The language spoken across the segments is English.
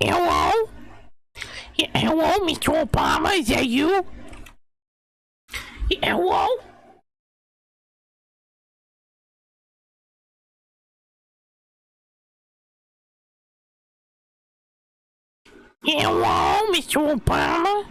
Hello? Hello, Mr. Obama, is that you? Hello? Hello, Mr. Obama?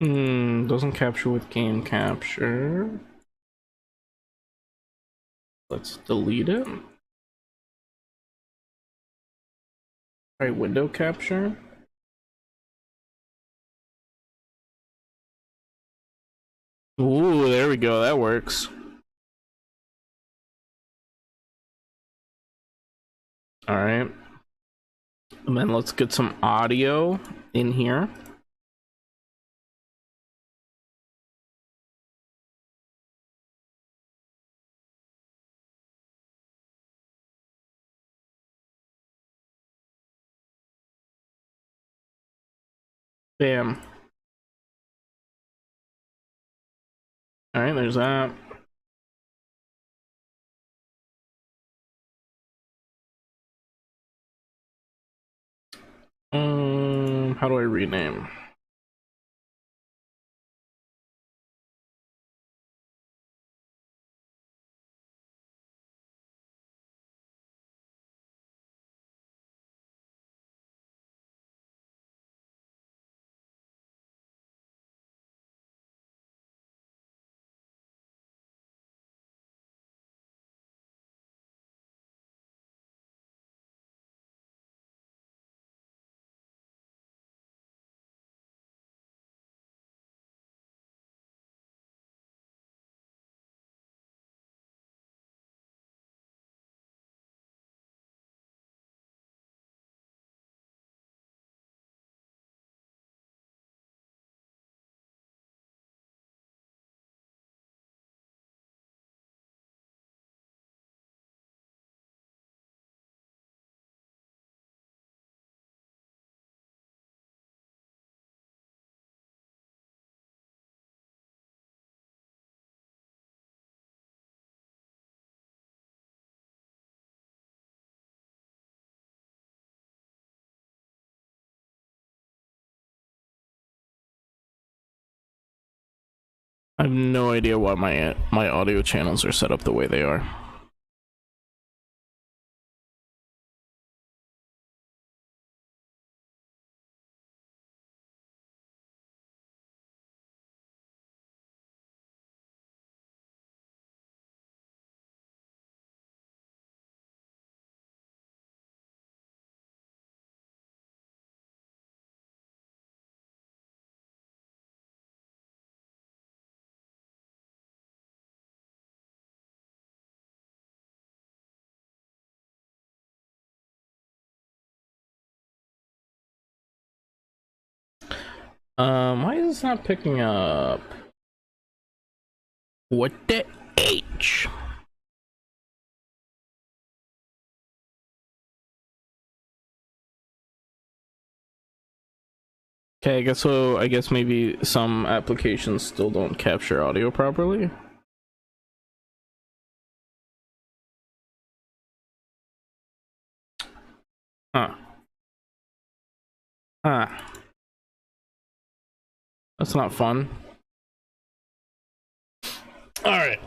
Doesn't capture with game capture. Let's delete it. Try window capture. Ooh, there we go, that works. Alright. And then let's get some audio in here. Bam. Alright, there's that. How do I rename? I have no idea why my audio channels are set up the way they are. Why is this not picking up? What the H? Okay, I guess so. I guess maybe some applications still don't capture audio properly. Huh. Huh. That's not fun. All right.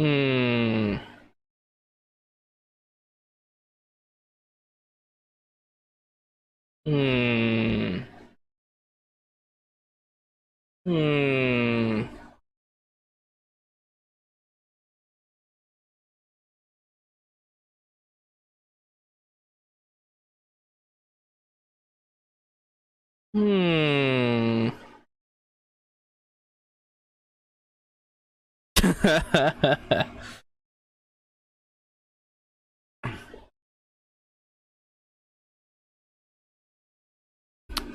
Hmm. Hmm. Hmm. Hmm.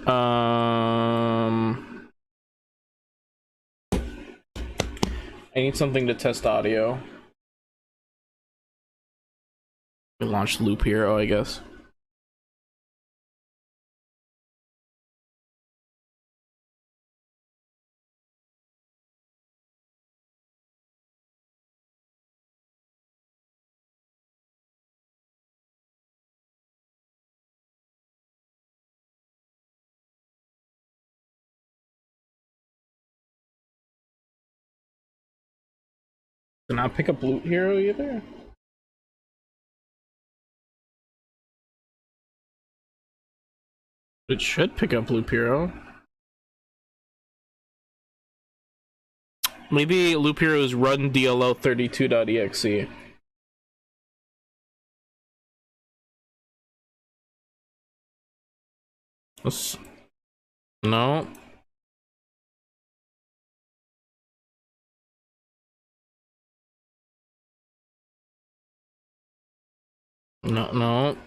um, I need something to test audio. We launched Loop Hero, I guess. Did not pick up Loop Hero either? It should pick up Loop Hero. Maybe Loop Hero is run DLL32.exe. No. No, no.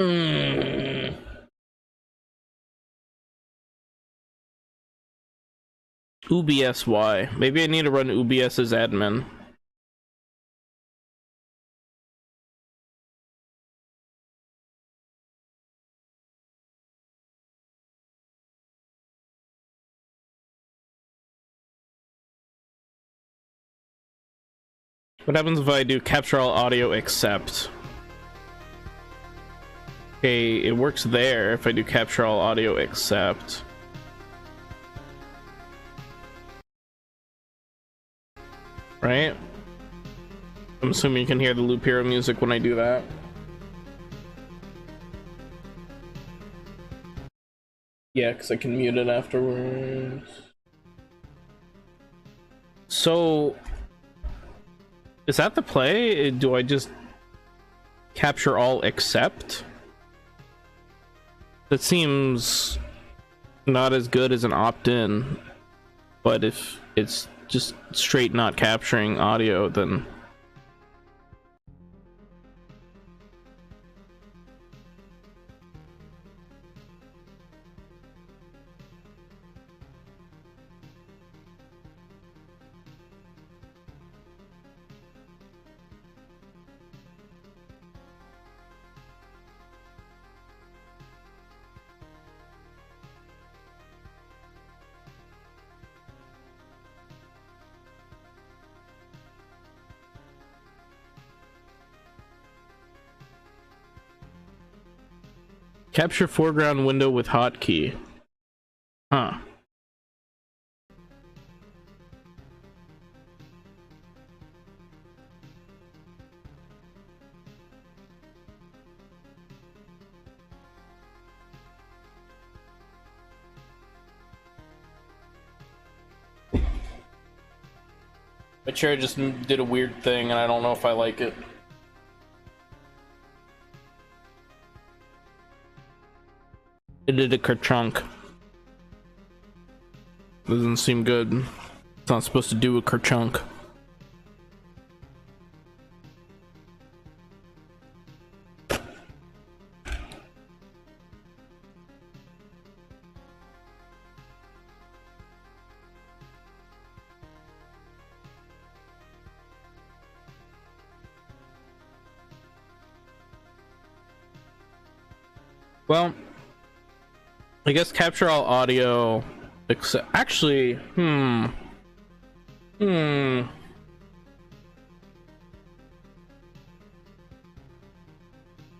Mm. UBSY. Maybe I need to run UBS as admin. What happens if I do capture all audio except? Okay, it works there if I do capture all audio except. Right? I'm assuming you can hear the Loop Hero music when I do that. Yeah, because I can mute it afterwards. So, is that the play? Do I just capture all except? That seems not as good as an opt-in, but if it's just straight not capturing audio, then capture foreground window with hotkey. Huh. My chair just did a weird thing and I don't know if I like it. It did a kerchunk. Doesn't seem good. It's not supposed to do a kerchunk. Well, I guess capture all audio except actually,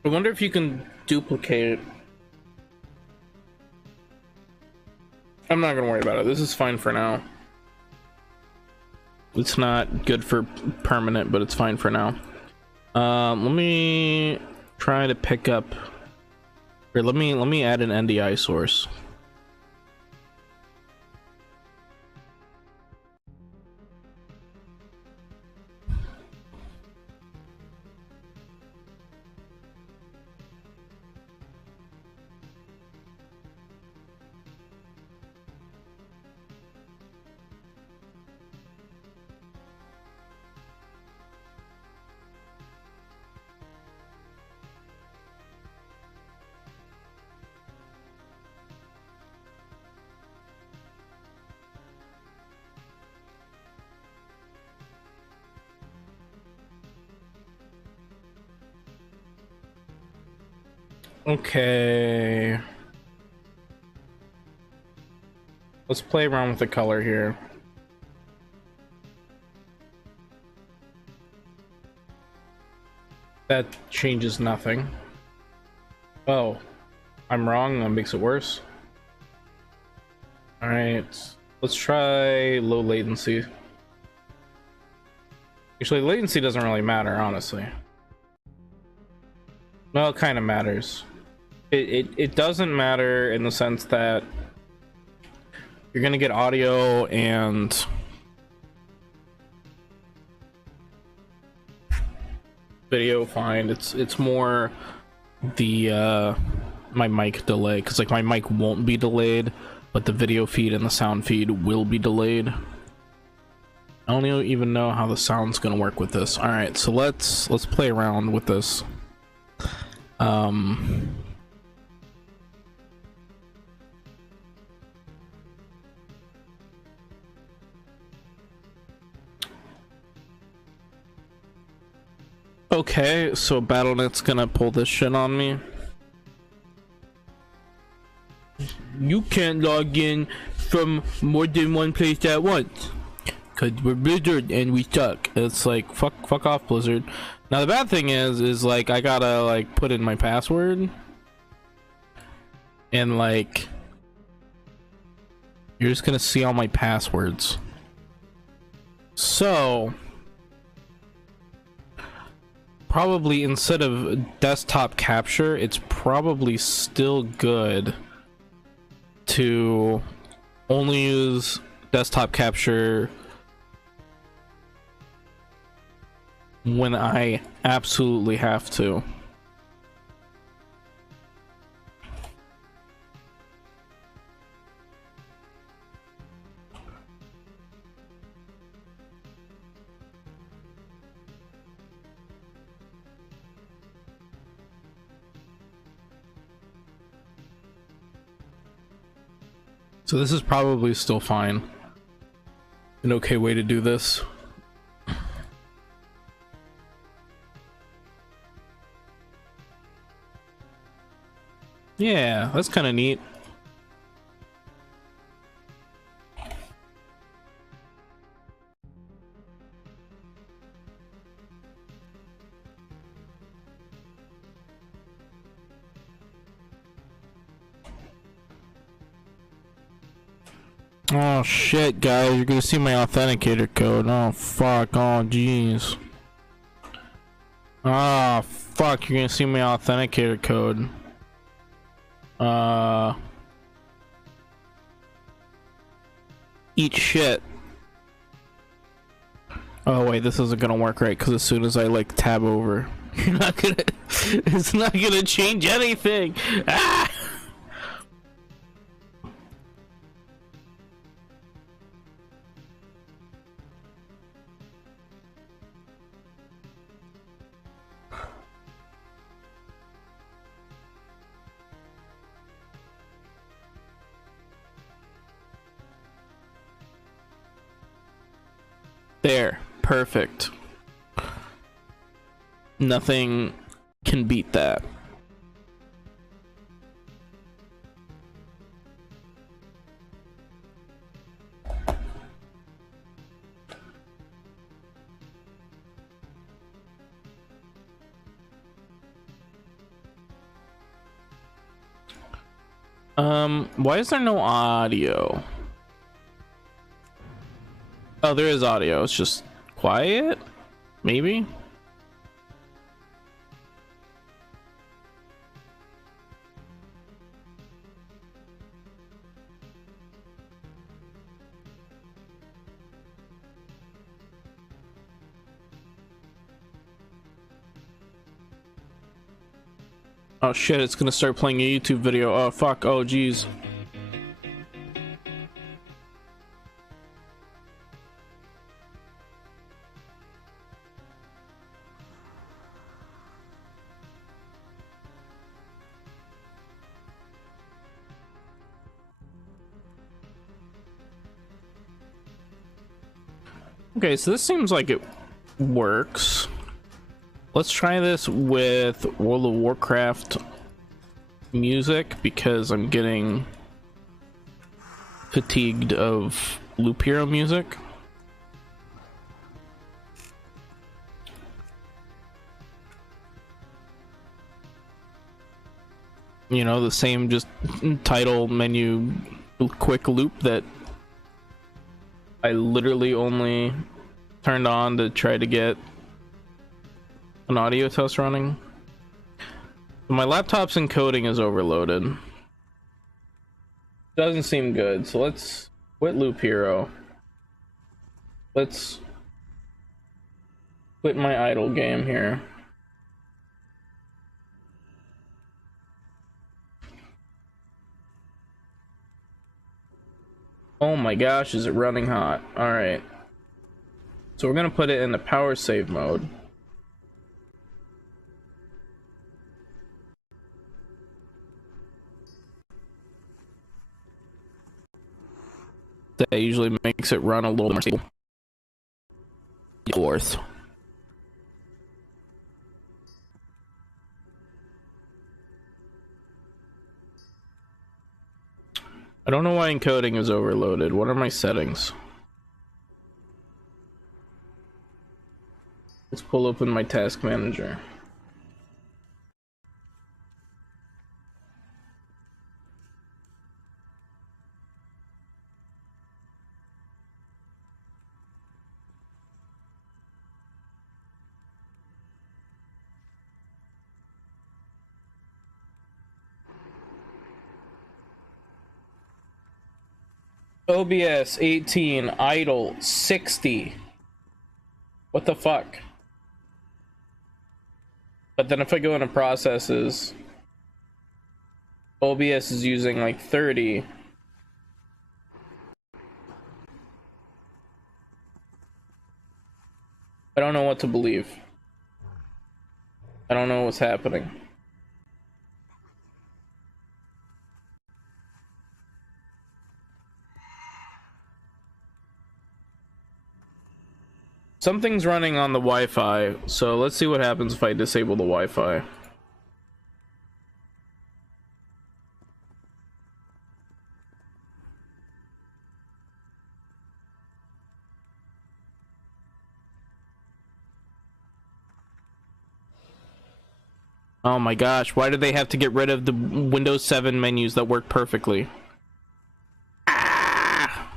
I wonder if you can duplicate I'm not gonna worry about it. This is fine for now. It's not good for permanent, but it's fine for now. Let me try to pick up, or let me add an NDI source. Okay, let's play around with the color here. That changes nothing. Oh, I'm wrong. That makes it worse. All right, let's try low latency. Actually, latency doesn't really matter, honestly. Well, it kind of matters. It doesn't matter in the sense that you're gonna get audio and video fine. It's more the my mic delay, because like my mic won't be delayed, but the video feed and the sound feed will be delayed. I don't even know how the sound's gonna work with this. All right, so let's play around with this. Okay, so BattleNet's gonna pull this shit on me. You can't log in from more than one place at once, cause we're Blizzard and we suck. It's like fuck off, Blizzard. Now the bad thing is like I gotta like put in my password, and like you're just gonna see all my passwords. So probably instead of desktop capture, it's probably still good to only use desktop capture when I absolutely have to. So this is probably still fine. An okay way to do this. Yeah, that's kind of neat. Oh shit, guys, you're gonna see my authenticator code. Oh fuck, oh jeez. Ah, fuck, you're gonna see my authenticator code. Eat shit. Oh wait, this isn't gonna work right, because as soon as I like tab over, you're not gonna it's not gonna change anything. Ah! There, perfect. Nothing can beat that. Why is there no audio? Oh, there is audio. It's just quiet? Maybe? Oh shit, it's gonna start playing a YouTube video. Oh fuck, oh geez. Okay, so this seems like it works. Let's try this with World of Warcraft music because I'm getting fatigued of Loop Hero music. You know, the same just title menu quick loop that I literally only turned on to try to get an audio test running. My laptop's encoding is overloaded. Doesn't seem good, so let's quit Loop Hero. Let's quit my idle game here. Oh my gosh, is it running hot? Alright. So we're gonna put it in the power save mode. That usually makes it run a little more stable. Fourth. I don't know why encoding is overloaded. What are my settings? Let's pull open my task manager. OBS 18, idle 60. What the fuck? But then if I go into processes, OBS is using like 30. I don't know what to believe. I don't know what's happening. Something's running on the Wi-Fi, so let's see what happens if I disable the Wi-Fi. Oh my gosh, why did they have to get rid of the Windows 7 menus that work perfectly? Ah!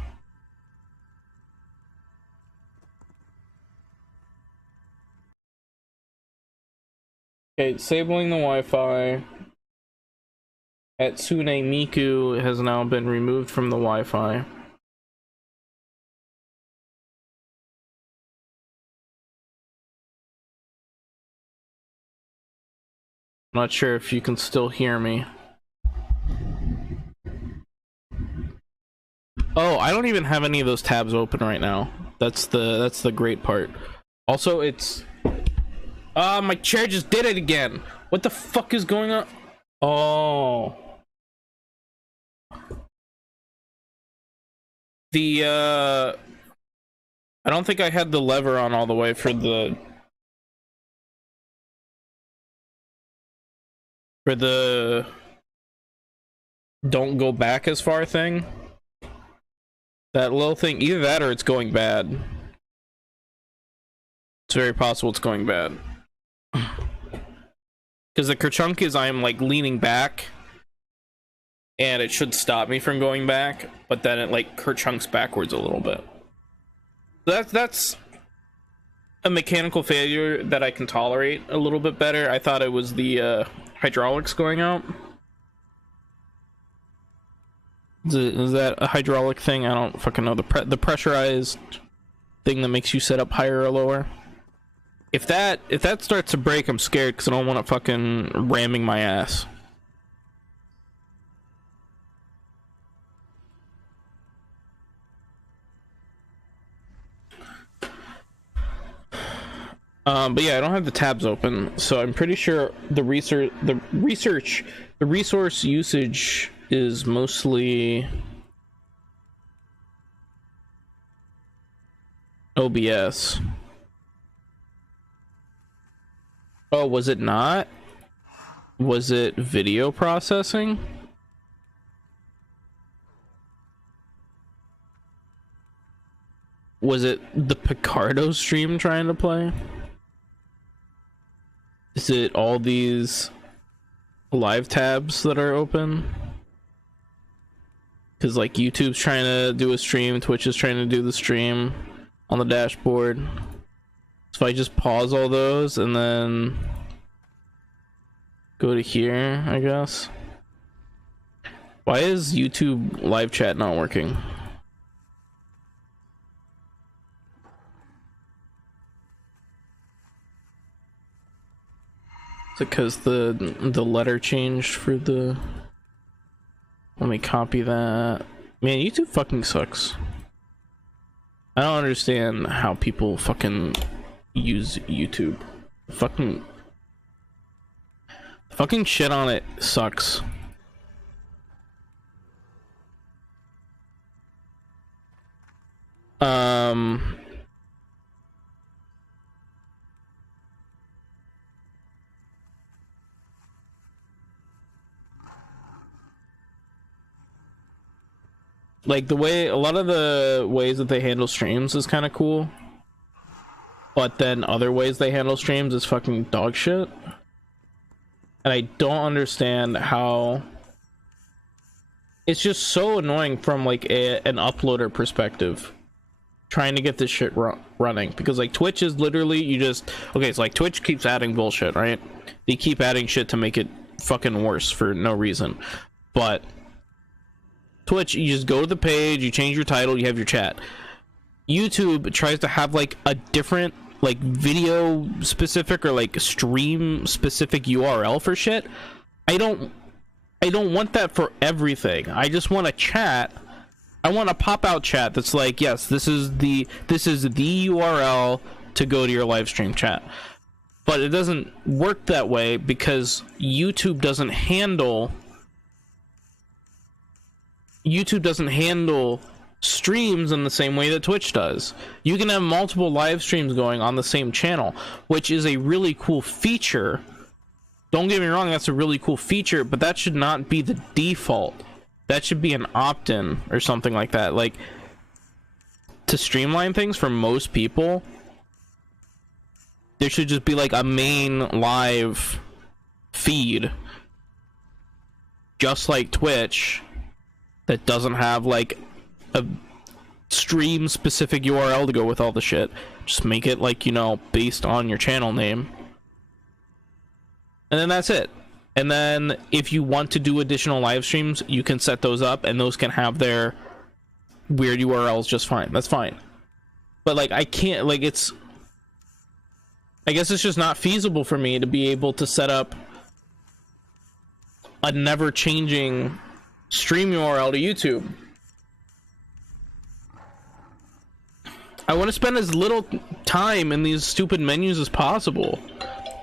Okay, disabling the Wi-Fi. Hatsune Miku has now been removed from the Wi-Fi. I'm not sure if you can still hear me. Oh, I don't even have any of those tabs open right now. That's the great part. Also, it's my chair just did it again. What the fuck is going on? Oh. I don't think I had the lever on all the way for the don't go back as far thing. That little thing, either that or it's going bad. It's very possible it's going bad. Because the Kerchunk is I'm like leaning back and it should stop me from going back, but then it like chunks backwards a little bit. That's a mechanical failure that I can tolerate a little bit better. I thought it was the hydraulics going out. Is that a hydraulic thing? I don't fucking know. The pressurized thing that makes you set up higher or lower. If that starts to break, I'm scared because I don't want it fucking ramming my ass. But yeah, I don't have the tabs open, so I'm pretty sure the resource usage is mostly OBS. Oh, was it not? Was it video processing? Was it the Picardo stream trying to play? Is it all these live tabs that are open? Because like YouTube's trying to do a stream, Twitch is trying to do the stream on the dashboard. So if I just pause all those and then go to here, I guess. Why is YouTube live chat not working? Is it because the letter changed for the... Let me copy that. Man, YouTube fucking sucks. I don't understand how people fucking use YouTube. Fucking shit on it sucks. Like the way, a lot of the ways that they handle streams is kind of cool, but then other ways they handle streams is fucking dog shit. And I don't understand how it's just so annoying from like an uploader perspective trying to get this shit running, because like Twitch is literally, you just, okay, it's like Twitch keeps adding bullshit, right? They keep adding shit to make it fucking worse for no reason. But Twitch, you just go to the page, you change your title, you have your chat. YouTube tries to have like a different like video specific or like stream specific URL for shit. I don't want that for everything. I just want a chat. I want a pop-out chat that's like, yes, this is the URL to go to your live stream chat. But it doesn't work that way because YouTube doesn't handle streams in the same way that Twitch does. You can have multiple live streams going on the same channel, which is a really cool feature. Don't get me wrong, that's a really cool feature, but that should not be the default. That should be an opt-in or something like that. Like, to streamline things for most people, there should just be like a main live feed, just like Twitch, that doesn't have like a stream specific URL to go with all the shit. Just make it like, you know, based on your channel name, and then that's it. And then if you want to do additional live streams, you can set those up and those can have their weird URLs just fine. That's fine. But like, I can't, like, it's, I guess it's just not feasible for me to be able to set up a never changing stream URL to YouTube. I want to spend as little time in these stupid menus as possible.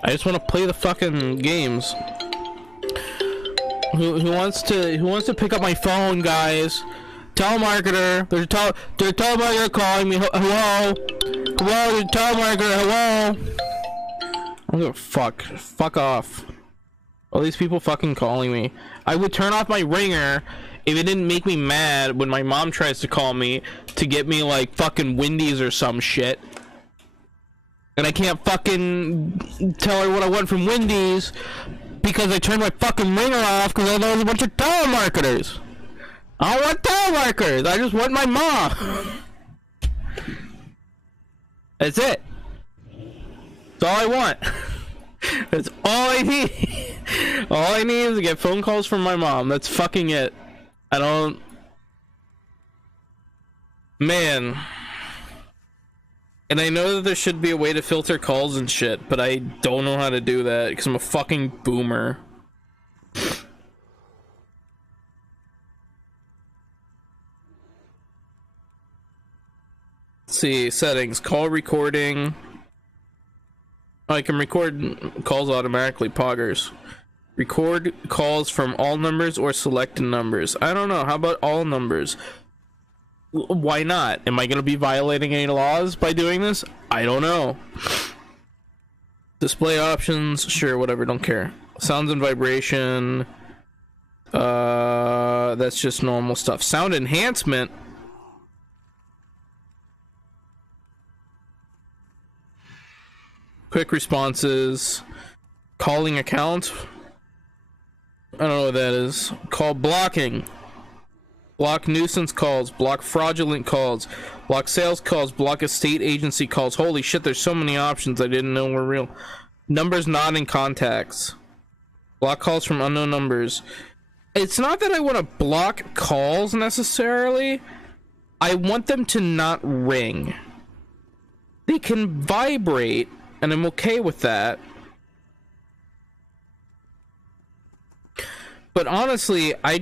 I just want to play the fucking games. Who wants to pick up my phone, guys? Telemarketer, there's a telemarketer calling me. Hello, there's a telemarketer. Hello. I'm gonna fuck off. All these people fucking calling me. I would turn off my ringer if it didn't make me mad when my mom tries to call me to get me like fucking Wendy's or some shit, and I can't fucking tell her what I want from Wendy's Because I turned my fucking ringer off because I thought it was a bunch of telemarketers. I don't want telemarketers. I just want my mom. That's it. That's all I want. That's all I need. All I need is to get phone calls from my mom. That's fucking it. I don't... Man. And I know that there should be a way to filter calls and shit, but I don't know how to do that because I'm a fucking boomer. Let's see, settings, call recording. I can record calls automatically, poggers. Record calls from all numbers or selected numbers. I don't know, how about all numbers? Why not? Am I going to be violating any laws by doing this? I don't know. Display options, sure, whatever, don't care. Sounds and vibration. That's just normal stuff. Sound enhancement. Quick responses. Calling account. I don't know what that is. Call blocking. Block nuisance calls, block fraudulent calls, block sales calls, block estate agency calls. Holy shit, there's so many options I didn't know were real. Numbers not in contacts. Block calls from unknown numbers. It's not that I want to block calls necessarily. I want them to not ring. They can vibrate, and I'm okay with that. But honestly, I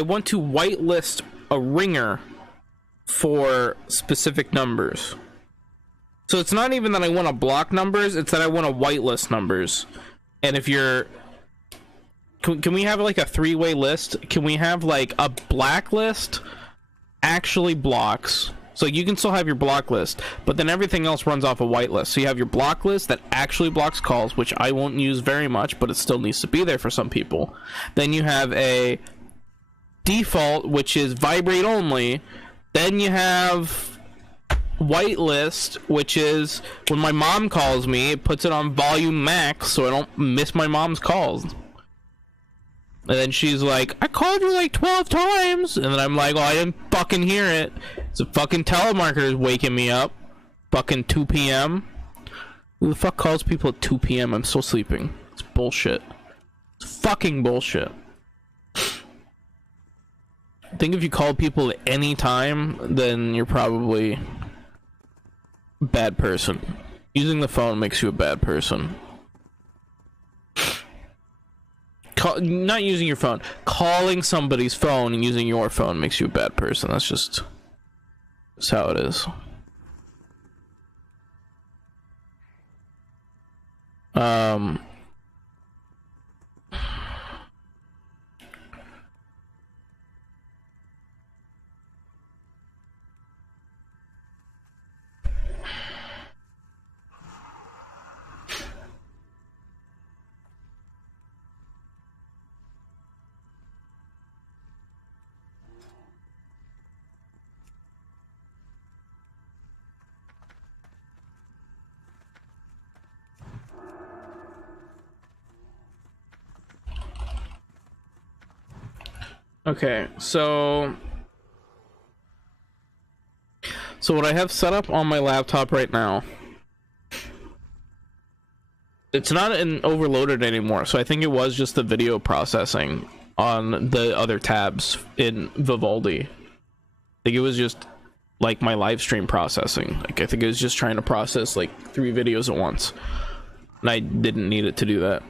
want to whitelist a ringer for specific numbers. So it's not even that I want to block numbers, it's that I want to whitelist numbers. And if you're... Can we have like a three-way list? Can we have like a blacklist actually blocks? So you can still have your block list, but then everything else runs off a whitelist. So you have your block list that actually blocks calls, which I won't use very much, but it still needs to be there for some people. Then you have a default, which is vibrate only. Then you have whitelist, which is when my mom calls me, it puts it on volume max so I don't miss my mom's calls. And then she's like, I called you like 12 times. And then I'm like, oh, I didn't fucking hear it. It's a fucking telemarketer's waking me up. Fucking 2 p.m. Who the fuck calls people at 2 p.m.? I'm still sleeping. It's bullshit. It's fucking bullshit. I think if you call people at any time, then you're probably a bad person. Using the phone makes you a bad person. Not using your phone, calling somebody's phone and using your phone makes you a bad person. That's how it is. Okay, so what I have set up on my laptop right now, it's not overloaded anymore, so I think it was just the video processing on the other tabs in Vivaldi. I think it was just like my live stream processing. Like I think it was just trying to process like 3 videos at once, and I didn't need it to do that.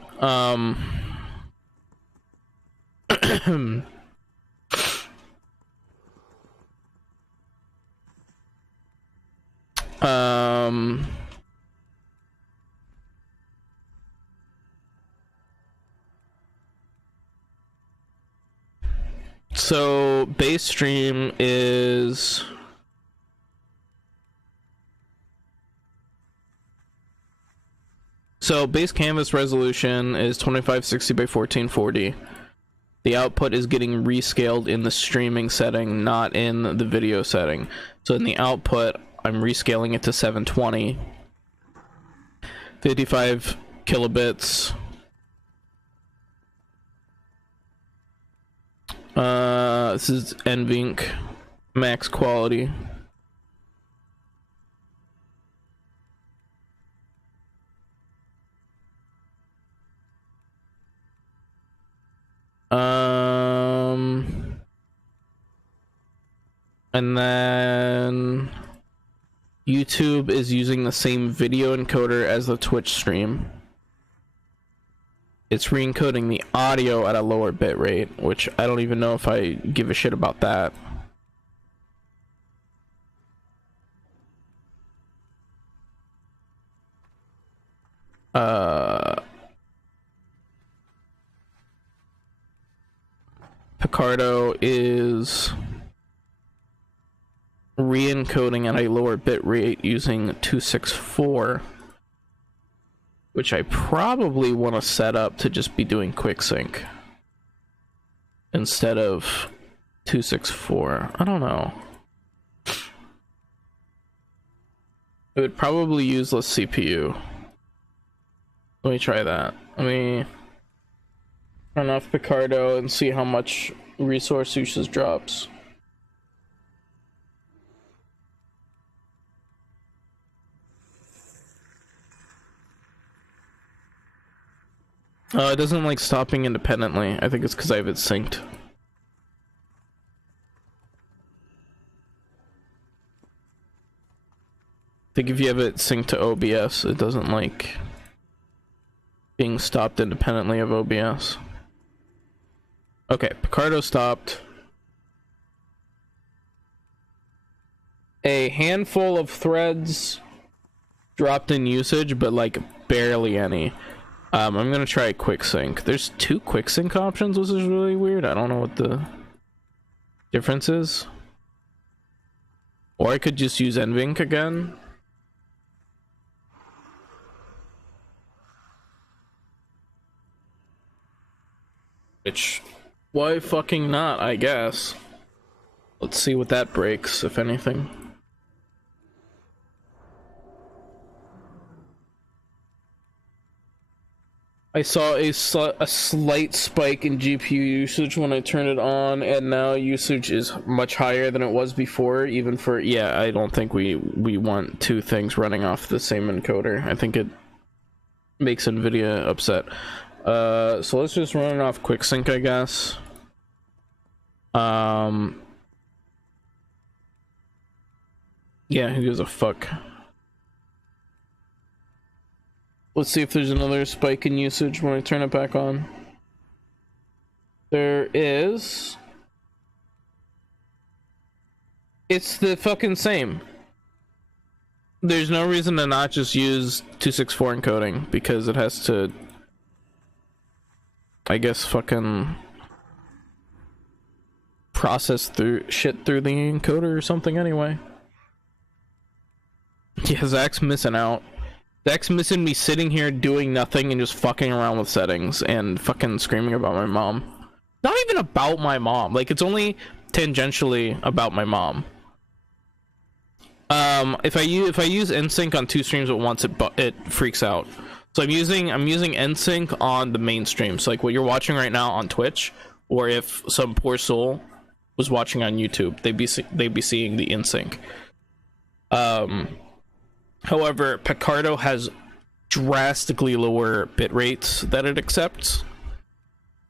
So base stream is base canvas resolution is 2560 by 1440. The output is getting rescaled in the streaming setting, not in the video setting. So in the output, I'm rescaling it to 720. 55 kilobits. This is NVINC max quality. And then YouTube is using the same video encoder as the Twitch stream. It's re-encoding the audio at a lower bit rate, which I don't even know if I give a shit about that. Picardo is re-encoding at a lower bit rate using 264, which I probably want to set up to just be doing quick sync instead of 264. I don't know. It would probably use less CPU. Let me try that. Let me turn off Picardo and see how much resource usage drops. It doesn't like stopping independently. I think it's because I have it synced. I think if you have it synced to OBS, it doesn't like being stopped independently of OBS. Okay, Picardo stopped. A handful of threads dropped in usage, but like barely any. I'm gonna try a quick sync. There's 2 quick sync options, which is really weird. I don't know what the difference is. Or I could just use NVINC again. Which, why fucking not, I guess. Let's see what that breaks, if anything. I saw a slight spike in GPU usage when I turned it on, and now usage is much higher than it was before, even for... Yeah, I don't think we want 2 things running off the same encoder. I think it makes NVIDIA upset. So let's just run it off quick sync, I guess. Yeah, who gives a fuck? Let's see if there's another spike in usage when I turn it back on. There is. It's the fucking same. There's no reason to not just use 264 encoding, because it has to, I guess, fucking process through shit through the encoder or something anyway. Yeah, Zach's missing out. Zach's missing me sitting here doing nothing and just fucking around with settings and fucking screaming about my mom. Not even about my mom. Like, it's only tangentially about my mom. If I use NSYNC on 2 streams at once, it freaks out. So I'm using NSYNC on the main stream. So like what you're watching right now on Twitch, or if some poor soul was watching on YouTube, they'd be seeing the NSYNC. However, Picardo has drastically lower bit rates that it accepts.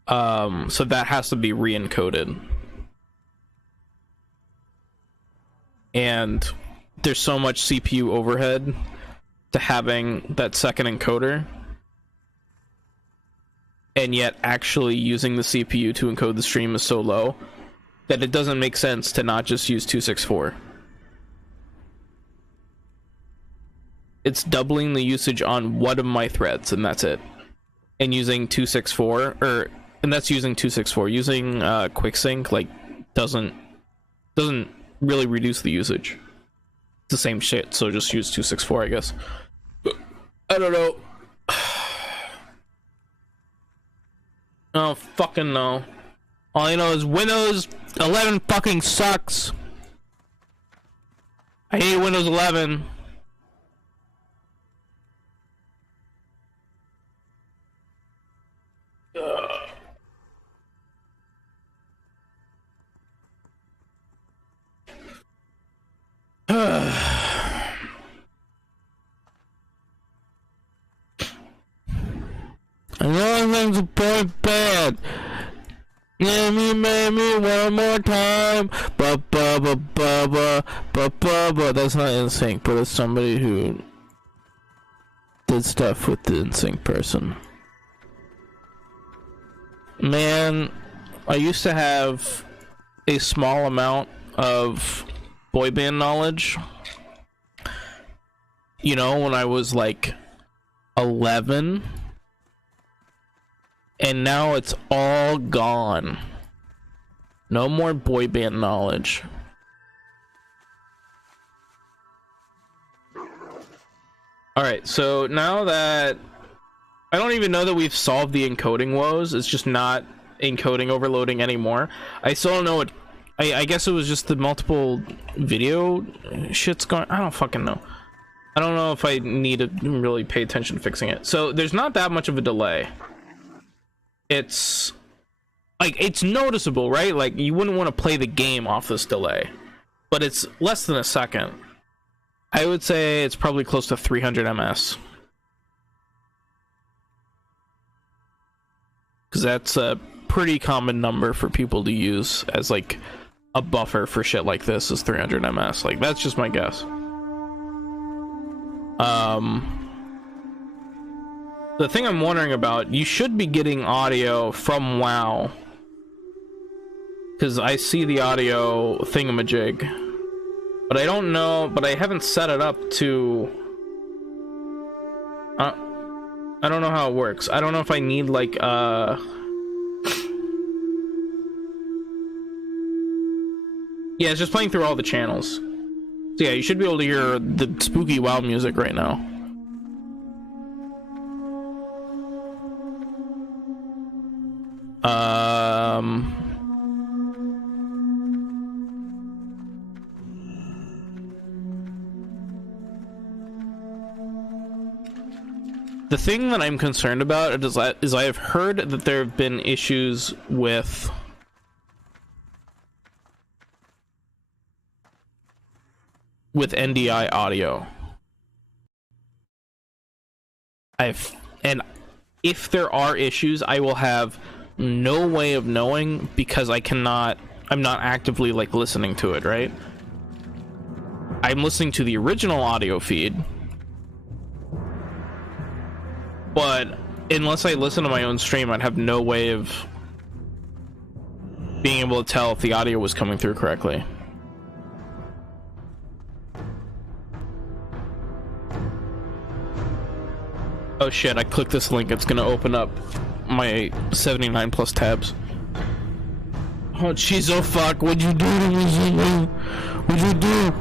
So that has to be re-encoded. And there's so much CPU overhead to having that second encoder, and yet actually using the CPU to encode the stream is so low that it doesn't make sense to not just use 264. It's doubling the usage on one of my threads, and that's it. And using 264, and that's using 264. Using quick sync like doesn't really reduce the usage. It's the same shit, so just use 264, I guess. I don't know. Oh, fucking no. All I know is Windows 11 fucking sucks. I hate Windows 11. times a point bad. Let me one more time. Ba ba ba ba ba ba ba ba. That's not NSYNC, but it's somebody who did stuff with the NSYNC person. Man, I used to have a small amount of boy band knowledge. You know, when I was like 11. And now it's all gone. No more boy band knowledge. Alright, so now that... I don't even know that we've solved the encoding woes. It's just not encoding overloading anymore. I still don't know what... I guess it was just the multiple video shit's going... I don't fucking know. I don't know if I need to really pay attention to fixing it. So there's not that much of a delay. It's like, it's noticeable, right? Like, you wouldn't want to play the game off this delay, but it's less than a second. I would say it's probably close to 300 ms, because that's a pretty common number for people to use as like a buffer for shit like this, is 300 ms. Like, that's just my guess. The thing I'm wondering about, you should be getting audio from WoW, because I see the audio thingamajig, but I don't know, but I haven't set it up to... I don't know how it works. I don't know if I need like yeah, it's just playing through all the channels. So yeah, you should be able to hear the spooky WoW music right now. The thing that I'm concerned about is I have heard that there have been issues with NDI audio. And if there are issues, I will have no way of knowing, because I'm not actively like listening to it, right? I'm listening to the original audio feed, but unless I listen to my own stream, I'd have no way of being able to tell if the audio was coming through correctly. Oh shit, I clicked this link, it's gonna open up my 79 plus tabs. Oh jeez, oh fuck, what'd you do to me? What'd you do?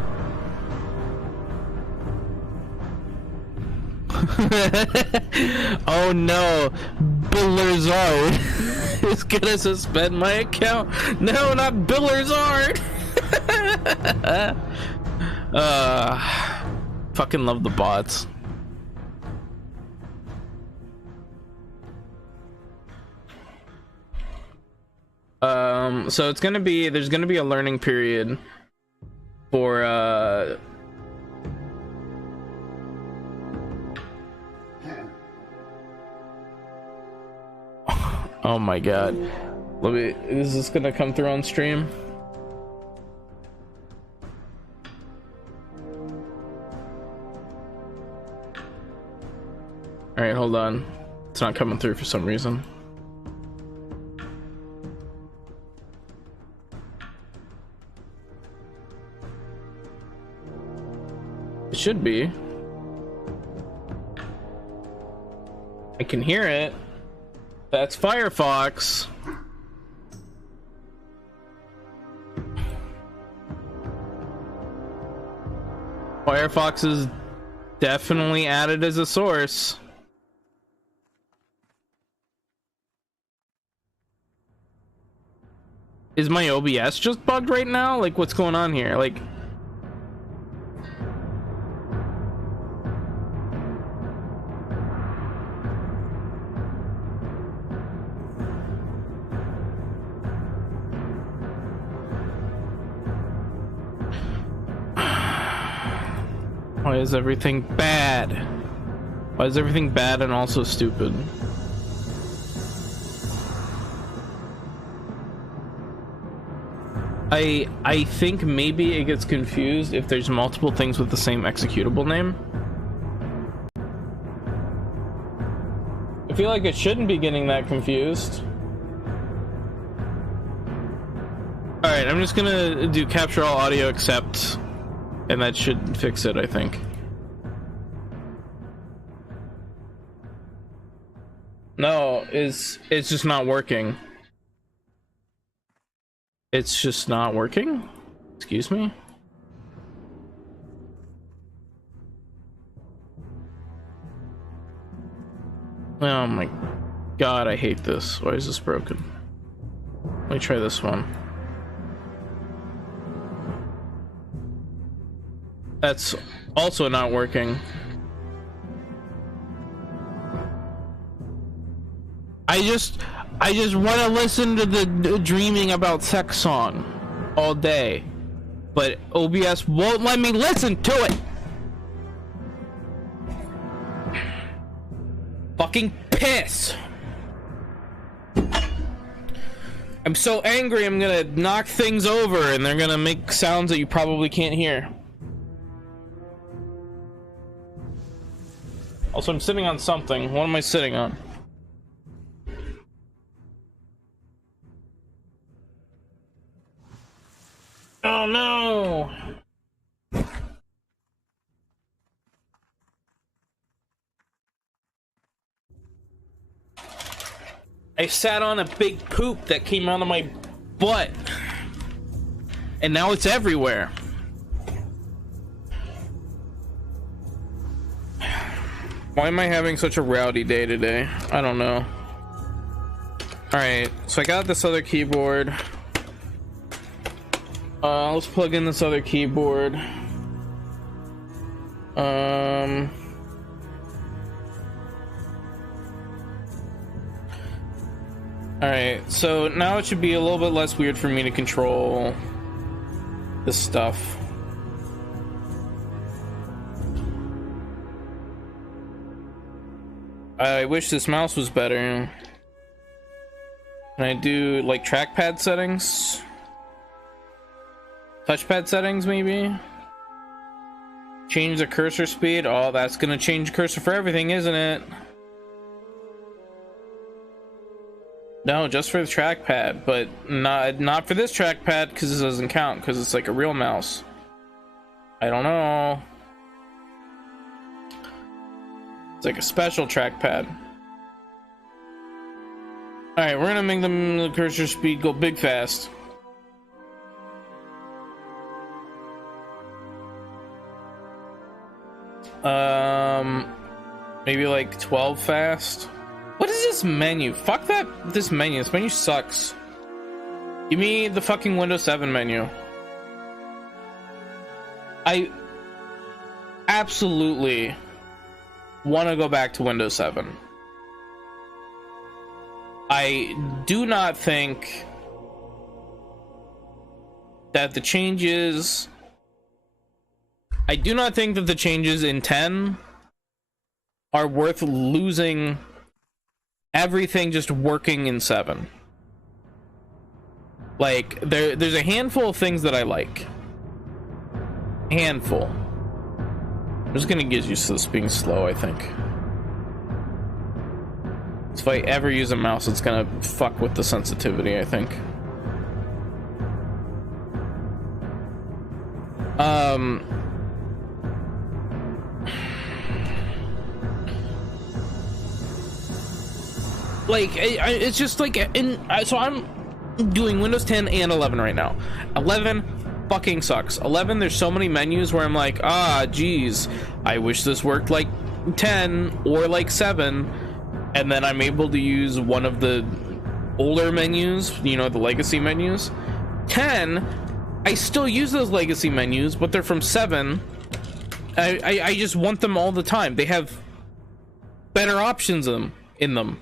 Oh no, Billerzard is gonna suspend my account. No, not Billerzard. Fucking love the bots. So it's gonna be, there's gonna be a learning period for oh my god, let me, is this gonna come through on stream? All right, hold on, it's not coming through for some reason. It should be. I can hear it. That's Firefox. Firefox is definitely added as a source. Is my OBS just bugged right now? Like, what's going on here? Like, why is everything bad? Why is everything bad and also stupid? I think maybe it gets confused if there's multiple things with the same executable name. I feel like it shouldn't be getting that confused. Alright, I'm just gonna do capture all audio except, and that should fix it, I think. No, it's just not working. It's just not working? Excuse me? Oh my god, I hate this. Why is this broken? Let me try this one. That's also not working. I just want to listen to the dreaming about sex song all day, but OBS won't let me listen to it. Fucking piss. I'm so angry I'm gonna knock things over and they're gonna make sounds that you probably can't hear. Also, I'm sitting on something. What am I sitting on? Oh no! I sat on a big poop that came out of my butt. And now it's everywhere. Why am I having such a rowdy day today? I don't know. Alright, so I got this other keyboard. Let's plug in this other keyboard. Alright, so now it should be a little bit less weird for me to control this stuff. I wish this mouse was better. Can I do like trackpad settings? Touchpad settings, maybe? Change the cursor speed. Oh, that's gonna change cursor for everything, isn't it? No, just for the trackpad, but not for this trackpad because this doesn't count because it's like a real mouse. I don't know. It's like a special trackpad. Alright, we're gonna make the cursor speed go big fast. Maybe like 12 fast. What is this menu? Fuck that, this menu. This menu sucks. Give me the fucking Windows 7 menu. I absolutely want to go back to Windows 7. I do not think that the changes... I do not think that the changes in 10 are worth losing everything just working in 7. Like, there's a handful of things that I like. Handful. I'm just gonna get used to this being slow, I think. If I ever use a mouse, it's gonna fuck with the sensitivity, I think. Like, it's just like, so I'm doing Windows 10 and 11 right now. 11 fucking sucks. 11, there's so many menus where I'm like, ah, geez, I wish this worked like 10 or like 7. And then I'm able to use one of the older menus, you know, the legacy menus. 10, I still use those legacy menus, but they're from 7. I just want them all the time. They have better options in them.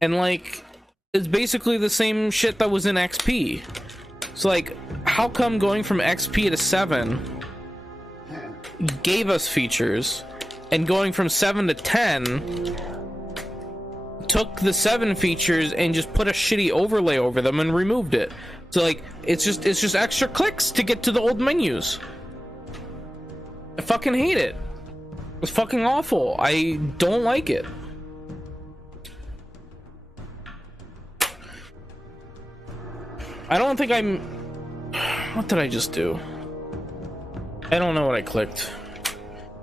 And like, it's basically the same shit that was in XP. So like, how come going from XP to 7 gave us features, and going from 7 to 10 took the 7 features and just put a shitty overlay over them and removed it? So like it's just extra clicks to get to the old menus. I fucking hate it. It's fucking awful. I don't like it. I don't think I'm... What did I just do? I don't know what I clicked.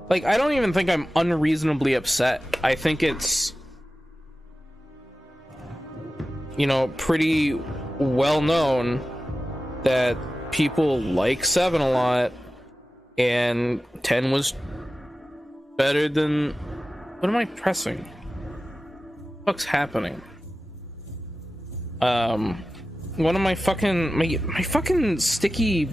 Like, I don't even think I'm unreasonably upset. I think it's, you know, pretty well known that people like 7 a lot, and 10 was better than... What am I pressing? What the fuck's happening? One of my fucking... My fucking sticky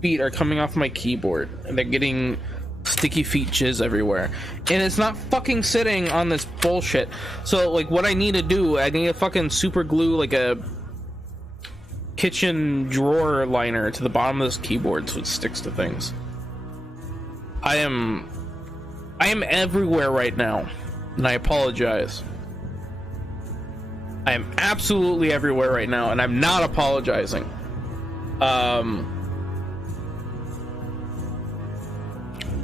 feet are coming off my keyboard, and they're getting sticky feet jizz everywhere, and it's not fucking sitting on this bullshit. So like what I need to do, I need to fucking super glue like a kitchen drawer liner to the bottom of this keyboard so it sticks to things. I am everywhere right now, and I apologize. I am absolutely everywhere right now, and I'm not apologizing.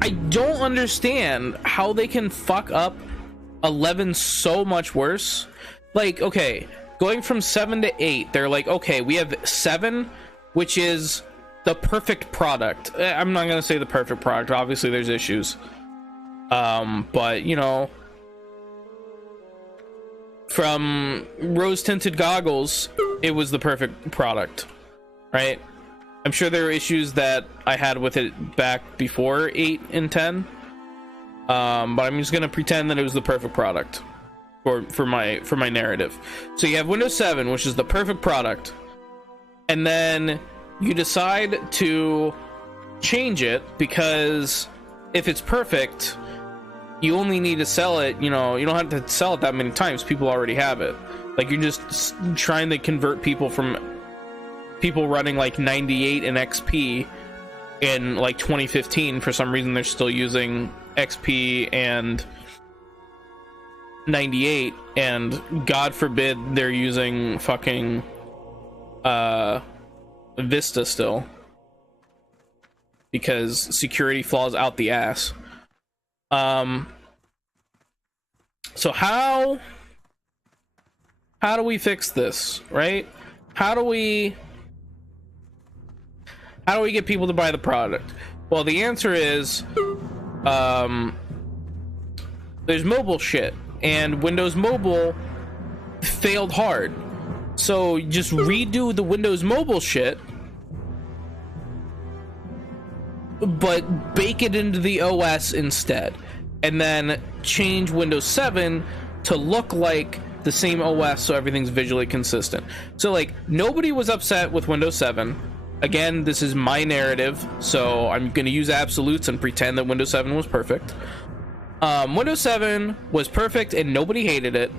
I don't understand how they can fuck up 11 so much worse. Like, okay, going from 7 to 8, they're like, okay, we have 7, which is the perfect product. I'm not gonna say the perfect product, obviously there's issues. But, you know, from rose-tinted goggles, it was the perfect product, right? I'm sure there are issues that I had with it back before 8 and 10, but I'm just gonna pretend that it was the perfect product for my narrative. So you have Windows 7, which is the perfect product, and then you decide to change it because if it's perfect, you only need to sell it. You know, you don't have to sell it that many times. People already have it. Like, you're just trying to convert people from people running like 98 and XP in like 2015. For some reason they're still using XP and 98, and God forbid they're using fucking Vista still, because security flaws out the ass. So how do we fix this, right? How do we get people to buy the product? Well, the answer is there's mobile shit, and Windows Mobile failed hard. So just redo the Windows Mobile shit, but bake it into the OS instead, and then change Windows 7 to look like the same OS so everything's visually consistent. So like, nobody was upset with Windows 7. Again, this is my narrative, so I'm going to use absolutes and pretend that Windows 7 was perfect. Windows 7 was perfect and nobody hated it.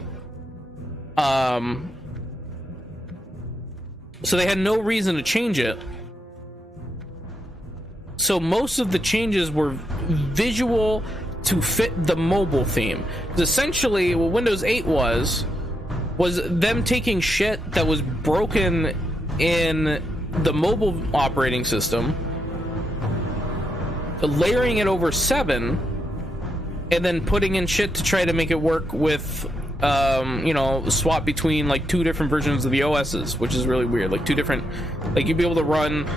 So they had no reason to change it. So most of the changes were visual to fit the mobile theme. Essentially, what Windows 8 was them taking shit that was broken in the mobile operating system, layering it over 7, and then putting in shit to try to make it work with, you know, swap between like 2 different versions of the OSs, which is really weird. Like 2 different, like you'd be able to run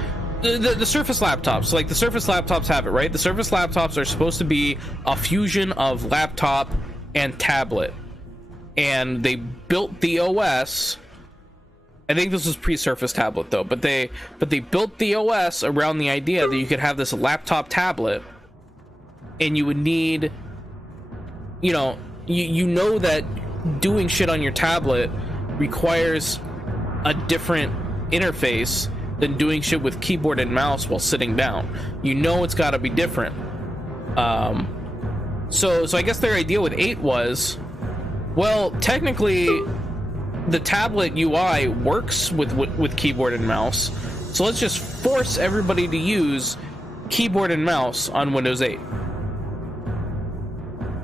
the Surface laptops. Like the Surface laptops have it, right? The Surface laptops are supposed to be a fusion of laptop and tablet, and they built the OS. I think this was pre-Surface tablet though, but they built the OS around the idea that you could have this laptop tablet, and you would need, you know, you know that doing shit on your tablet requires a different interface than doing shit with keyboard and mouse while sitting down. You know it's got to be different. So I guess their idea with 8 was, well, technically the tablet UI works with keyboard and mouse, so let's just force everybody to use keyboard and mouse on Windows 8,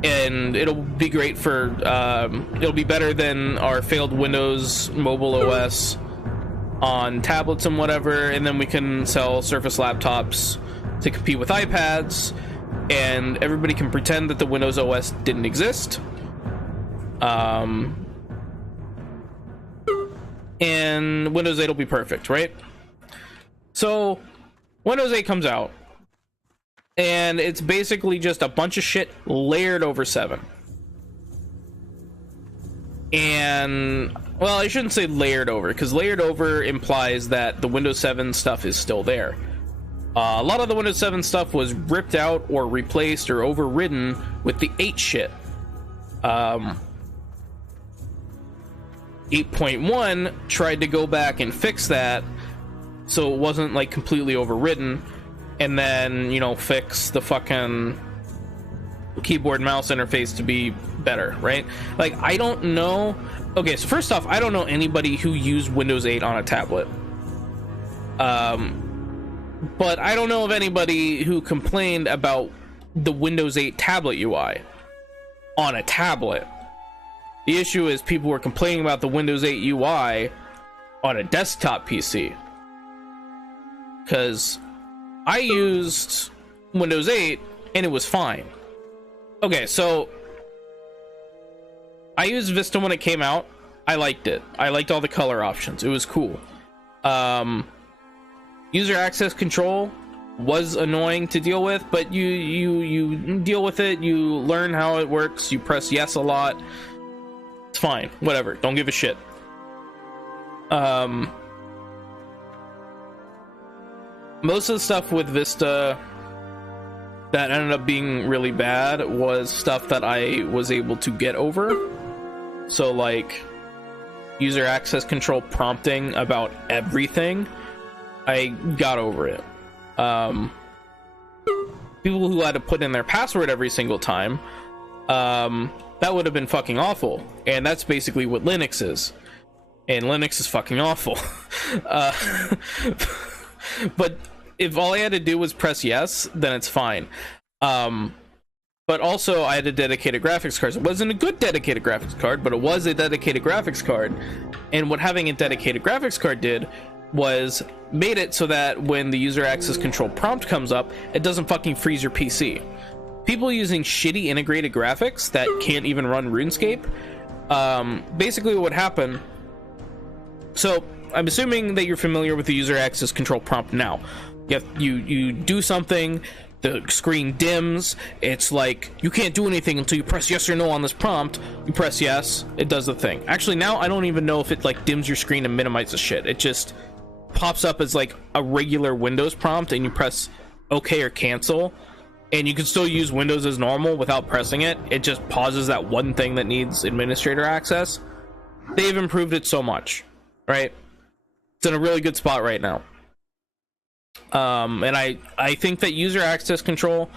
and it'll be great for it'll be better than our failed Windows Mobile OS on tablets and whatever, and then we can sell Surface laptops to compete with iPads, and everybody can pretend that the Windows OS didn't exist. And Windows 8 will be perfect, right? So Windows 8 comes out, and it's basically just a bunch of shit layered over 7. And, well, I shouldn't say layered over, because layered over implies that the Windows 7 stuff is still there. A lot of the Windows 7 stuff was ripped out or replaced or overridden with the 8 shit. 8.1 tried to go back and fix that so it wasn't like completely overridden, and then, you know, fix the fucking keyboard mouse interface to be better, right? Like, I don't know. Okay, so first off, I don't know anybody who used Windows 8 on a tablet. But I don't know of anybody who complained about the Windows 8 tablet UI on a tablet. The issue is people were complaining about the Windows 8 UI on a desktop PC. Because I used Windows 8 and it was fine. Okay, so I used Vista when it came out. I liked it. I liked all the color options. It was cool. User access control was annoying to deal with, but you deal with it. You learn how it works. You press yes a lot. It's fine. Whatever. Don't give a shit. Most of the stuff with Vista that ended up being really bad was stuff that I was able to get over. So, like, user access control prompting about everything, I got over it. People who had to put in their password every single time, that would have been fucking awful. And that's basically what Linux is. And Linux is fucking awful. But if all I had to do was press yes, then it's fine. But also, I had a dedicated graphics card. It wasn't a good dedicated graphics card, but it was a dedicated graphics card. And what having a dedicated graphics card did was made it so that when the user access control prompt comes up, it doesn't fucking freeze your PC. People using shitty integrated graphics that can't even run RuneScape, basically what would happen. So I'm assuming that you're familiar with the user access control prompt now. You do something, the screen dims, it's like you can't do anything until you press yes or no on this prompt. You press yes, it does the thing. Actually, now I don't even know if it like dims your screen and minimizes shit. It just pops up as like a regular Windows prompt, and you press OK or cancel, and you can still use Windows as normal without pressing it. It just pauses that one thing that needs administrator access. They've improved it so much, right? It's in a really good spot right now. And I think that user access control,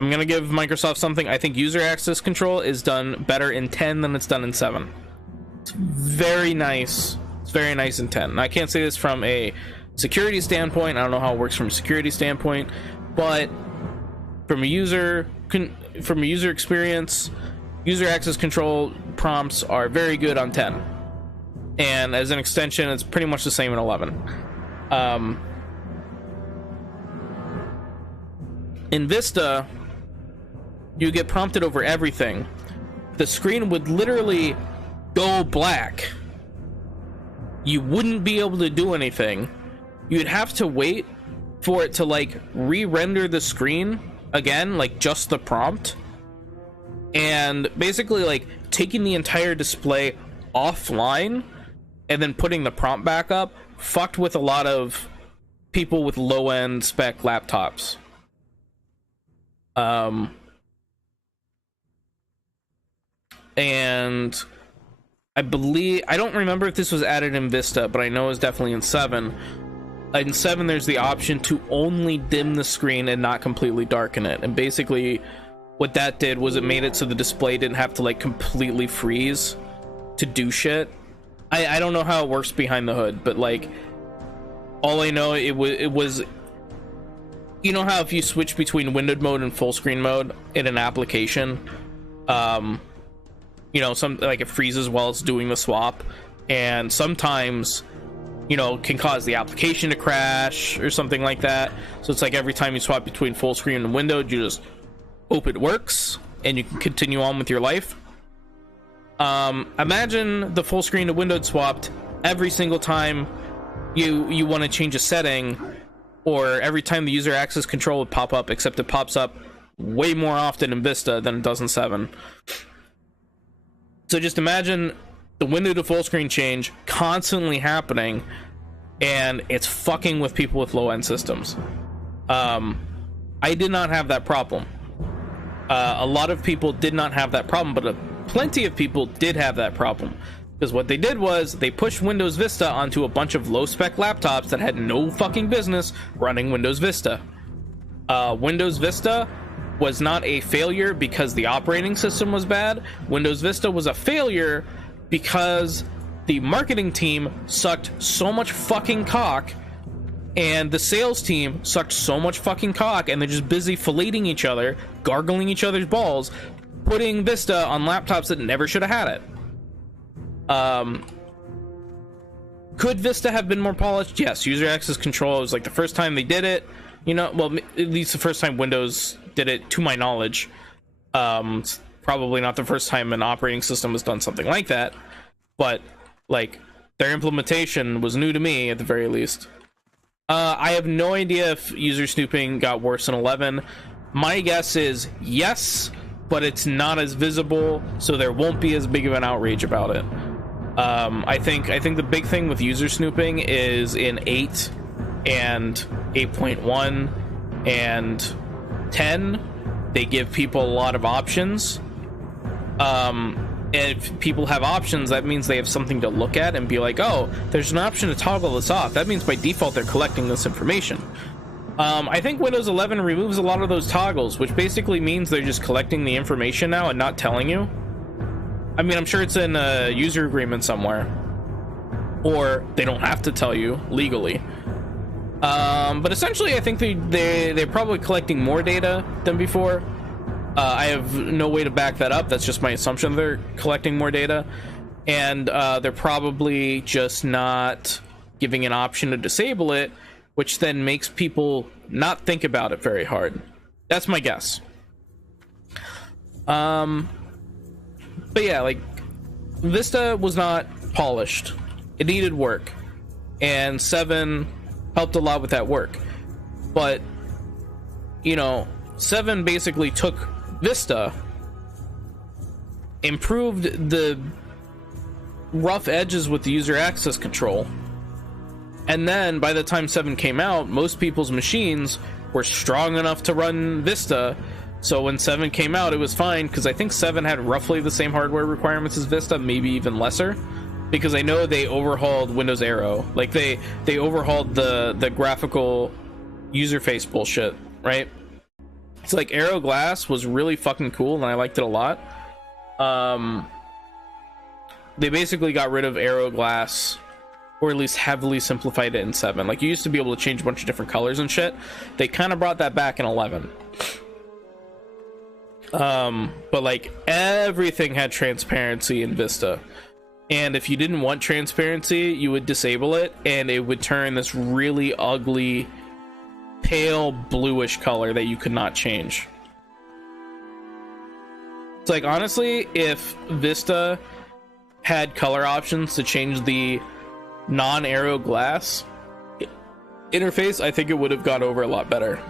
I'm gonna give Microsoft something. I think user access control is done better in 10 than it's done in 7. It's very nice. It's very nice in 10. And I can't say this from a security standpoint. I don't know how it works from a security standpoint, but from a user experience, user access control prompts are very good on 10. And as an extension, it's pretty much the same in 11. In Vista, you get prompted over everything. The screen would literally go black. You wouldn't be able to do anything. You'd have to wait for it to like re-render the screen again, like just the prompt, and basically like taking the entire display offline and then putting the prompt back up fucked with a lot of people with low-end spec laptops. And I don't remember if this was added in Vista, but I know it's definitely in 7. In 7, there's the option to only dim the screen and not completely darken it. And basically, what that did was it made it so the display didn't have to like completely freeze to do shit. I don't know how it works behind the hood, but like, all I know, it was. You know how if you switch between windowed mode and full screen mode in an application, you know, some like it freezes while it's doing the swap, and sometimes, you know, can cause the application to crash or something like that. So it's like every time you swap between full screen and windowed, you just hope it works and you can continue on with your life. Imagine the full screen to windowed swapped every single time you want to change a setting, or every time the user access control would pop up, except it pops up way more often in Vista than it does in 7. So just imagine the window to full screen change constantly happening, and it's fucking with people with low-end systems. I did not have that problem. A lot of people did not have that problem, but plenty of people did have that problem. Because what they did was they pushed Windows Vista onto a bunch of low-spec laptops that had no fucking business running Windows Vista. Windows Vista was not a failure because the operating system was bad. Windows Vista was a failure because the marketing team sucked so much fucking cock, and the sales team sucked so much fucking cock, and they're just busy filleting each other, gargling each other's balls, putting Vista on laptops that never should have had it. Could Vista have been more polished? Yes. User access control was like the first time they did it, you know, well, at least the first time Windows did it, to my knowledge. It's probably not the first time an operating system has done something like that, but like their implementation was new to me at the very least. I have no idea if user snooping got worse in 11. My guess is yes, but it's not as visible, so there won't be as big of an outrage about it. I think the big thing with user snooping is in 8 and 8.1 and 10, they give people a lot of options. And if people have options, that means they have something to look at and be like, oh, there's an option to toggle this off. That means by default they're collecting this information. I think Windows 11 removes a lot of those toggles, which basically means they're just collecting the information now and not telling you. I mean, I'm sure it's in a user agreement somewhere, or they don't have to tell you legally. But essentially, I think they're probably collecting more data than before. I have no way to back that up. That's just my assumption. They're collecting more data, and they're probably just not giving an option to disable it, which then makes people not think about it very hard. That's my guess. But yeah, like, Vista was not polished. It needed work, and 7 helped a lot with that work. But, you know, 7 basically took Vista, improved the rough edges with the user access control, and then by the time 7 came out, most people's machines were strong enough to run Vista. So when 7 came out, it was fine, because I think 7 had roughly the same hardware requirements as Vista, maybe even lesser, because I know they overhauled Windows Aero. Like, they overhauled the graphical user face bullshit, right? It's like Aero Glass was really fucking cool, and I liked it a lot. They basically got rid of Aero Glass, or at least heavily simplified it in 7. Like, you used to be able to change a bunch of different colors and shit. They kind of brought that back in 11. But like, everything had transparency in Vista, and if you didn't want transparency, you would disable it, and it would turn this really ugly pale bluish color that you could not change. It's like, honestly, if Vista had color options to change the non-Aero Glass interface, I think it would have gone over a lot better.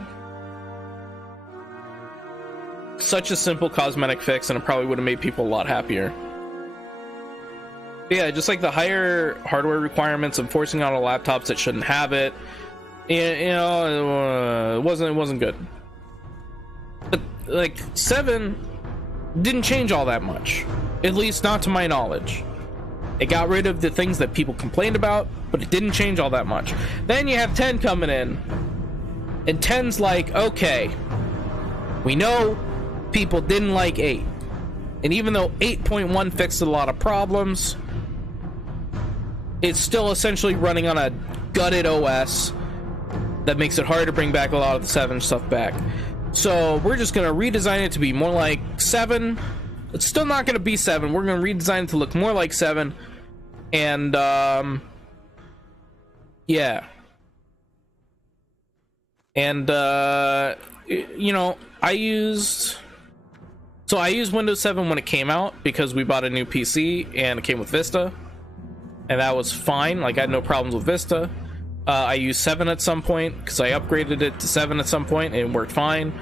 Such a simple cosmetic fix, and it probably would have made people a lot happier. But yeah, just like the higher hardware requirements and forcing out on laptops that shouldn't have it, you know, it wasn't good. But like, 7 didn't change all that much, at least not to my knowledge. It got rid of the things that people complained about, but it didn't change all that much. Then you have 10 coming in, and 10's like, okay, we know people didn't like 8, and even though 8.1 fixed a lot of problems, it's still essentially running on a gutted OS that makes it hard to bring back a lot of the 7 stuff back. So we're just going to redesign it to be more like 7. It's still not going to be 7. We're going to redesign it to look more like 7, and Yeah. And you know, I used Windows 7 when it came out because we bought a new PC and it came with Vista, and that was fine. Like, I had no problems with Vista. I used 7 at some point because I upgraded it to 7 at some point and it worked fine.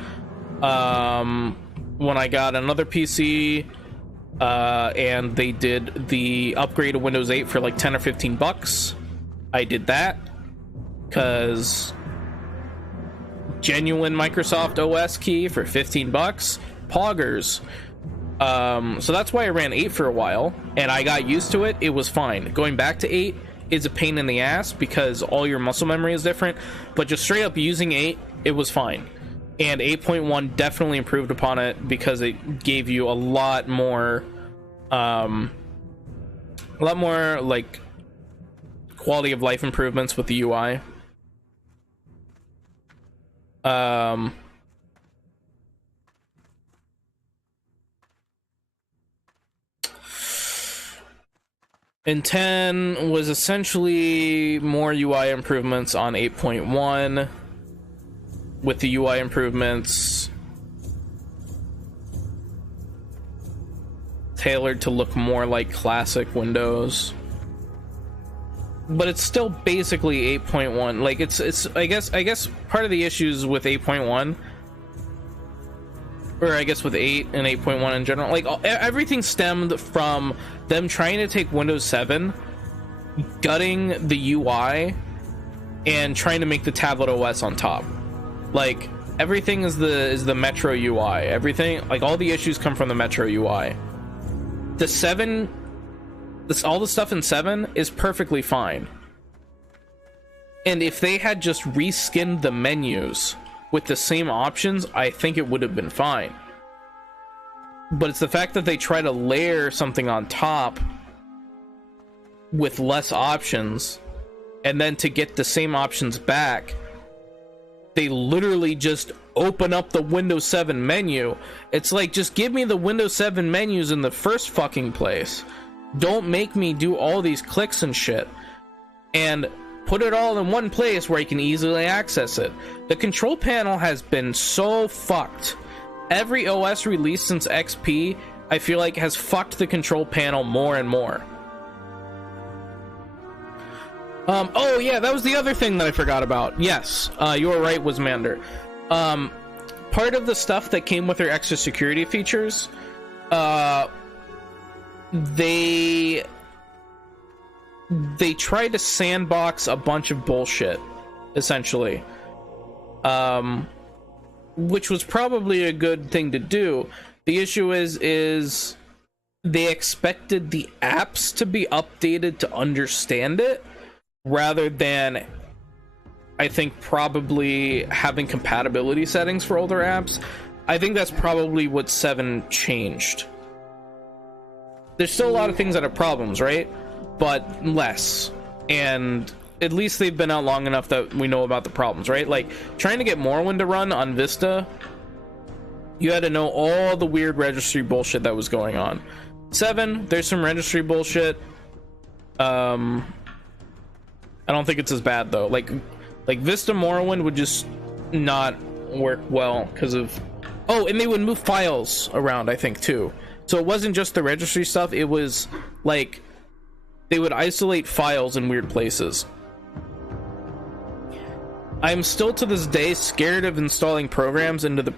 When I got another PC and they did the upgrade to Windows 8 for like 10 or 15 bucks, I did that because genuine Microsoft OS key for 15 bucks, poggers. So that's why I ran 8 for a while, and I got used to it. It was fine. Going back to 8 is a pain in the ass because all your muscle memory is different, but just straight up using 8, it was fine. And 8.1 definitely improved upon it because it gave you a lot more like quality of life improvements with the UI. And 10 was essentially more UI improvements on 8.1, with the UI improvements tailored to look more like classic Windows. But it's still basically 8.1. Like, it's I guess part of the issues with 8.1, or I guess with 8 and 8.1 in general, like everything stemmed from them trying to take Windows 7, gutting the UI, and trying to make the tablet OS on top. Like, everything is the Metro UI. Everything, like, all the issues come from the Metro UI. The 7, all the stuff in 7 is perfectly fine. And if they had just reskinned the menus with the same options, I think it would have been fine. But it's the fact that they try to layer something on top with less options, and then to get the same options back, they literally just open up the Windows 7 menu. It's like, just give me the Windows 7 menus in the first fucking place. Don't make me do all these clicks and shit. And put it all in one place where you can easily access it. The control panel has been so fucked. Every OS release since XP, I feel like, has fucked the control panel more and more. Oh yeah, that was the other thing that I forgot about. Yes, you were right, Wizmander. Part of the stuff that came with their extra security features, they tried to sandbox a bunch of bullshit, essentially. Which was probably a good thing to do. The issue is they expected the apps to be updated to understand it, rather than, I think, probably having compatibility settings for older apps. I think that's probably what 7 changed. There's still a lot of things that are problems, right? But less. And at least they've been out long enough that we know about the problems, right? Like, trying to get Morrowind to run on Vista, you had to know all the weird registry bullshit that was going on. 7, there's some registry bullshit. I don't think it's as bad though. Like Vista Morrowind would just not work well because of, oh, and they would move files around, I think, too. So it wasn't just the registry stuff, it was like they would isolate files in weird places. I'm still to this day scared of installing programs into the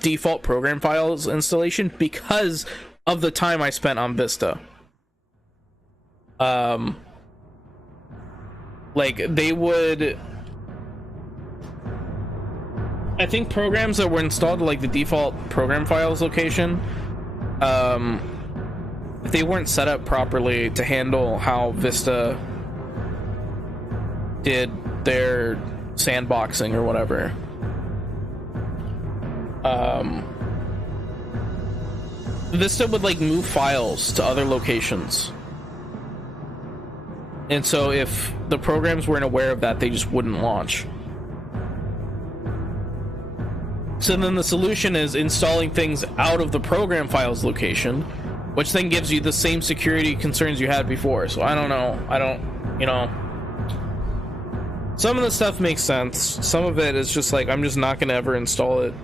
default program files installation because of the time I spent on Vista. Like, they would, I think programs that were installed to like the default program files location, they weren't set up properly to handle how Vista did their sandboxing or whatever. Vista would like move files to other locations, and so if the programs weren't aware of that, they just wouldn't launch. So then the solution is installing things out of the program files location, which then gives you the same security concerns you had before. So I don't know, you know, Some of the stuff makes sense. Some of it is just like, I'm just not gonna ever install it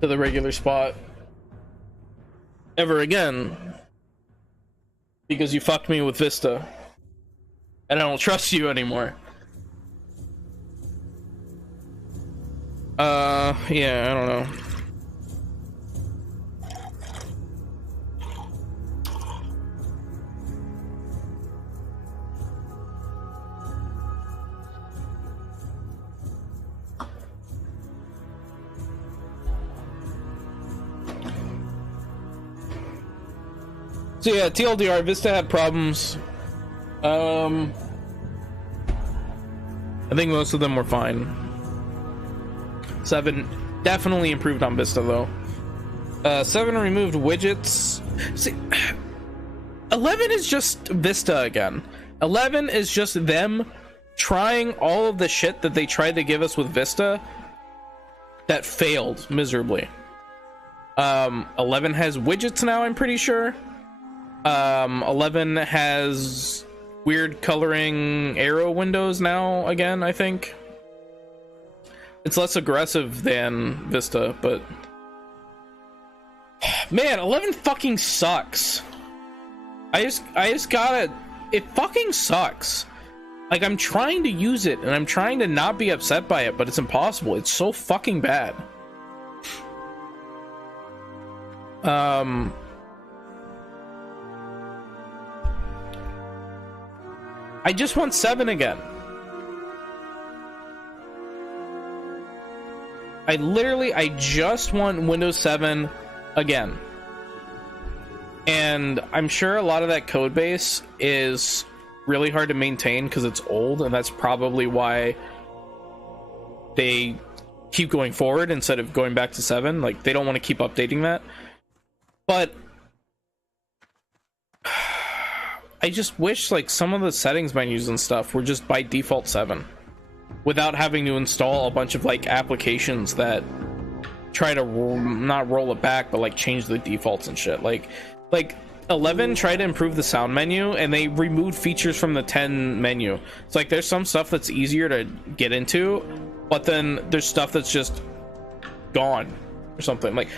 to the regular spot ever again, because you fucked me with Vista and I don't trust you anymore. Yeah, I don't know. So yeah, TLDR, Vista had problems. I think most of them were fine. 7 definitely improved on Vista though. 7 removed widgets. See, 11 is just Vista again. 11 is just them trying all of the shit that they tried to give us with Vista that failed miserably. 11 has widgets now, I'm pretty sure. 11 has weird coloring arrow windows now again, I think. It's less aggressive than Vista, but man, 11 fucking sucks. I just gotta, it fucking sucks. Like, I'm trying to use it and I'm trying to not be upset by it, but it's impossible. It's so fucking bad. I just want 7 again. I just want Windows 7 again. And I'm sure a lot of that code base is really hard to maintain because it's old, and that's probably why they keep going forward instead of going back to 7. Like, they don't want to keep updating that. But I just wish like some of the settings menus and stuff were just by default 7 without having to install a bunch of like applications that try to not roll it back but like change the defaults and shit. Like 11 tried to improve the sound menu and they removed features from the 10 menu. It's like there's some stuff that's easier to get into, but then there's stuff that's just gone or something. Like,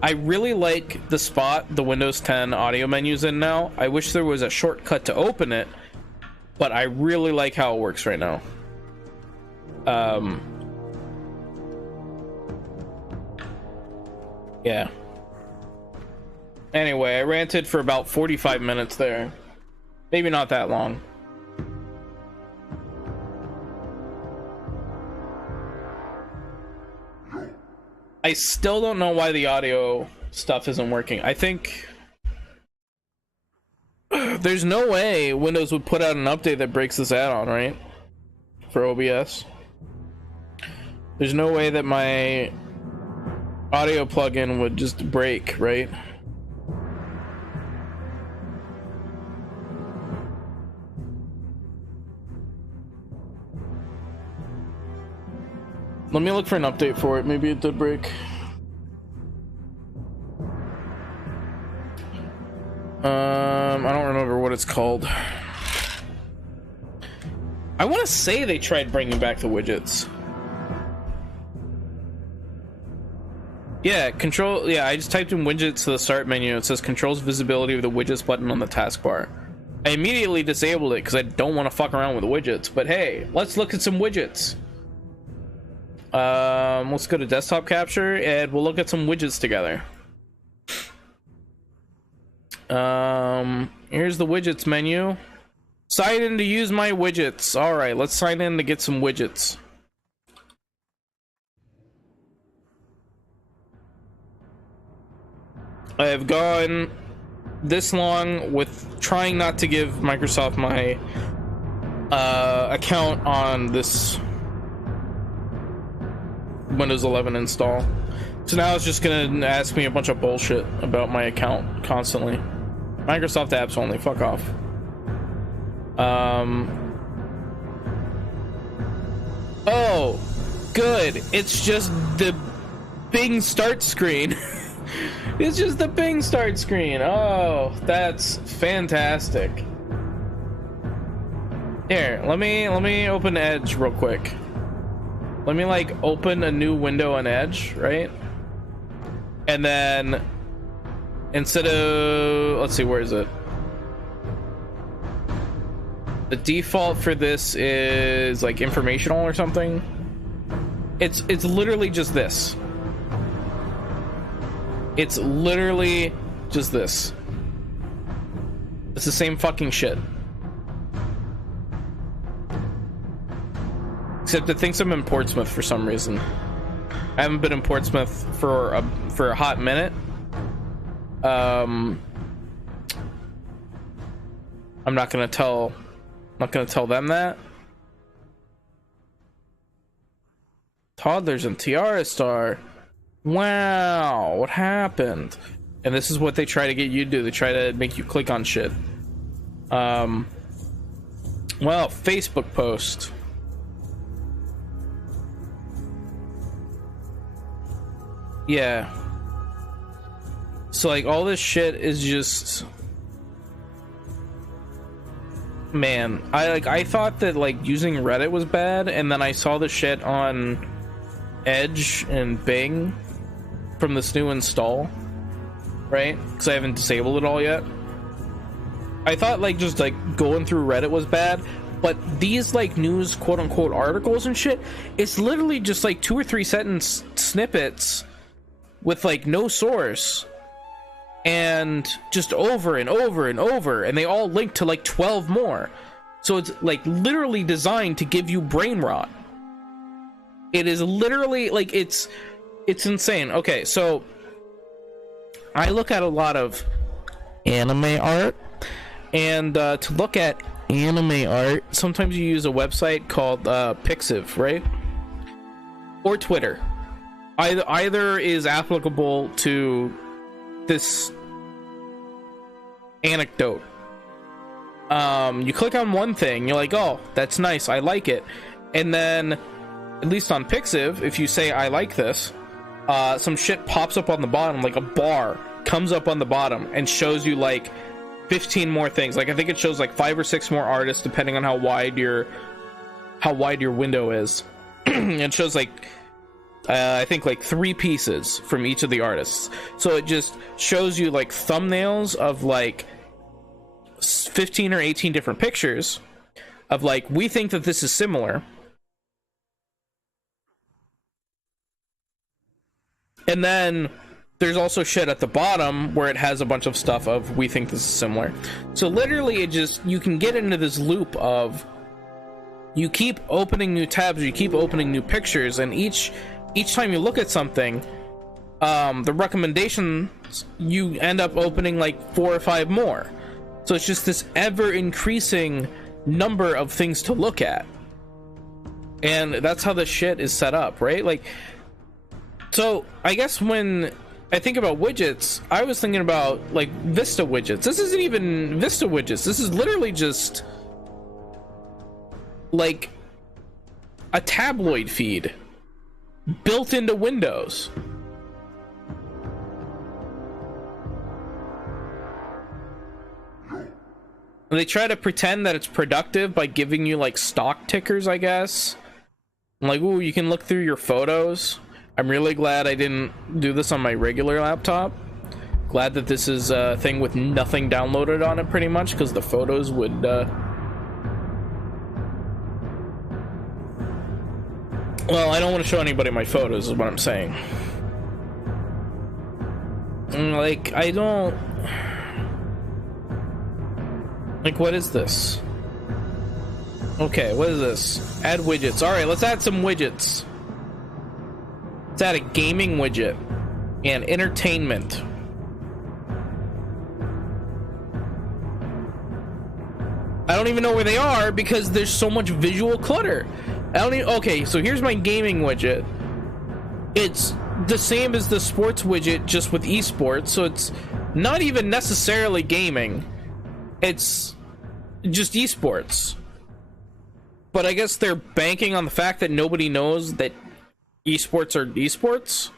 I really like the spot the Windows 10 audio menu's in now. I wish there was a shortcut to open it, but I really like how it works right now. Yeah. Anyway, I ranted for about 45 minutes there. Maybe not that long. I still don't know why the audio stuff isn't working. I think there's no way Windows would put out an update that breaks this add-on, right? For OBS. There's no way that my audio plugin would just break, right? Let me look for an update for it. Maybe it did break. I don't remember what it's called. I want to say they tried bringing back the widgets. Yeah, control. Yeah, I just typed in widgets to the start menu. It says controls visibility of the widgets button on the taskbar. I immediately disabled it because I don't want to fuck around with the widgets. But hey, let's look at some widgets. Let's go to desktop capture and we'll look at some widgets together. Here's the widgets menu. Sign in to use my widgets. All right, let's sign in to get some widgets. I have gone this long with trying not to give Microsoft my account on this Windows 11 install. So now it's just gonna ask me a bunch of bullshit about my account constantly. Microsoft apps only, fuck off. Oh, good. It's just the Bing start screen. It's just the Bing start screen. Oh, that's fantastic. Here, let me open Edge real quick. Let me like open a new window on Edge, right? And then instead of, let's see, where is it? The default for this is like informational or something. It's literally just this. It's literally just this. It's the same fucking shit. Except it thinks I'm in Portsmouth for some reason. I haven't been in Portsmouth for a hot minute. I'm not gonna tell them that. Toddlers and Tiara Star. Wow, what happened? And this is what they try to get you to do. They try to make you click on shit. Well, Facebook post. Yeah. So like all this shit is just, man, I thought that like using Reddit was bad, and then I saw the shit on Edge and Bing from this new install, right? Because I haven't disabled it all yet. I thought like just like going through Reddit was bad, but these like news quote unquote articles and shit, it's literally just like 2 or 3 sentence snippets with like no source, and just over and over and over, and they all link to like 12 more. So it's like literally designed to give you brain rot. It is literally like it's insane. Okay, so I look at a lot of anime art, and to look at anime art, sometimes you use a website called Pixiv, right? Or Twitter. Either is applicable to this anecdote. You click on one thing, you're like, oh, that's nice, I like it. And then, at least on Pixiv, if you say I like this, some shit pops up on the bottom, like a bar comes up on the bottom and shows you like 15 more things. Like I think it shows like 5 or 6 more artists depending on how wide your window is. It shows like I think like 3 pieces from each of the artists. So it just shows you like thumbnails of like 15 or 18 different pictures of like, we think that this is similar. And then there's also shit at the bottom where it has a bunch of stuff of, we think this is similar. So literally it just, you can get into this loop of, you keep opening new tabs, you keep opening new pictures, and each time you look at something, the recommendations, you end up opening like 4 or 5 more. So it's just this ever increasing number of things to look at. And that's how the shit is set up, right? Like, so I guess when I think about widgets, I was thinking about like Vista widgets. This isn't even Vista widgets. This is literally just like a tabloid feed built into Windows. And they try to pretend that it's productive by giving you like stock tickers, I guess. Like, ooh, you can look through your photos. I'm really glad I didn't do this on my regular laptop. Glad that this is a thing with nothing downloaded on it, pretty much, because the photos would well, I don't want to show anybody my photos, is what I'm saying. Like, I don't... Like, what is this? Okay, what is this? Add widgets. Alright, let's add some widgets. Let's add a gaming widget. And entertainment. I don't even know where they are because there's so much visual clutter. I don't even... Okay, so here's my gaming widget. It's the same as the sports widget, just with esports, so it's not even necessarily gaming. It's just esports. But I guess they're banking on the fact that nobody knows that esports are esports.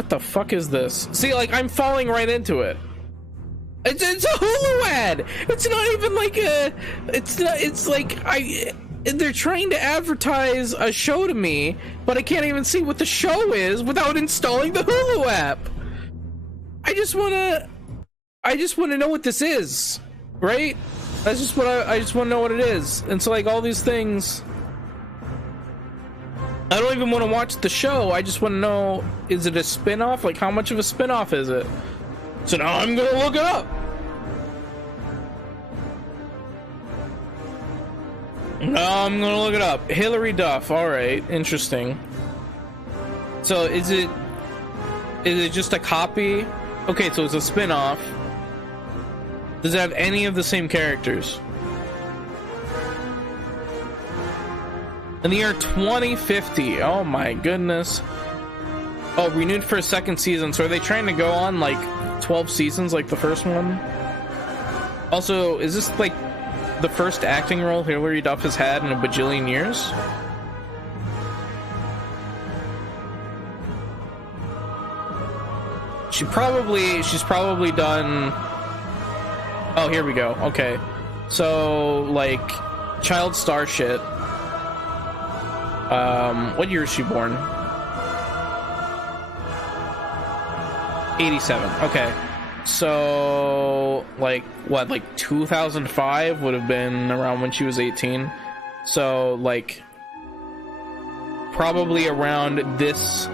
What the fuck is this? See, like, I'm falling right into it. It's a Hulu ad. It's not even like a. It's not. It's like they're trying to advertise a show to me, but I can't even see what the show is without installing the Hulu app. I just wanna know what this is, right? That's just what I just want to know what it is. And so, like, all these things, I don't even want to watch the show. I just want to know, is it a spin-off? Like, how much of a spin-off is it? So now I'm gonna look it up. Now I'm gonna look it up. Hilary Duff. All right, interesting. So is it just a copy? Okay, so it's a spin-off. Does it have any of the same characters? In the year 2050. Oh my goodness. Oh, renewed for a second season. So are they trying to go on like 12 seasons like the first one? Also, is this like the first acting role Hilary Duff has had in a bajillion years? She's probably done. Oh, here we go. Okay, so like child star shit. What year is she born? 87. Okay, so like what, like 2005 would have been around when she was 18. So like probably around this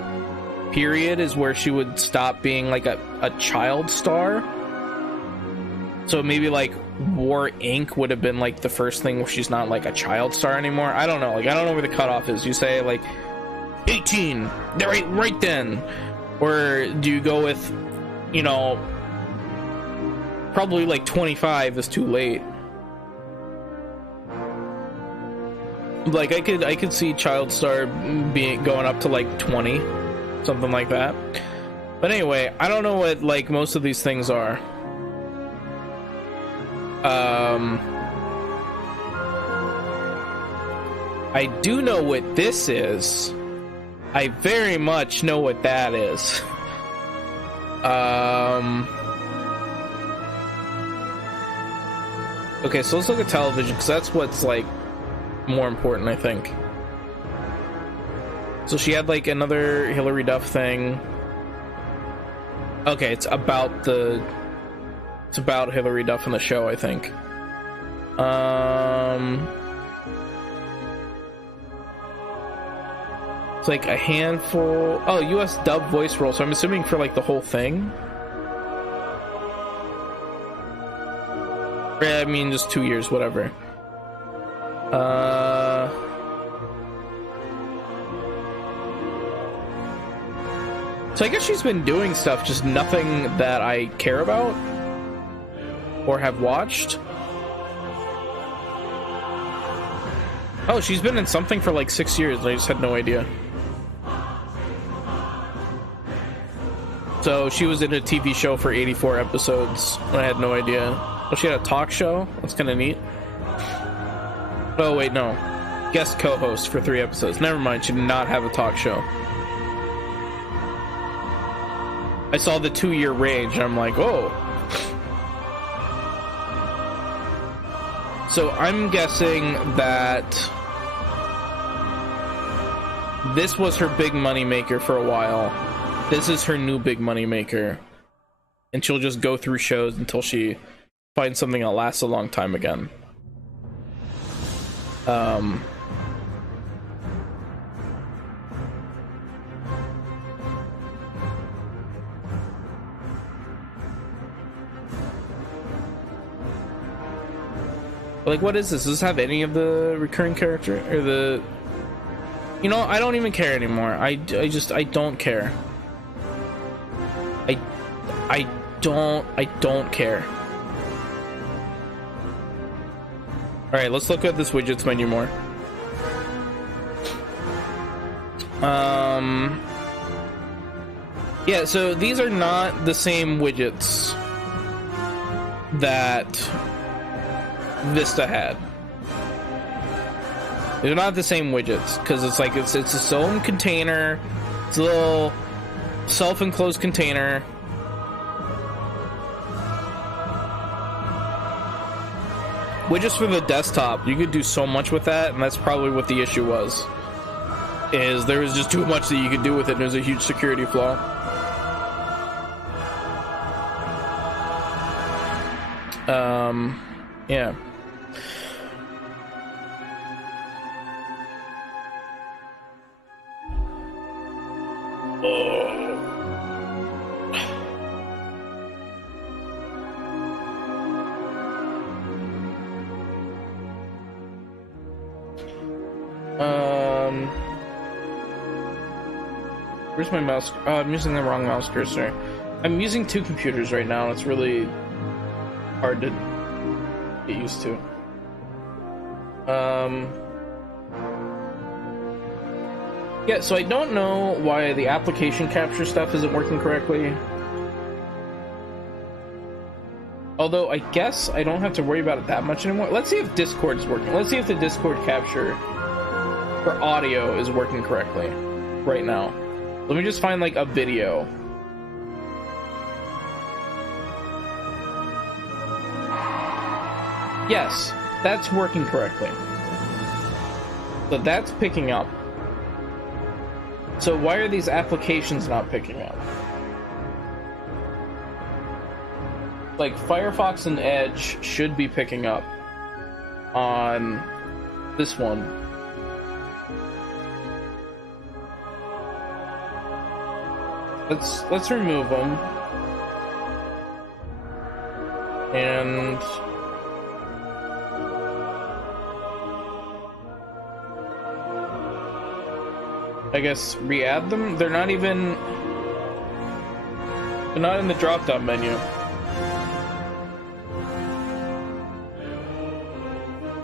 period is where she would stop being like a child star. So maybe like War Inc. would have been like the first thing where she's not like a child star anymore. I don't know. Like, I don't know where the cutoff is. You say like 18, they're right then, or do you go with, you know, probably like 25 is too late. Like I could see child star being going up to like 20, something like that. But anyway, I don't know what like most of these things are. I do know what this is. I very much know what that is. Okay, so let's look at television, because that's what's like more important, I think. So she had like another Hilary Duff thing. Okay, it's about Hilary Duff in the show, I think. It's like a handful. Oh, US dub voice role, so I'm assuming for like the whole thing. Yeah, I mean just 2 years, whatever. So I guess she's been doing stuff, just nothing that I care about or have watched. Oh, she's been in something for like 6 years. I just had no idea. So she was in a TV show for 84 episodes. I had no idea. Oh, she had a talk show? That's kind of neat. Oh, wait, no. Guest co-host for 3 episodes. Never mind, she did not have a talk show. I saw the 2-year range, and I'm like, oh. So I'm guessing that this was her big money maker for a while. This is her new big money maker. And she'll just go through shows until she finds something that lasts a long time again. Like, what is this? Does this have any of the recurring character or the? You know, I don't even care anymore. I don't care. I don't care. All right, let's look at this widgets menu more. Yeah, so these are not the same widgets that Vista had. They're not the same widgets because it's like it's its own container. It's a little self-enclosed container. Widgets for the desktop. You could do so much with that, and that's probably what the issue was. Is there was just too much that you could do with it, and there's a huge security flaw. Yeah. Where's my mouse? Oh, I'm using the wrong mouse cursor. I'm using two computers right now. It's really hard to get used to. Yeah, so I don't know why the application capture stuff isn't working correctly. Although I guess I don't have to worry about it that much anymore. Let's see if Discord is working. Let's see if the Discord capture for audio is working correctly right now. Let me just find like a video. Yes, that's working correctly. So that's picking up. So why are these applications not picking up? Like Firefox and Edge should be picking up on this one. Let's remove them. And I guess re-add them. They're not even, they're not in the drop-down menu.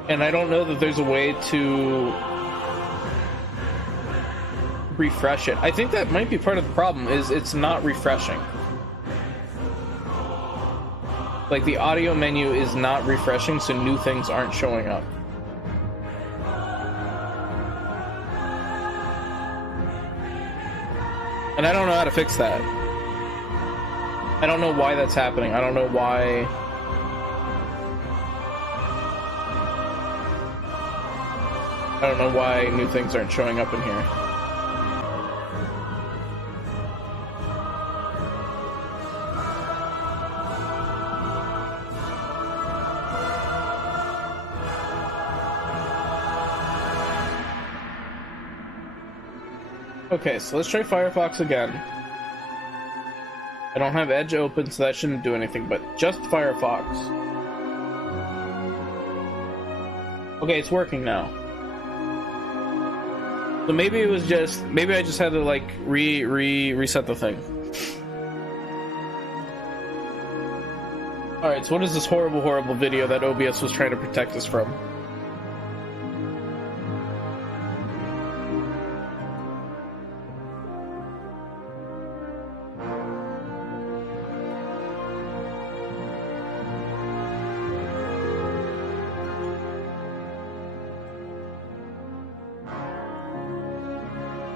And I don't know that there's a way to refresh it. I think that might be part of the problem, is it's not refreshing. Like the audio menu is not refreshing, so new things aren't showing up. And I don't know how to fix that. I don't know why that's happening. I don't know why. I don't know why new things aren't showing up in here. Okay, so let's try Firefox again. I don't have Edge open, so that shouldn't do anything, but just Firefox. Okay, it's working now. So maybe it was just, maybe I just had to like reset the thing. Alright, so what is this horrible video that OBS was trying to protect us from?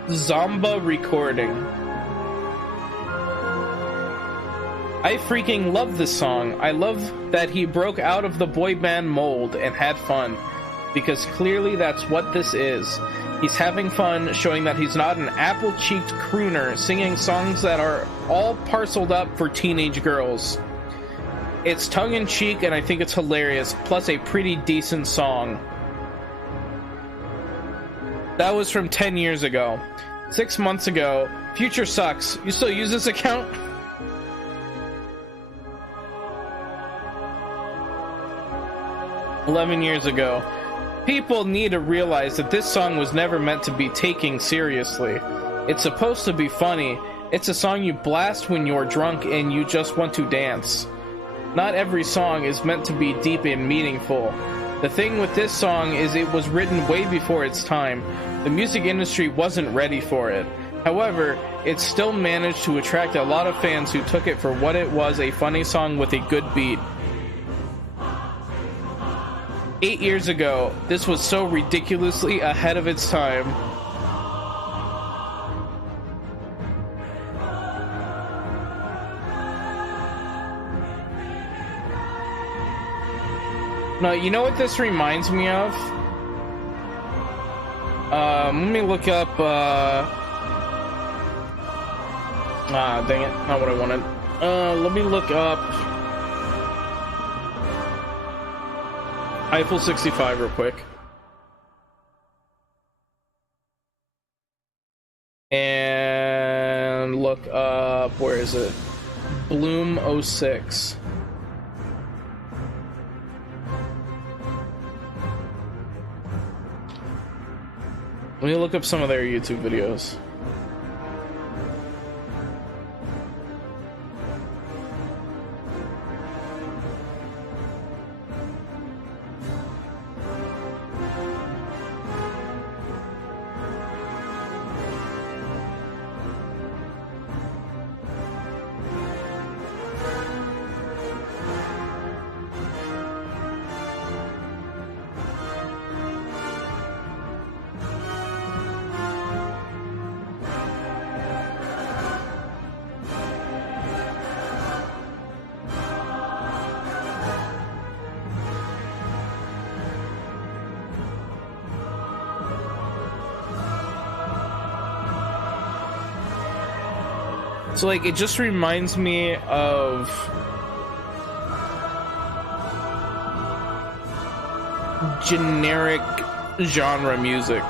Zomba recording. I freaking love this song. I love that he broke out of the boy band mold and had fun, because clearly that's what this is. He's having fun, showing that he's not an apple-cheeked crooner singing songs that are all parceled up for teenage girls. It's tongue-in-cheek, and I think it's hilarious, plus a pretty decent song. That was from 10 years ago. 6 months ago. Future sucks. You still use this account? "11 years ago. People need to realize that this song was never meant to be taken seriously. It's supposed to be funny. It's a song you blast when you're drunk and you just want to dance. Not every song is meant to be deep and meaningful. The thing with this song is it was written way before its time. The music industry wasn't ready for it. However, it still managed to attract a lot of fans who took it for what it was, a funny song with a good beat. 8 years ago, this was so ridiculously ahead of its time. You know what this reminds me of? Let me look up, dang it, not what I wanted. Let me look up Eiffel 65 real quick. And look up, where is it? Bloom 06. Let me look up some of their YouTube videos. So like, it just reminds me of generic genre music.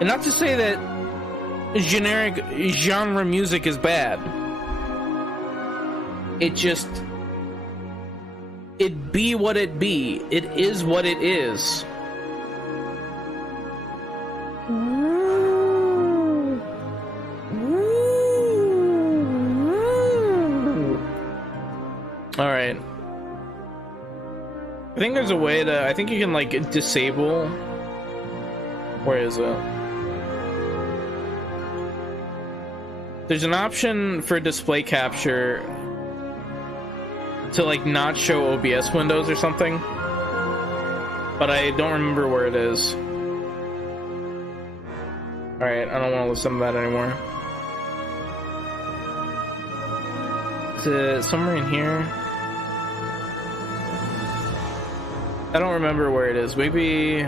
And not to say that generic genre music is bad. It just... it be what it be. It is what it is. Alright. I think there's a way to... I think you can, like, disable... Where is it? There's an option for display capture to like not show OBS windows or something, but I don't remember where it is. Alright, I don't want to listen to that anymore. Is it somewhere in here? I don't remember where it is. Maybe...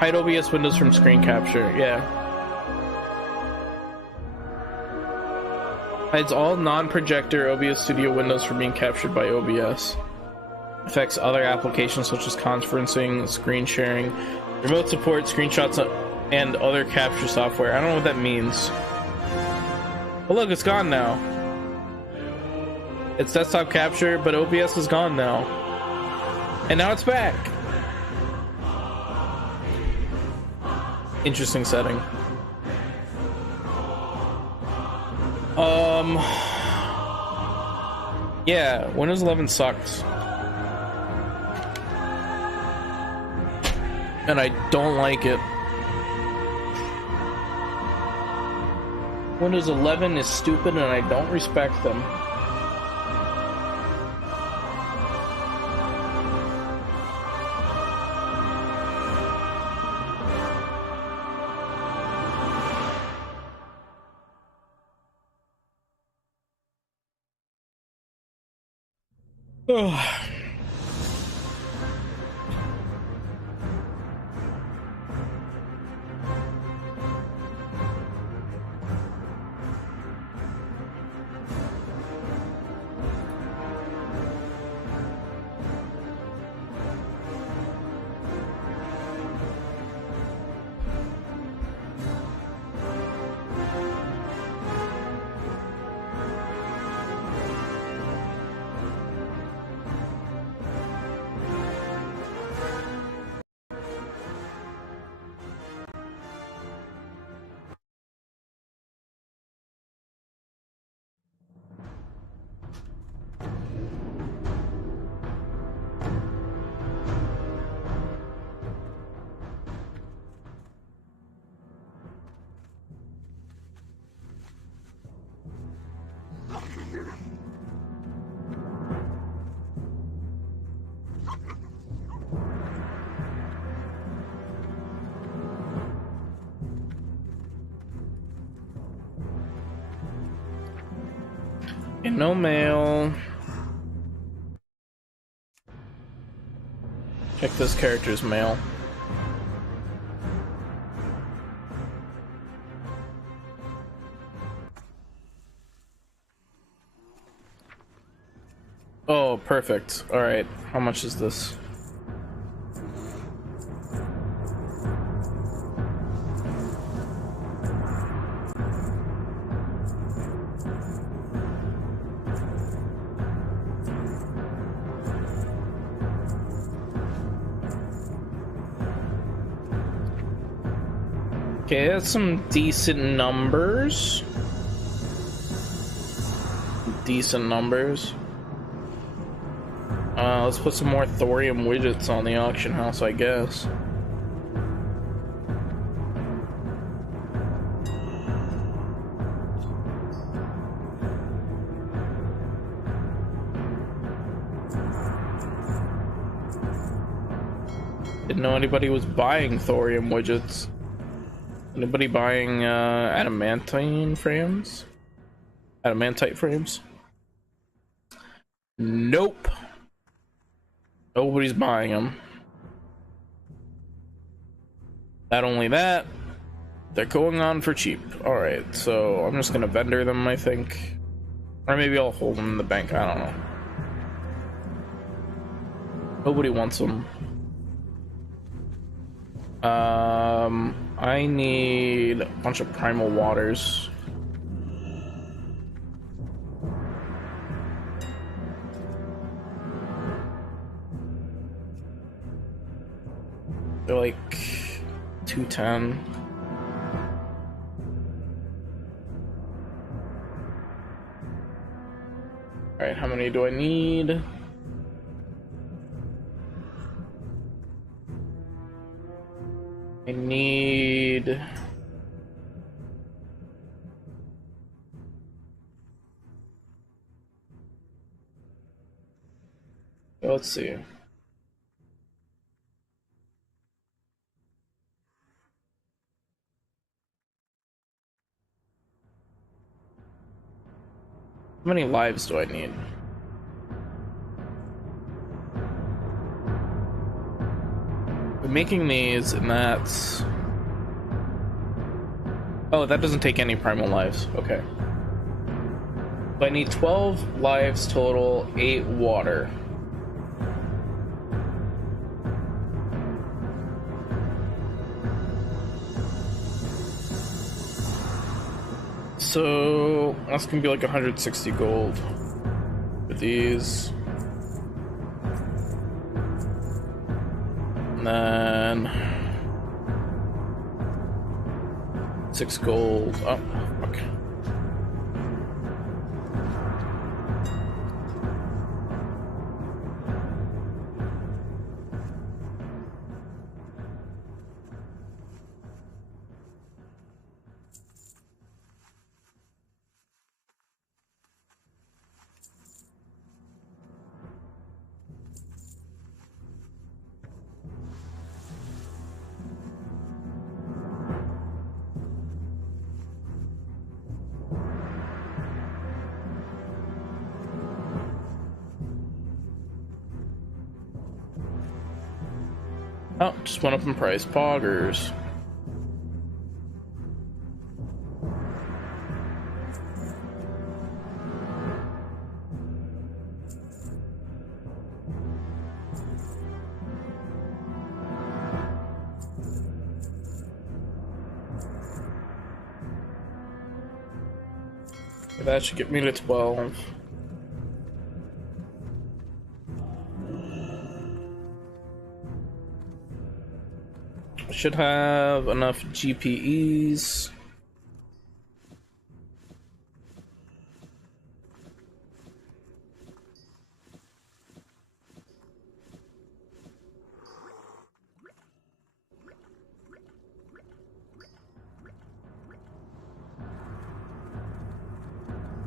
hide OBS windows from screen capture, yeah. Hides all non-projector OBS Studio windows from being captured by OBS. Affects other applications such as conferencing, screen sharing, remote support, screenshots, and other capture software. I don't know what that means. But look, it's gone now. It's desktop capture, but OBS is gone now. And now it's back. Interesting setting. Yeah, Windows 11 sucks. And I don't like it. Windows 11 is stupid and I don't respect them. Oh. And no mail. Check this character's mail. Oh, perfect. Alright, how much is this? Okay, that's some decent numbers. Decent numbers. Let's put some more thorium widgets on the auction house, I guess. Didn't know anybody was buying thorium widgets. Anybody buying adamantine frames? Adamantite frames? Nope. Nobody's buying them. Not only that, they're going on for cheap. Alright, so I'm just gonna vendor them, I think. Or maybe I'll hold them in the bank, I don't know. Nobody wants them. I need a bunch of primal waters. They're like 210. Alright, how many do I need? I need... Let's see. How many lives do I need? I'm making these, and that's... Oh, that doesn't take any primal lives. Okay. So I need 12 lives total, 8 water. So that's gonna be like 160 gold for these. And then 6 gold. Oh, fuck. Oh, just went up in price. Poggers. That should get me to 12. I should have enough GPEs.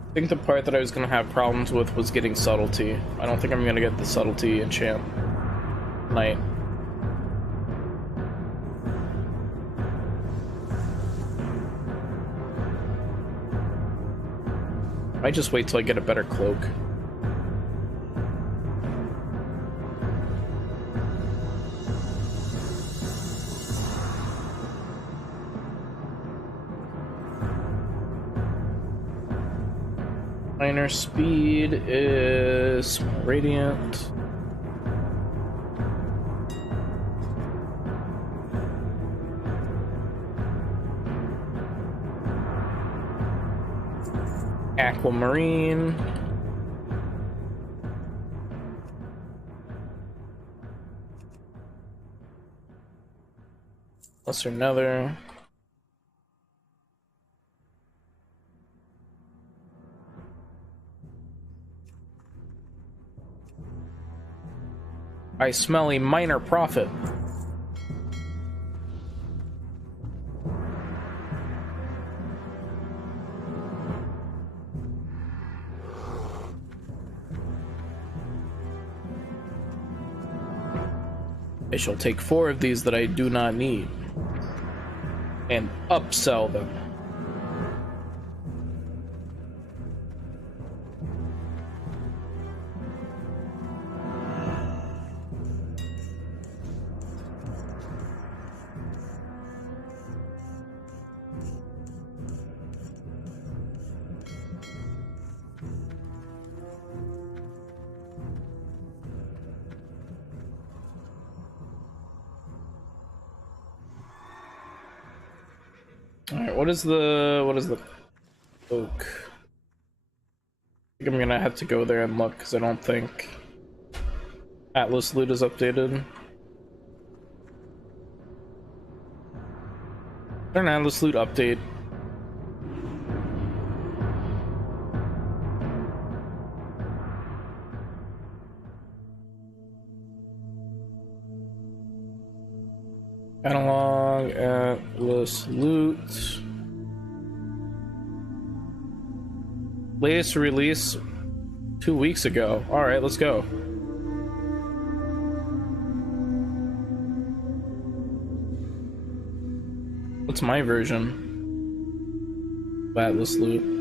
I think the part that I was going to have problems with was getting subtlety. I don't think I'm going to get the subtlety enchant tonight. Might just wait till I get a better cloak. Minor speed is radiant. Aquamarine. Lesser Nether. I smell a minor profit. I shall take 4 of these that I do not need and upsell them. Alright, what is the oak? I think I'm gonna have to go there and look because I don't think Atlas loot is updated. Is there an Atlas loot update? Analog, Atlas loot. Latest release 2 weeks ago. Alright, let's go. What's my version of Atlas loot?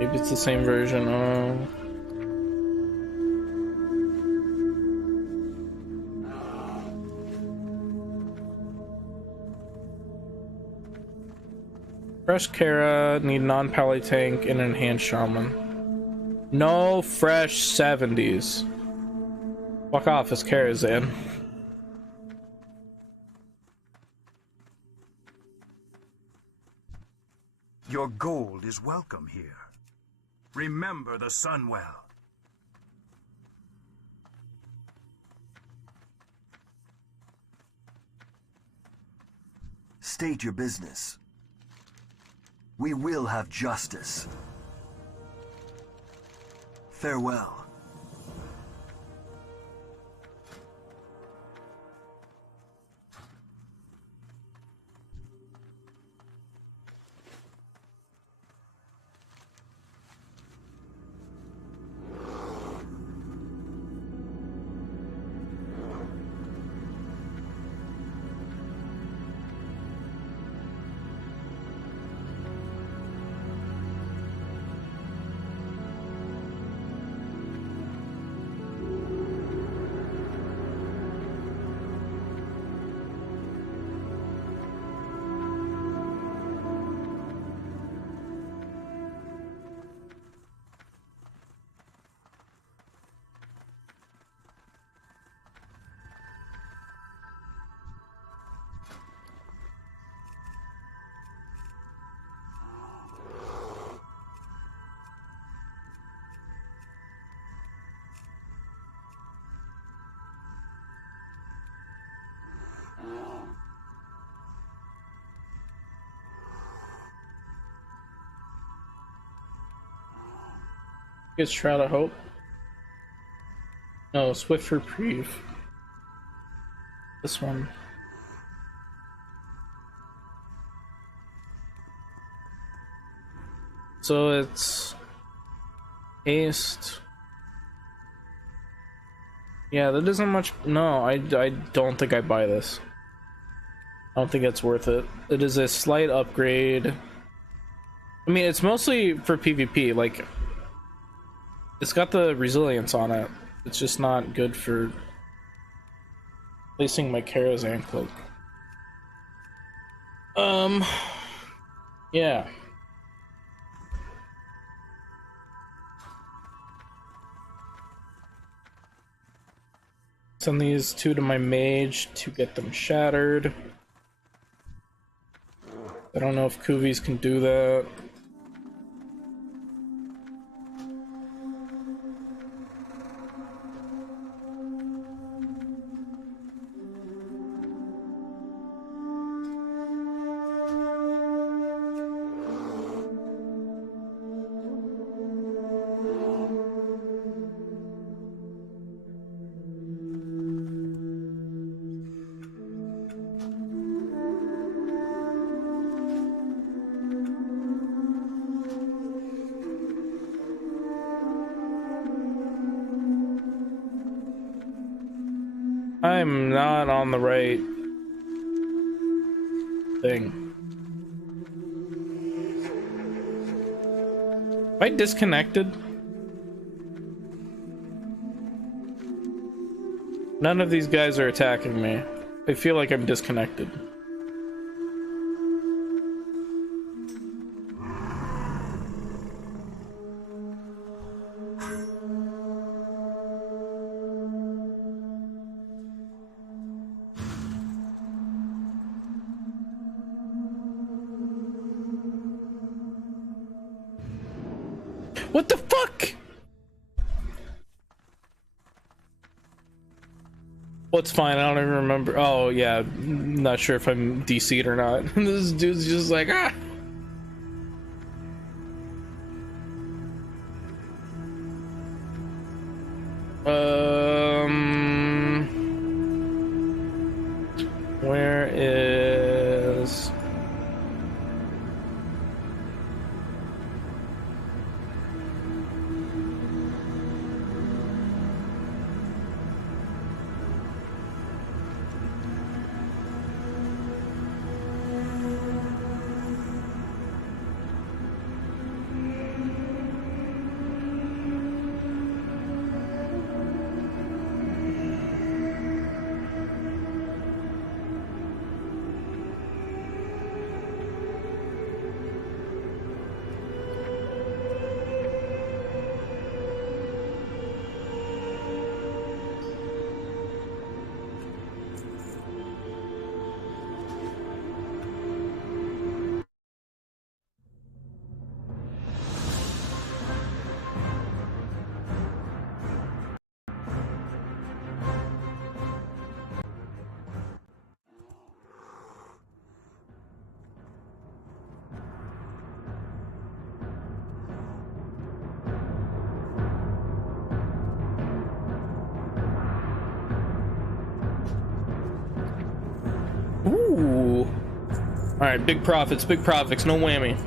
Maybe it's the same version. Fresh Kara, need non-pally tank and enhanced shaman. No fresh 70s. Fuck off, as Kara's in. Your gold is welcome here. Remember the sun well. State your business. We will have justice. Farewell. Guess Shroud of Hope. No, Swift Reprieve. This one. So it's haste. Yeah, that isn't much. No, I don't think I buy this. I don't think it's worth it. It is a slight upgrade. I mean, it's mostly for PvP. Like, it's got the resilience on it. It's just not good for placing my Karazhan cloak. Yeah. Send these two to my mage to get them shattered. I don't know if Kuvis can do that. I'm not on the right thing. Am I disconnected? None of these guys are attacking me. I feel like I'm disconnected. What the fuck? What's fine? I don't even remember. Oh yeah, not sure if I'm DC'd or not. This dude's just like ah. Where is? Ooh. All right, big profits, no whammy.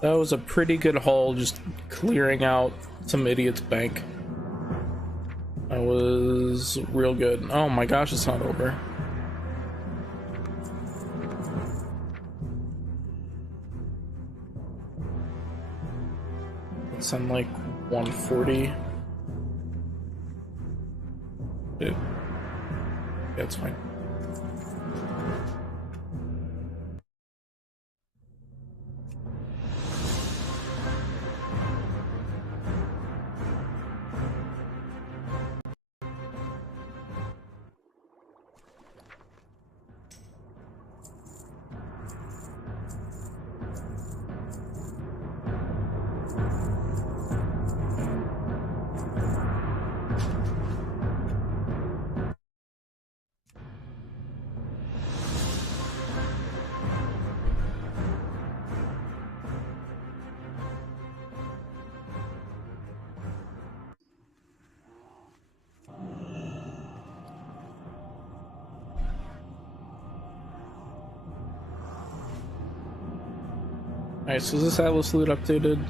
That was a pretty good haul, just clearing out some idiot's bank. That was real good. Oh my gosh, it's not over. It's on like 140. Dude. Yeah, it's fine. Alright, so is this Atlas loot updated?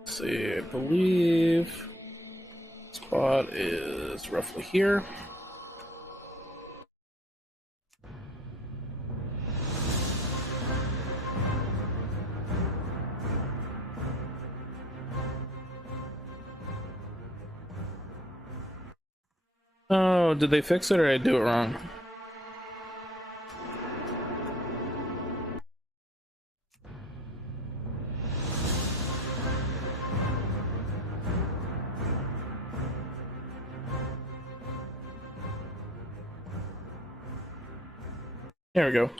Let's see, I believe spot is roughly here. Oh, did they fix it or did I do it wrong? There we go.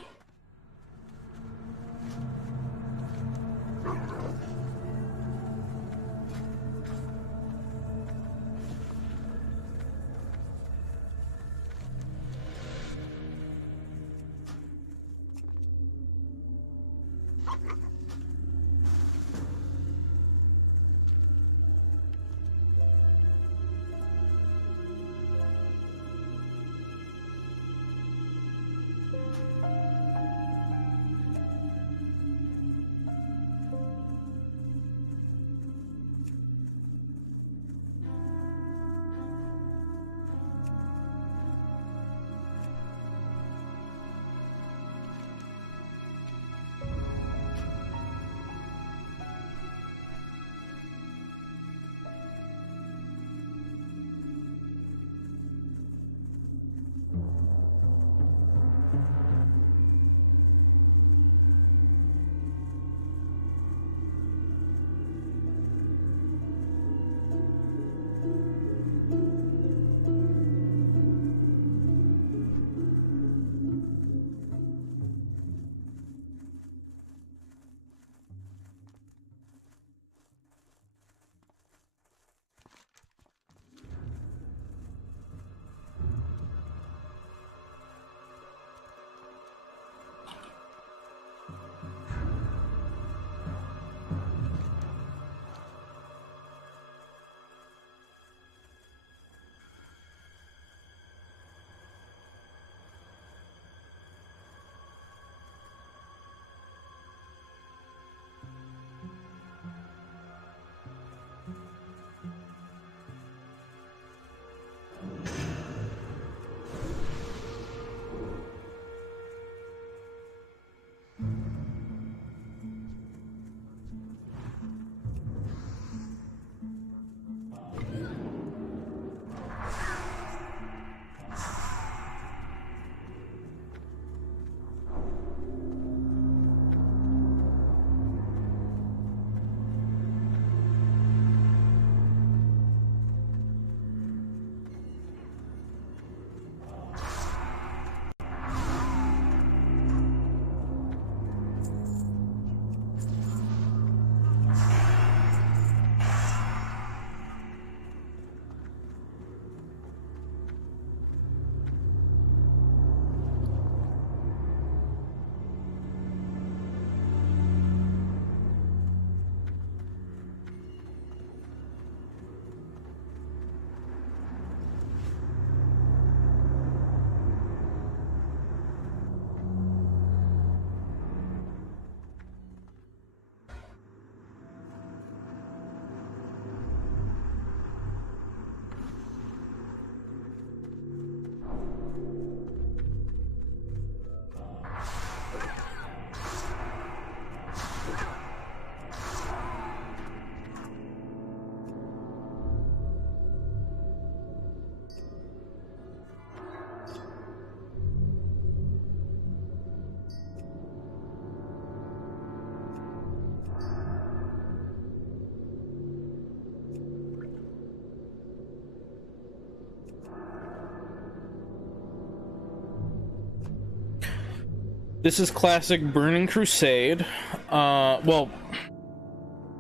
This is classic Burning Crusade. Well,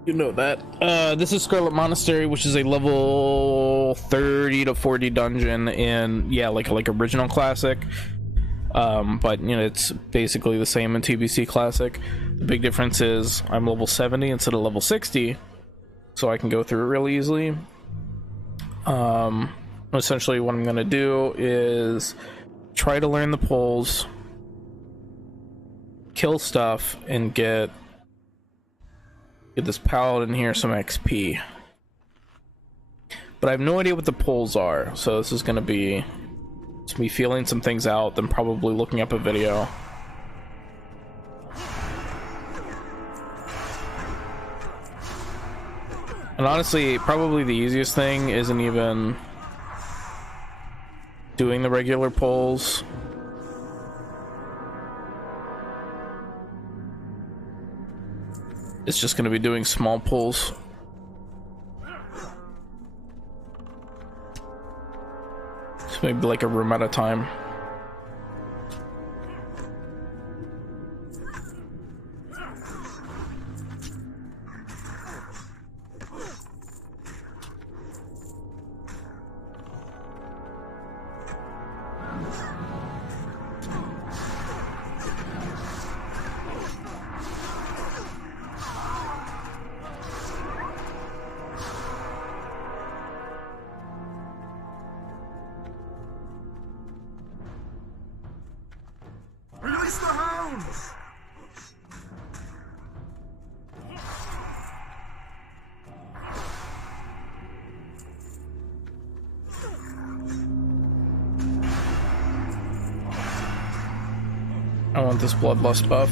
you know that. This is Scarlet Monastery, which is a level 30 to 40 dungeon in, yeah, like original classic. But you know, it's basically the same in TBC classic. The big difference is I'm level 70 instead of level 60, so I can go through it really easily. Essentially what I'm gonna do is try to learn the poles, kill stuff, and get this paladin here some XP. But I have no idea what the poles are, so this is gonna be it's me feeling some things out, then probably looking up a video. And honestly, probably the easiest thing isn't even doing the regular poles. It's just gonna be doing small pulls. So maybe like a room at a time. Release the hounds! I want this bloodlust buff.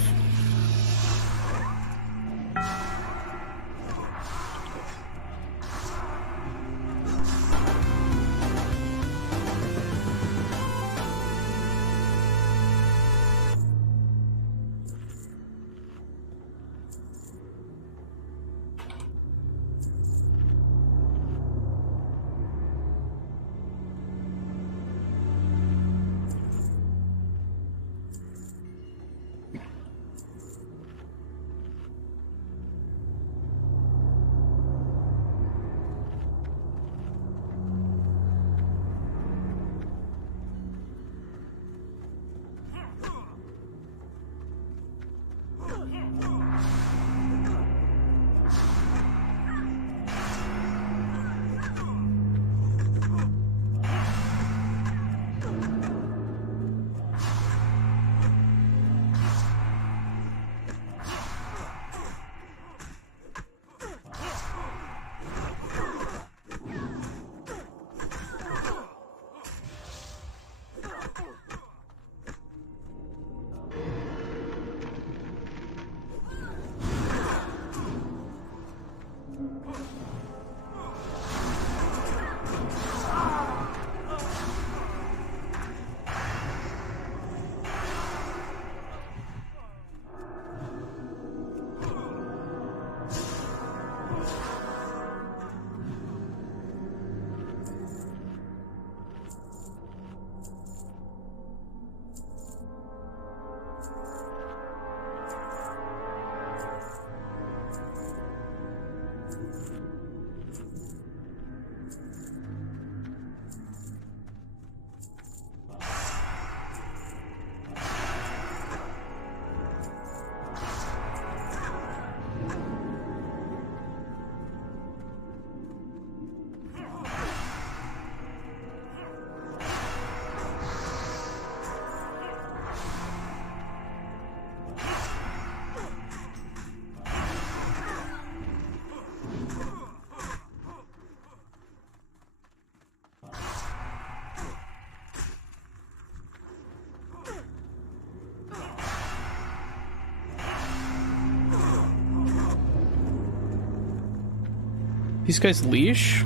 These guys leash?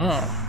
Oh.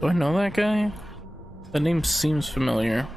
Do I know that guy? The name seems familiar.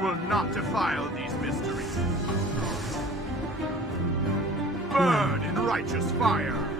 will not defile these mysteries. Burn in righteous fire.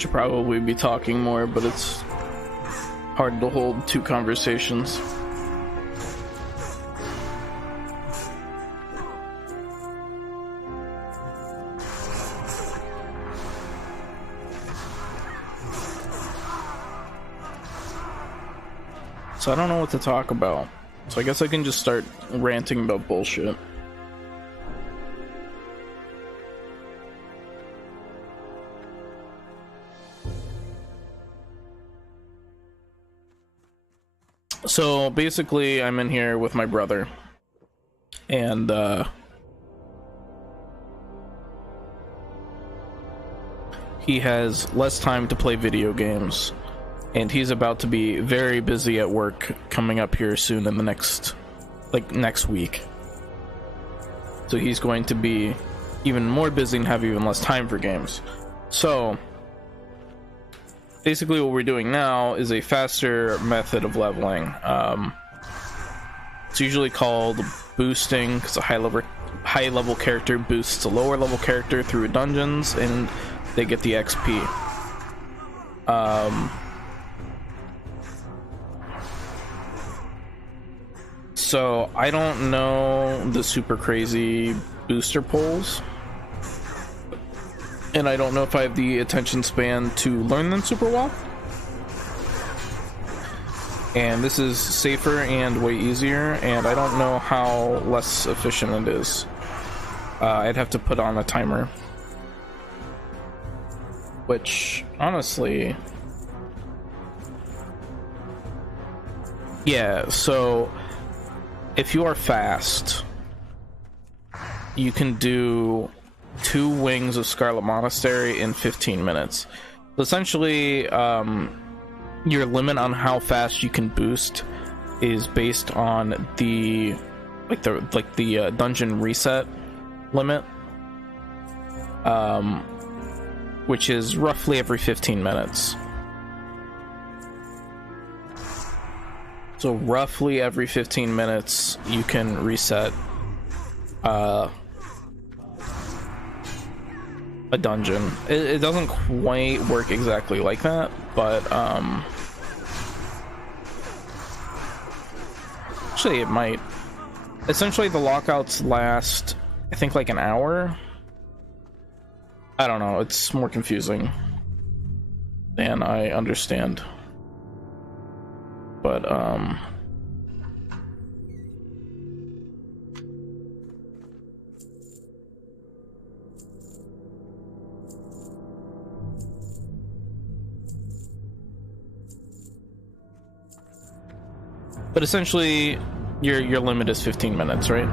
Should probably be talking more, but it's hard to hold two conversations. So I don't know what to talk about. So I guess I can just start ranting about bullshit. So basically, I'm in here with my brother, and he has less time to play video games, and he's about to be very busy at work coming up here soon in the next week. So he's going to be even more busy and have even less time for games. So basically what we're doing now is a faster method of leveling. It's usually called boosting, because a high level character boosts a lower level character through dungeons and they get the XP. So I don't know the super crazy booster pulls, and I don't know if I have the attention span to learn them super well. And this is safer and way easier, and I don't know how less efficient it is. I'd have to put on a timer, which honestly, yeah, so if you are fast, you can do 2 wings of Scarlet Monastery in 15 minutes. So essentially, your limit on how fast you can boost is based on the dungeon reset limit, which is roughly every 15 minutes. So roughly every 15 minutes you can reset a dungeon. It doesn't quite work exactly like that, but actually it might. Essentially the lockouts last, I think, like an hour. I don't know, it's more confusing than I understand. But essentially your limit is 15 minutes, right?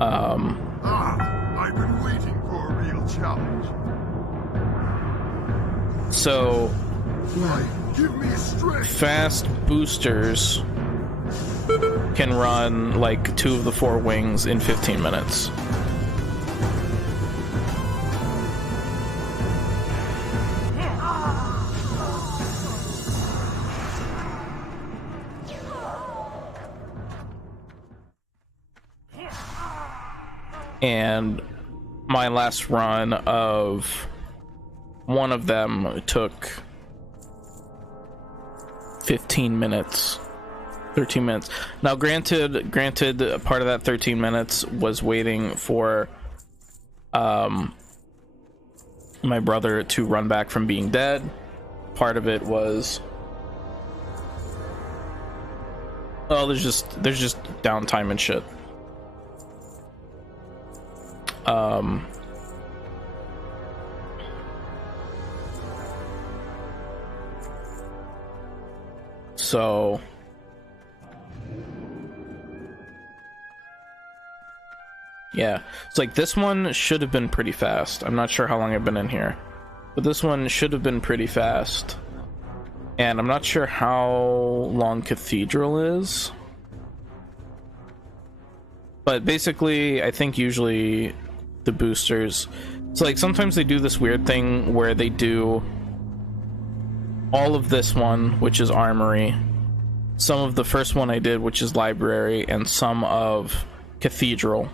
I've been waiting for a real challenge. So Give me strength. fast boosters can run like 2 of the 4 wings in 15 minutes. And my last run of one of them took 15 minutes, 13 minutes. Now granted part of that 13 minutes was waiting for my brother to run back from being dead. Part of it was, oh, there's just downtime and shit. So yeah, it's like this one should have been pretty fast. I'm not sure how long I've been in here, but this one should have been pretty fast. And I'm not sure how long Cathedral is, but basically I think usually the boosters, it's like sometimes they do this weird thing where they do all of this one, which is Armory, some of the first one I did, which is Library, and some of Cathedral.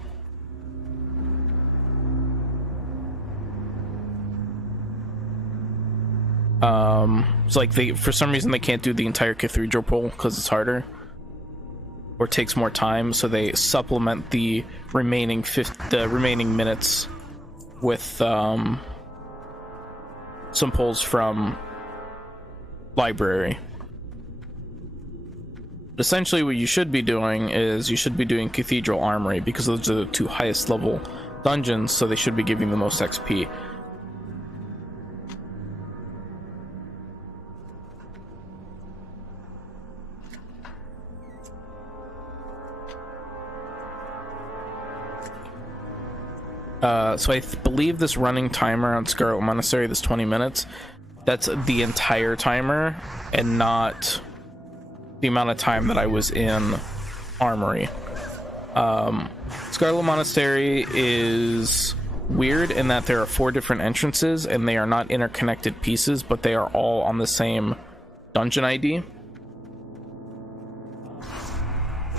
It's like for some reason they can't do the entire cathedral pull because it's harder or takes more time, so they supplement the remaining minutes with some pulls from library. Essentially what you should be doing is you should be doing Cathedral Armory because those are the 2 highest level dungeons, so they should be giving the most XP. So I believe this running timer on Scarlet Monastery, this 20 minutes, that's the entire timer and not the amount of time that I was in Armory. Scarlet Monastery is weird in that there are 4 different entrances and they are not interconnected pieces, but they are all on the same dungeon ID.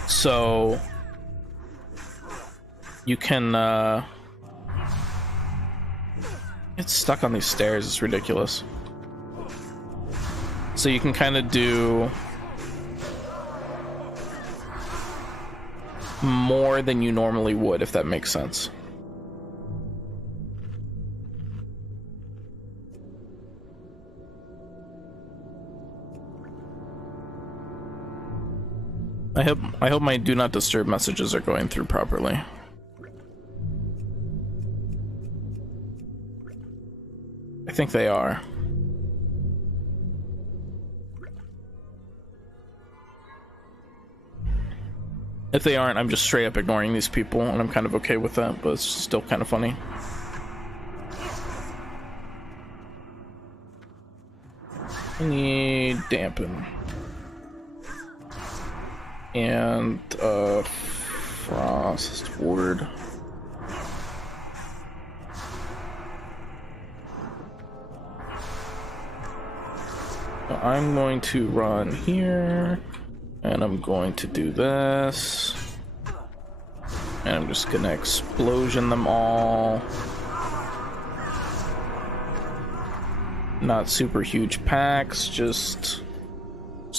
So you can it's stuck on these stairs, it's ridiculous. So you can kind of do more than you normally would, if that makes sense. I hope my do not disturb messages are going through properly. I think they are. If they aren't, I'm just straight up ignoring these people, and I'm kind of okay with that, but it's still kind of funny. I need dampen. And frost ward. So I'm going to run here, and I'm going to do this, and I'm just gonna explosion them all. Not super huge packs, just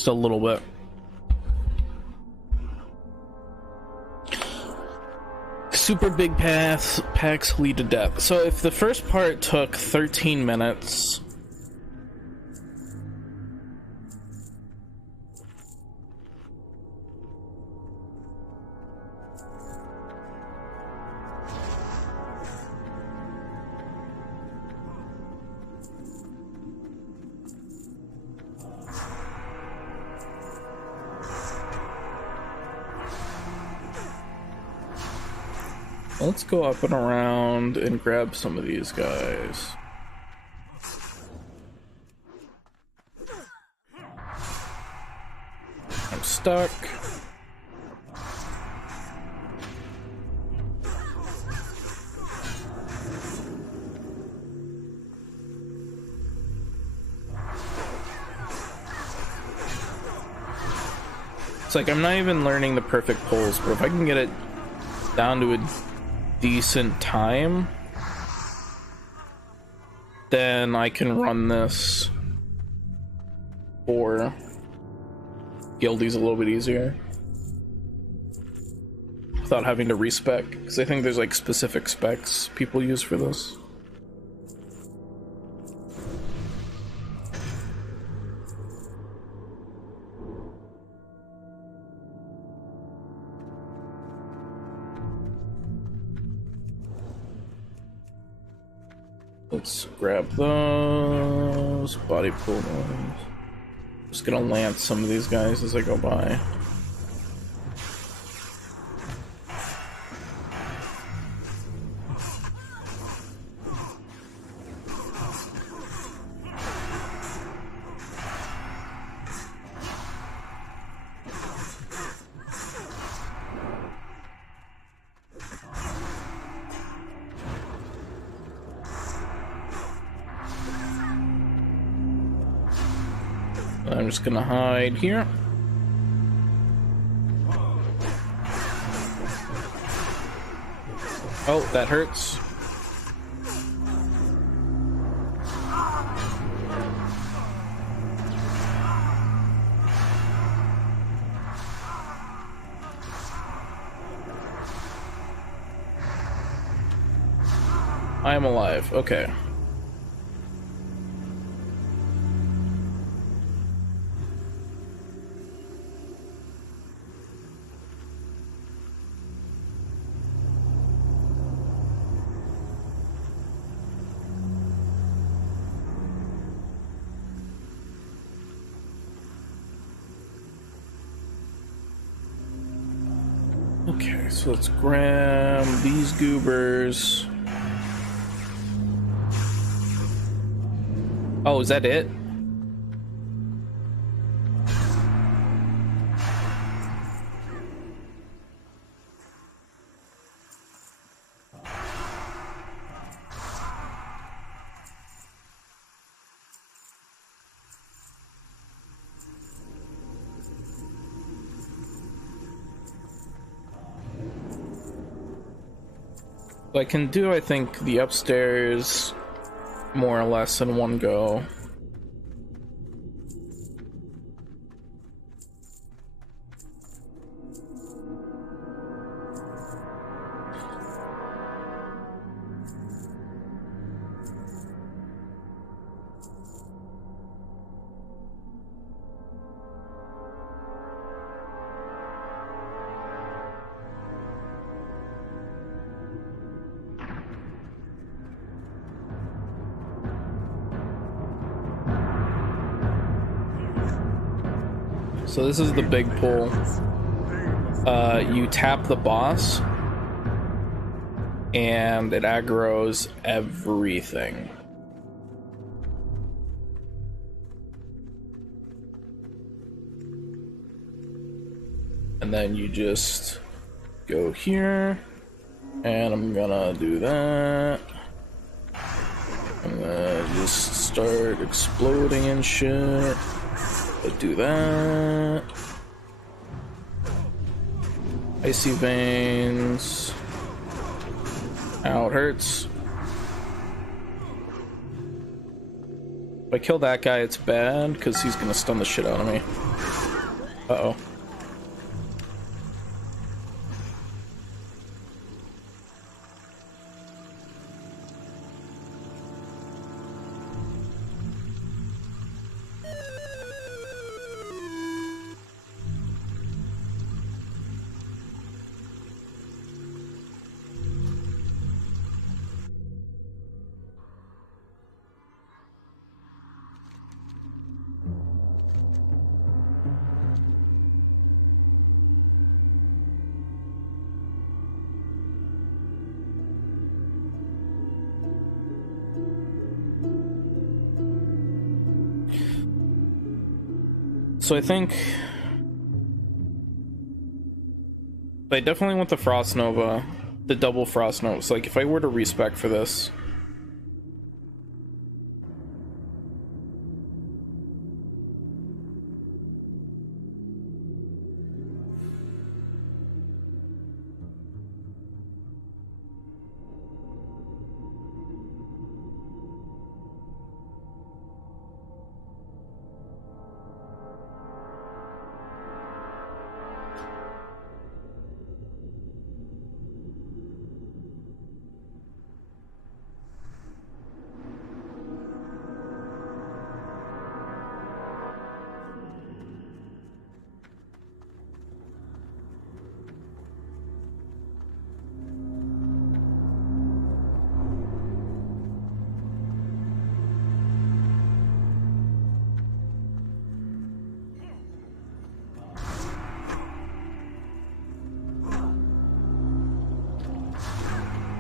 a little bit. Super big packs lead to death. So if the first part took 13 minutes, let's go up and around and grab some of these guys. I'm stuck. It's like I'm not even learning the perfect pulls, but if I can get it down to a decent time, then I can run this for guildies a little bit easier without having to respec, because I think there's like specific specs people use for this. Let's grab those body pull ones. Just gonna lance some of these guys as I go by. I'm just gonna hide here. Oh, that hurts. I am alive. Okay. Okay, so let's grab these goobers. Oh, is that it? So I can do, I think, the upstairs more or less in one go. So this is the big pull. You tap the boss, and it aggroes everything. And then you just go here, and I'm gonna do that. I'm gonna just start exploding and shit. Do that. Icy veins. Ow, it hurts. If I kill that guy, it's bad because he's gonna stun the shit out of me. Uh-oh. So I think I definitely want the Frost Nova, the double Frost Nova. So like if I were to respec for this,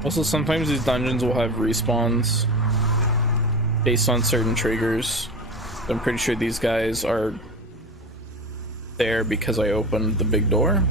also sometimes these dungeons will have respawns based on certain triggers. I'm pretty sure these guys are there because I opened the big door.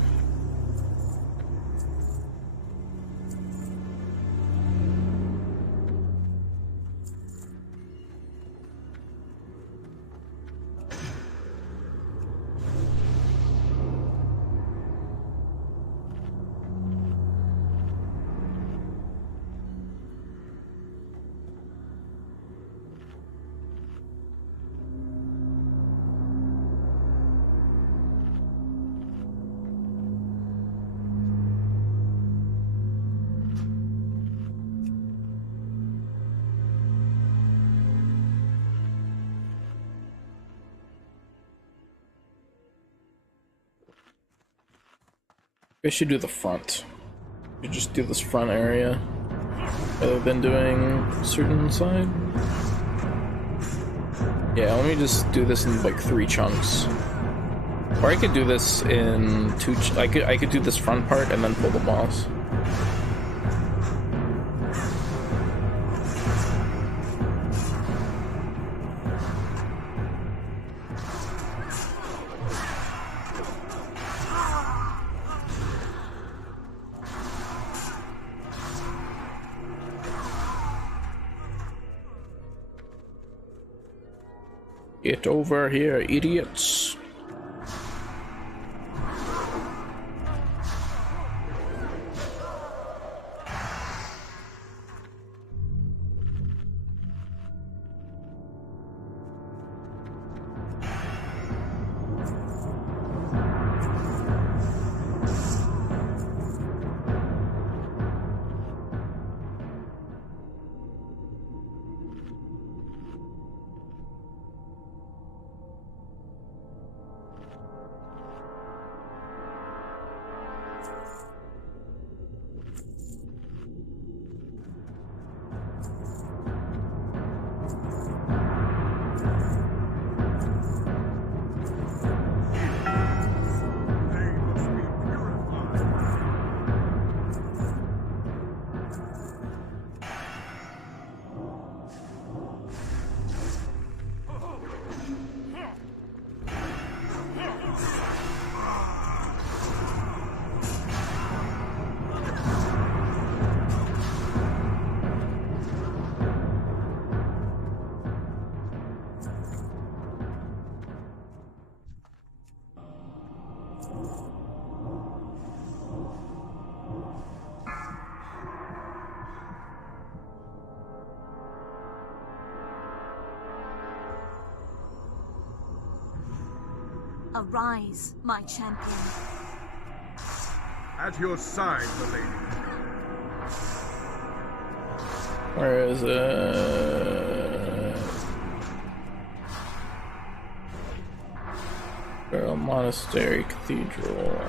I should do the front. You just do this front area rather than doing certain side. Yeah, let me just do this in like 3 chunks. Or I could do this in 2. I could do this front part and then pull the moss. Get over here, idiots. Arise, my champion. At your side, the lady. Where is it? Girl Monastery Cathedral.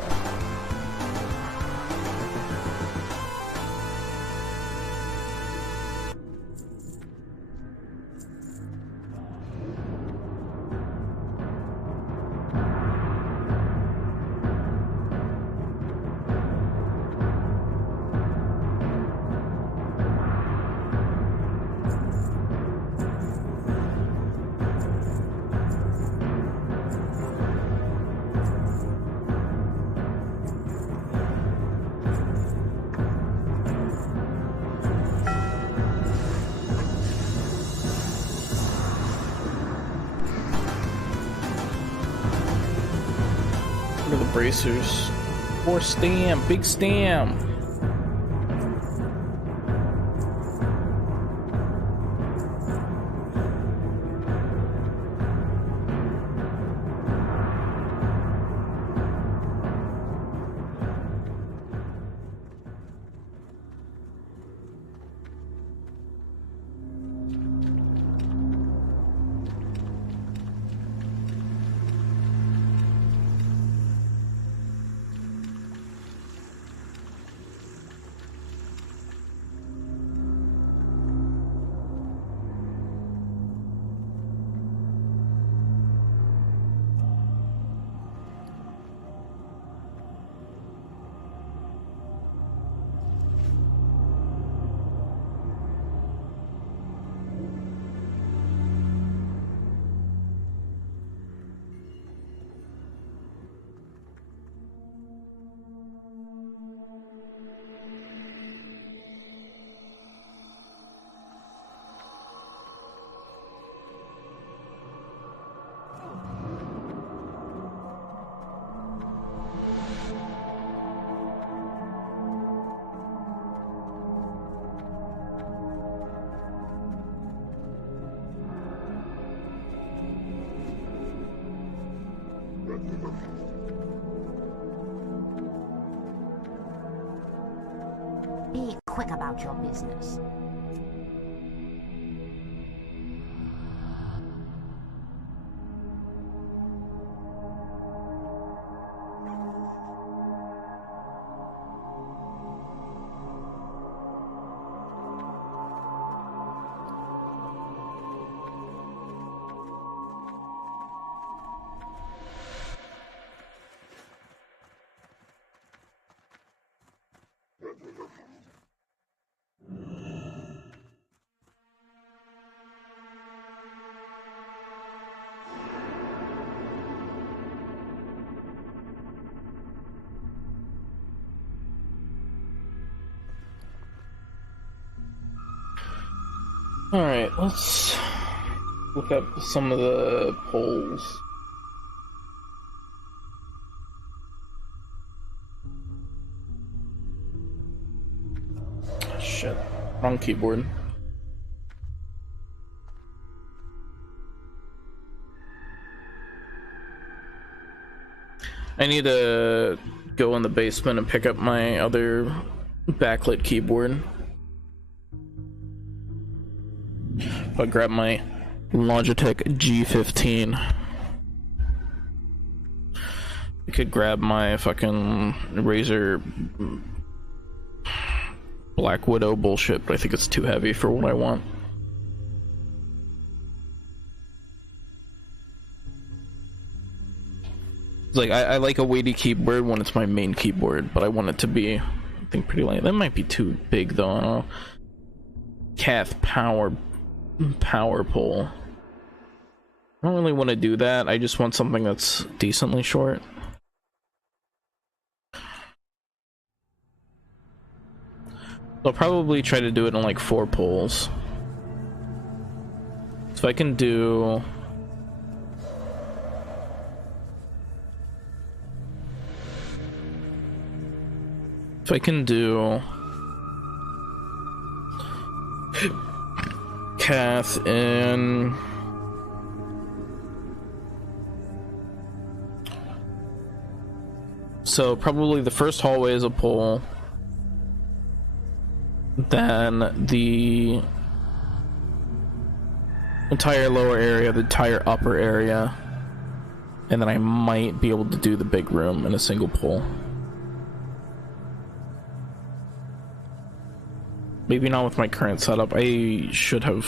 What are the bracers? 4 stam, big stam. Be quick about your business. Alright, let's look up some of the polls. Shit, wrong keyboard. I need to go in the basement and pick up my other backlit keyboard. I'll grab my Logitech G15. I could grab my fucking Razer Black Widow bullshit, but I think it's too heavy for what I want. Like, I like a weighty keyboard when it's my main keyboard, but I want it to be, I think, pretty light. That might be too big though. I don't know. Cath power pole. I don't really want to do that. I just want something that's decently short. I'll probably try to do it in like 4 poles. So I can do... If I can do Cath in so probably the first hallway is a pole, then the entire lower area, the entire upper area, and then I might be able to do the big room in a single pole. Maybe not with my current setup. I should have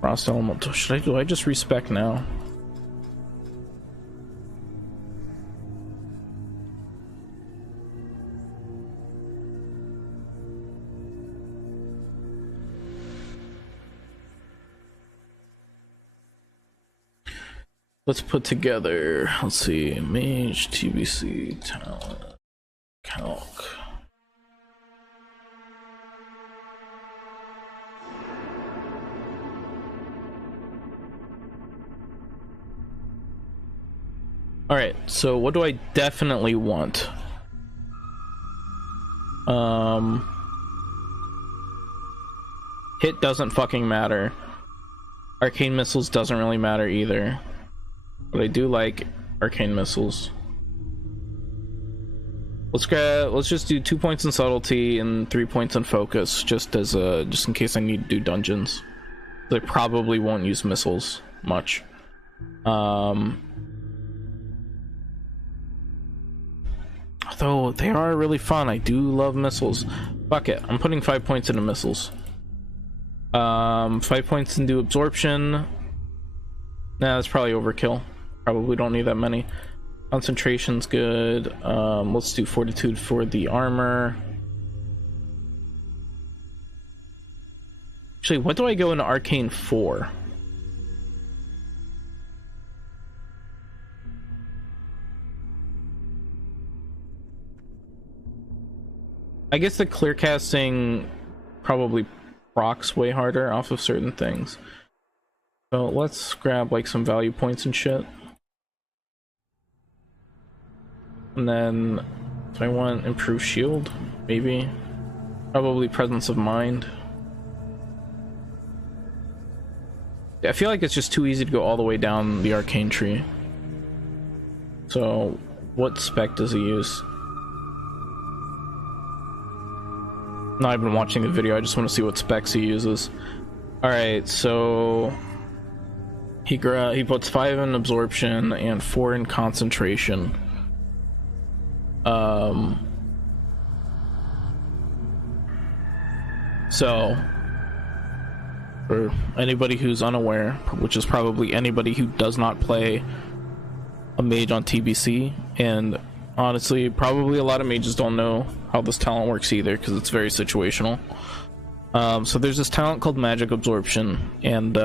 crossed element. Do I just respec now? Let's put together, let's see, Mage, TBC, talent, calc. Alright, so what do I definitely want? Hit doesn't fucking matter. Arcane missiles doesn't really matter either. But I do like arcane missiles. Let's just do 2 points in subtlety and 3 points in focus, just in case I need to do dungeons. I probably won't use missiles much. Though they are really fun. I do love missiles. Fuck it, I'm putting 5 points into missiles. 5 points into absorption. Nah, that's probably overkill. Probably don't need that many. Concentration's good. Let's do fortitude for the armor. Actually, what do I go into arcane for? I guess the clear casting probably procs way harder off of certain things. So let's grab like some value points and shit. And then do I want improved shield? Maybe. Probably presence of mind. I feel like it's just too easy to go all the way down the arcane tree. So what spec does he use? No, I've been watching the video. I just want to see what specs he uses. Alright, so he puts 5 in absorption and 4 in concentration. So for anybody who's unaware, which is probably anybody who does not play a mage on TBC, and honestly probably a lot of mages don't know how this talent works either because it's very situational. So there's this talent called magic absorption, and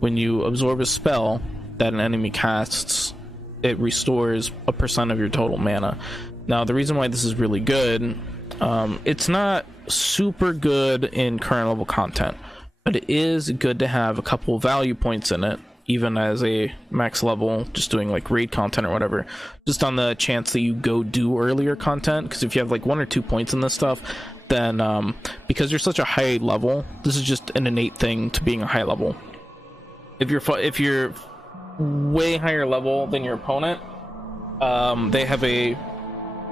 when you absorb a spell that an enemy casts, it restores a % of your total mana. Now the reason why this is really good, it's not super good in current level content, but it is good to have a couple value points in it, even as a max level, just doing like raid content or whatever, just on the chance that you go do earlier content. Because if you have like 1 or 2 points in this stuff, then because you're such a high level, this is just an innate thing to being a high level. If you're way higher level than your opponent, they have a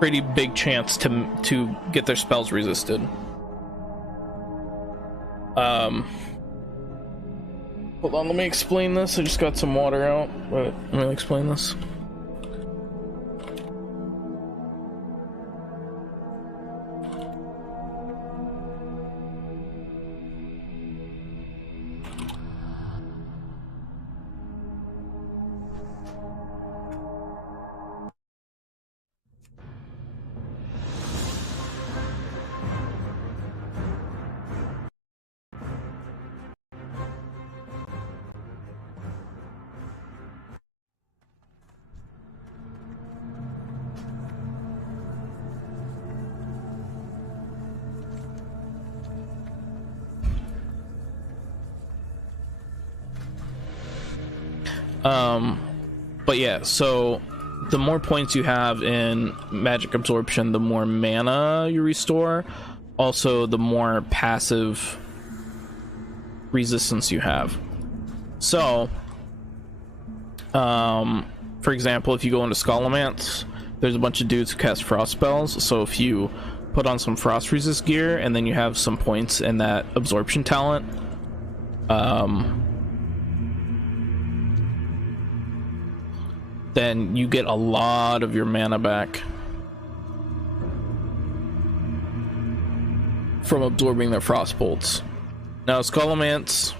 pretty big chance to get their spells resisted. Hold on, let me explain this. I just got some water out, but let me explain this. But yeah, so the more points you have in magic absorption, the more mana you restore. Also, the more passive resistance you have. So, for example, if you go into Scholomance, there's a bunch of dudes who cast frost spells. So if you put on some frost resist gear and then you have some points in that absorption talent, then you get a lot of your mana back from absorbing their frost bolts. Now, Scholomance,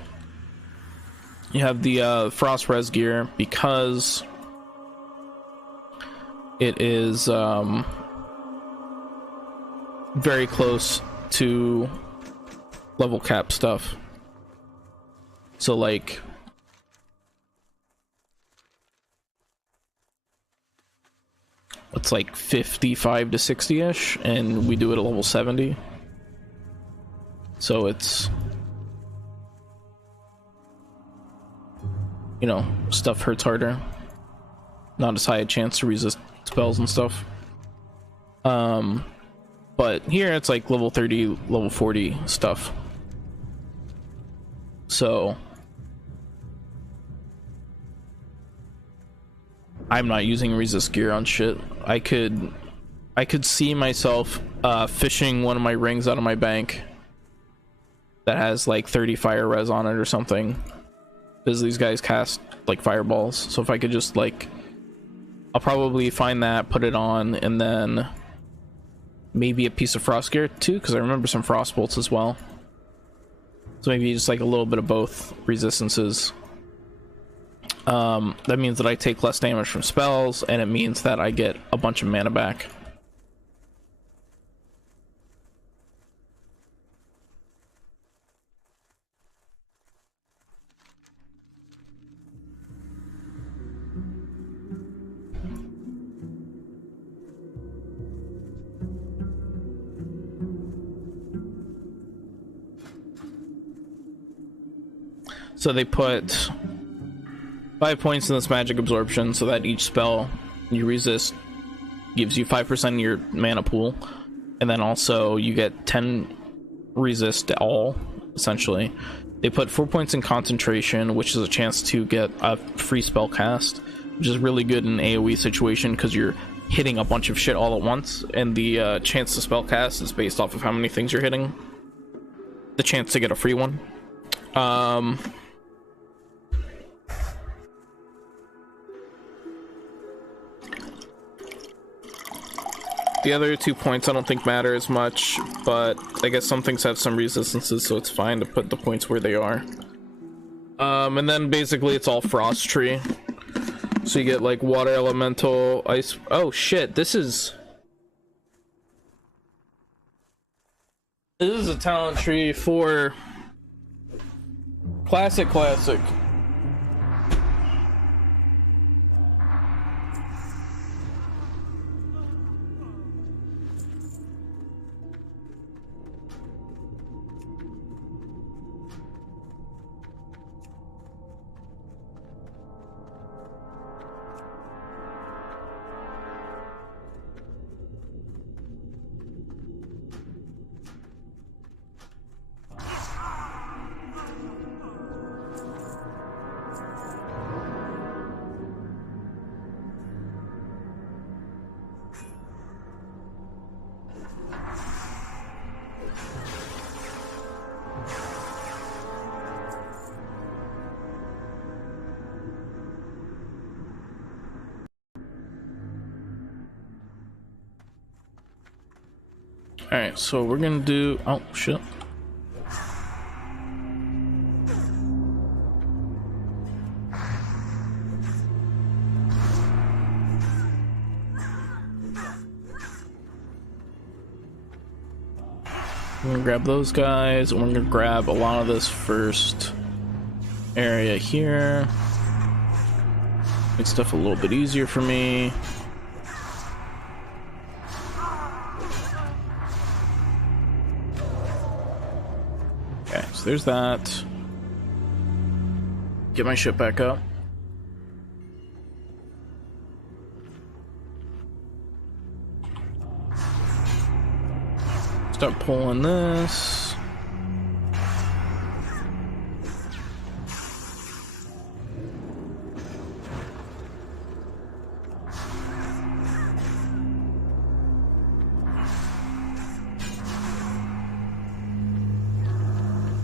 you have the frost res gear because it is very close to level cap stuff. So like it's like 55 to 60-ish, and we do it at level 70. So it's, you know, stuff hurts harder. Not as high a chance to resist spells and stuff. But here it's like level 30, level 40 stuff. So I'm not using resist gear on shit. I could see myself fishing one of my rings out of my bank that has like 30 fire res on it or something, because these guys cast like fireballs. So if I could just like, I'll probably find that, put it on, and then maybe a piece of frost gear too, because I remember some frost bolts as well. So maybe just like a little bit of both resistances. That means that I take less damage from spells, and it means that I get a bunch of mana back. So they put 5 points in this magic absorption, so that each spell you resist gives you 5% of your mana pool, and then also you get 10 resist to all, essentially. They put 4 points in concentration, which is a chance to get a free spell cast, which is really good in an AoE situation because you're hitting a bunch of shit all at once, and the chance to spell cast is based off of how many things you're hitting. The chance to get a free one. The other 2 points I don't think matter as much, but I guess some things have some resistances, so it's fine to put the points where they are. And then basically it's all frost tree. So you get like water elemental, ice. Oh shit, this is a talent tree for classic. Alright, so we're gonna do... Oh, shit. We're gonna grab those guys, and we're gonna grab a lot of this first area here. Make stuff a little bit easier for me. Okay, so there's that. Get my ship back up. Start pulling this.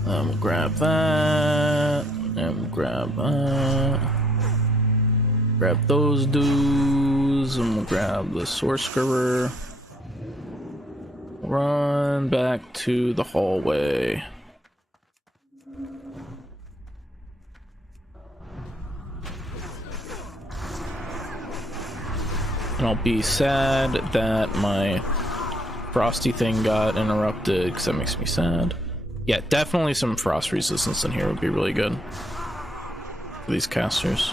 We'll grab that. And we'll grab that. Grab those dudes. And we'll grab the sorcerer. Run back to the hallway. And I'll be sad that my frosty thing got interrupted because that makes me sad. Yeah, definitely some frost resistance in here would be really good for these casters.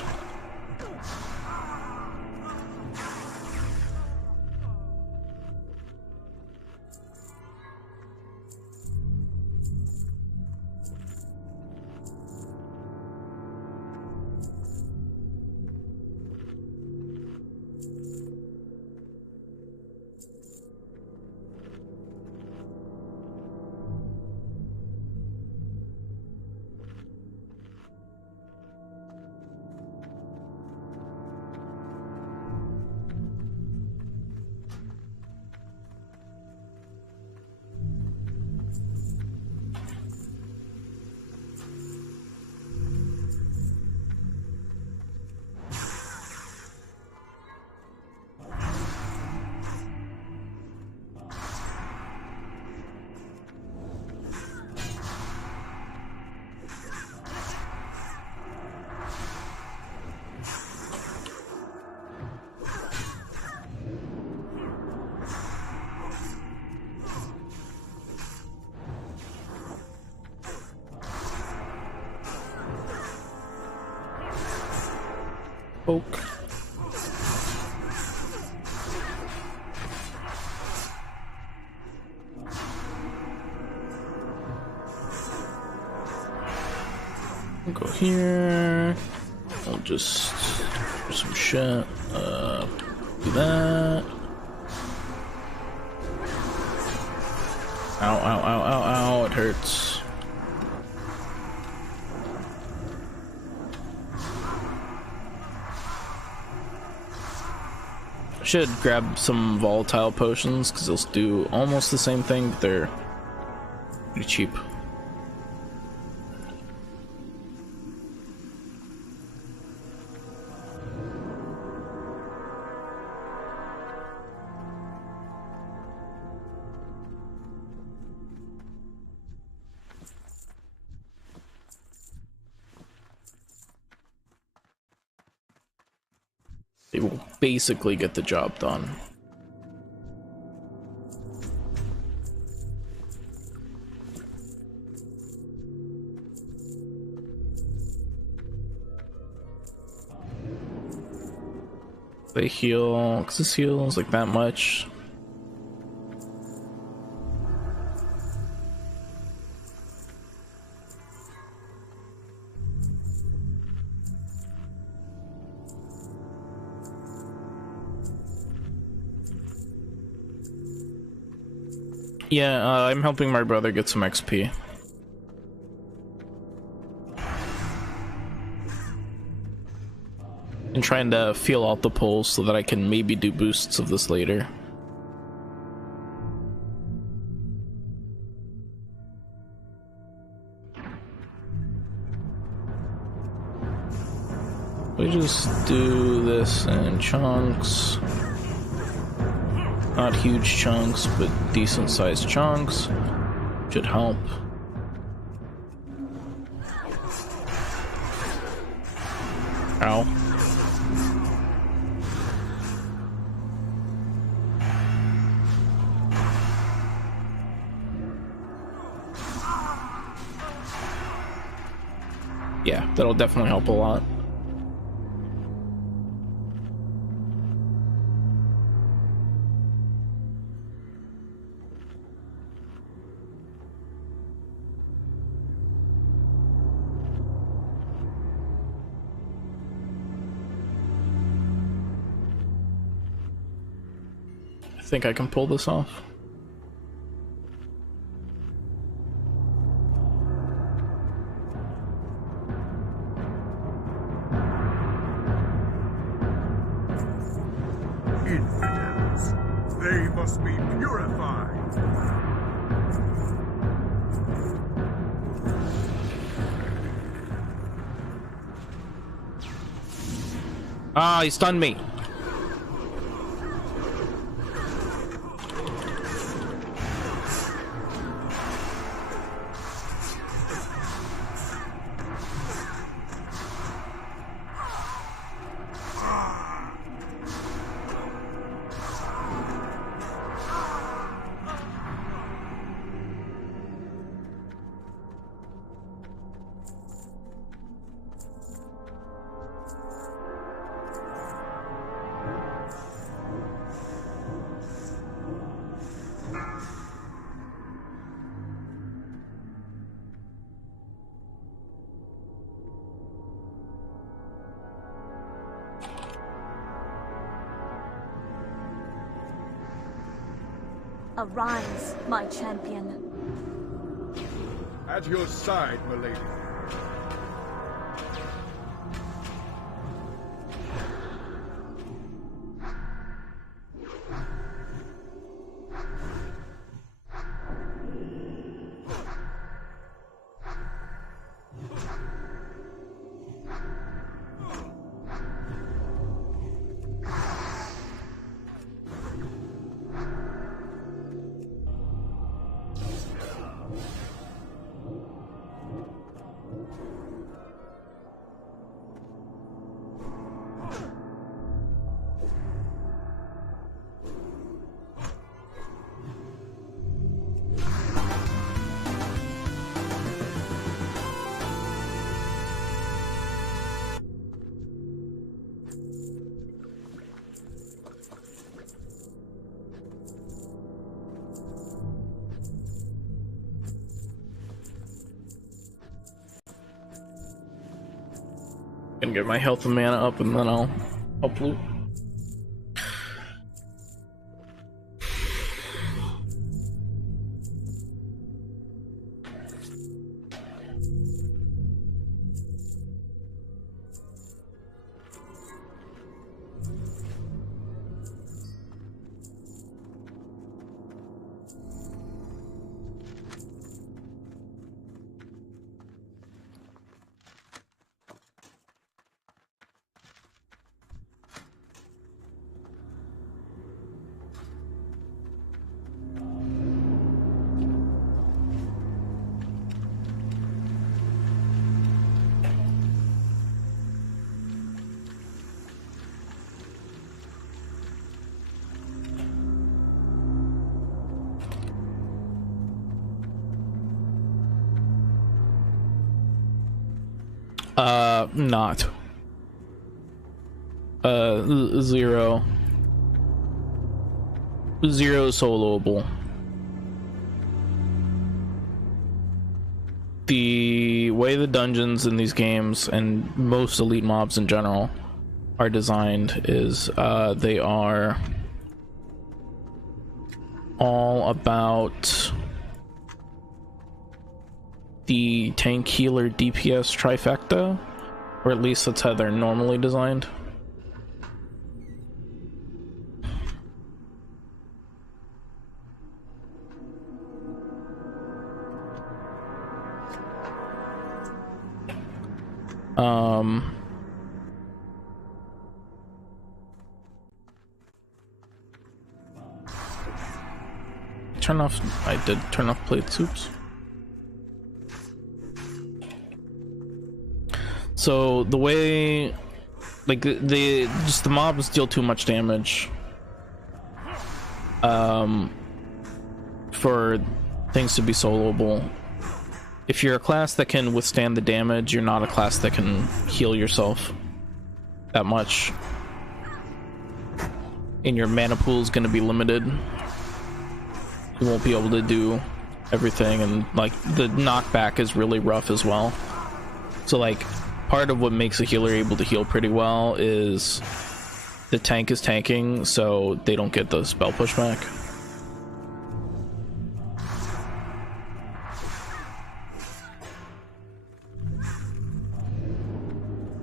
Poke. Go here. I'll just do some shit. Do that. Ow, ow, ow, ow, ow, it hurts. Should grab some volatile potions because they'll do almost the same thing, but they're pretty cheap. They will basically get the job done. They heal, because this heals like that much. Yeah, I'm helping my brother get some XP. And trying to feel out the pulls so that I can maybe do boosts of this later. We just do this in chunks. Not huge chunks, but decent sized chunks. Should help. Ow. Yeah, that'll definitely help a lot. I think I can pull this off. Infidels. They must be purified. Ah, he stunned me. Arise, my champion. At your side, milady. Gonna get my health and mana up and then I'll loot. Not. Zero soloable. The way the dungeons in these games and most elite mobs in general are designed is they are all about the tank healer DPS trifecta, or at least that's how they're normally designed. turn off? I did turn off plate soups. So the way, like the mobs deal too much damage for things to be soloable. If you're a class that can withstand the damage, you're not a class that can heal yourself that much, and your mana pool is going to be limited. You won't be able to do everything, and like the knockback is really rough as well. So like part of what makes a healer able to heal pretty well is the tank is tanking, so they don't get the spell pushback.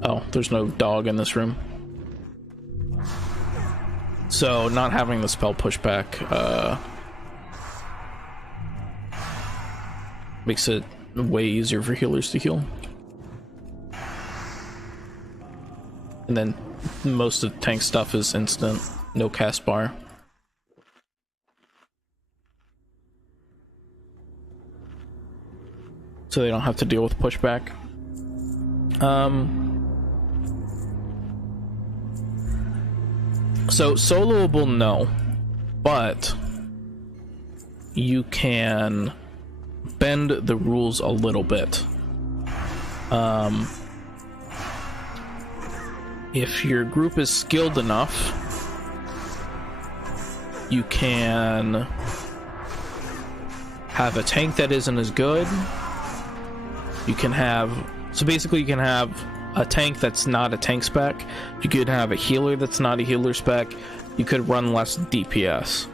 Oh, there's no dog in this room. So not having the spell pushback makes it way easier for healers to heal. And then most of the tank stuff is instant, no cast bar. So they don't have to deal with pushback. So soloable, no, but you can bend the rules a little bit. If your group is skilled enough, you can have a tank that isn't as good. You can have, so basically you can have a tank that's not a tank spec. You could have a healer that's not a healer spec. You could run less DPS.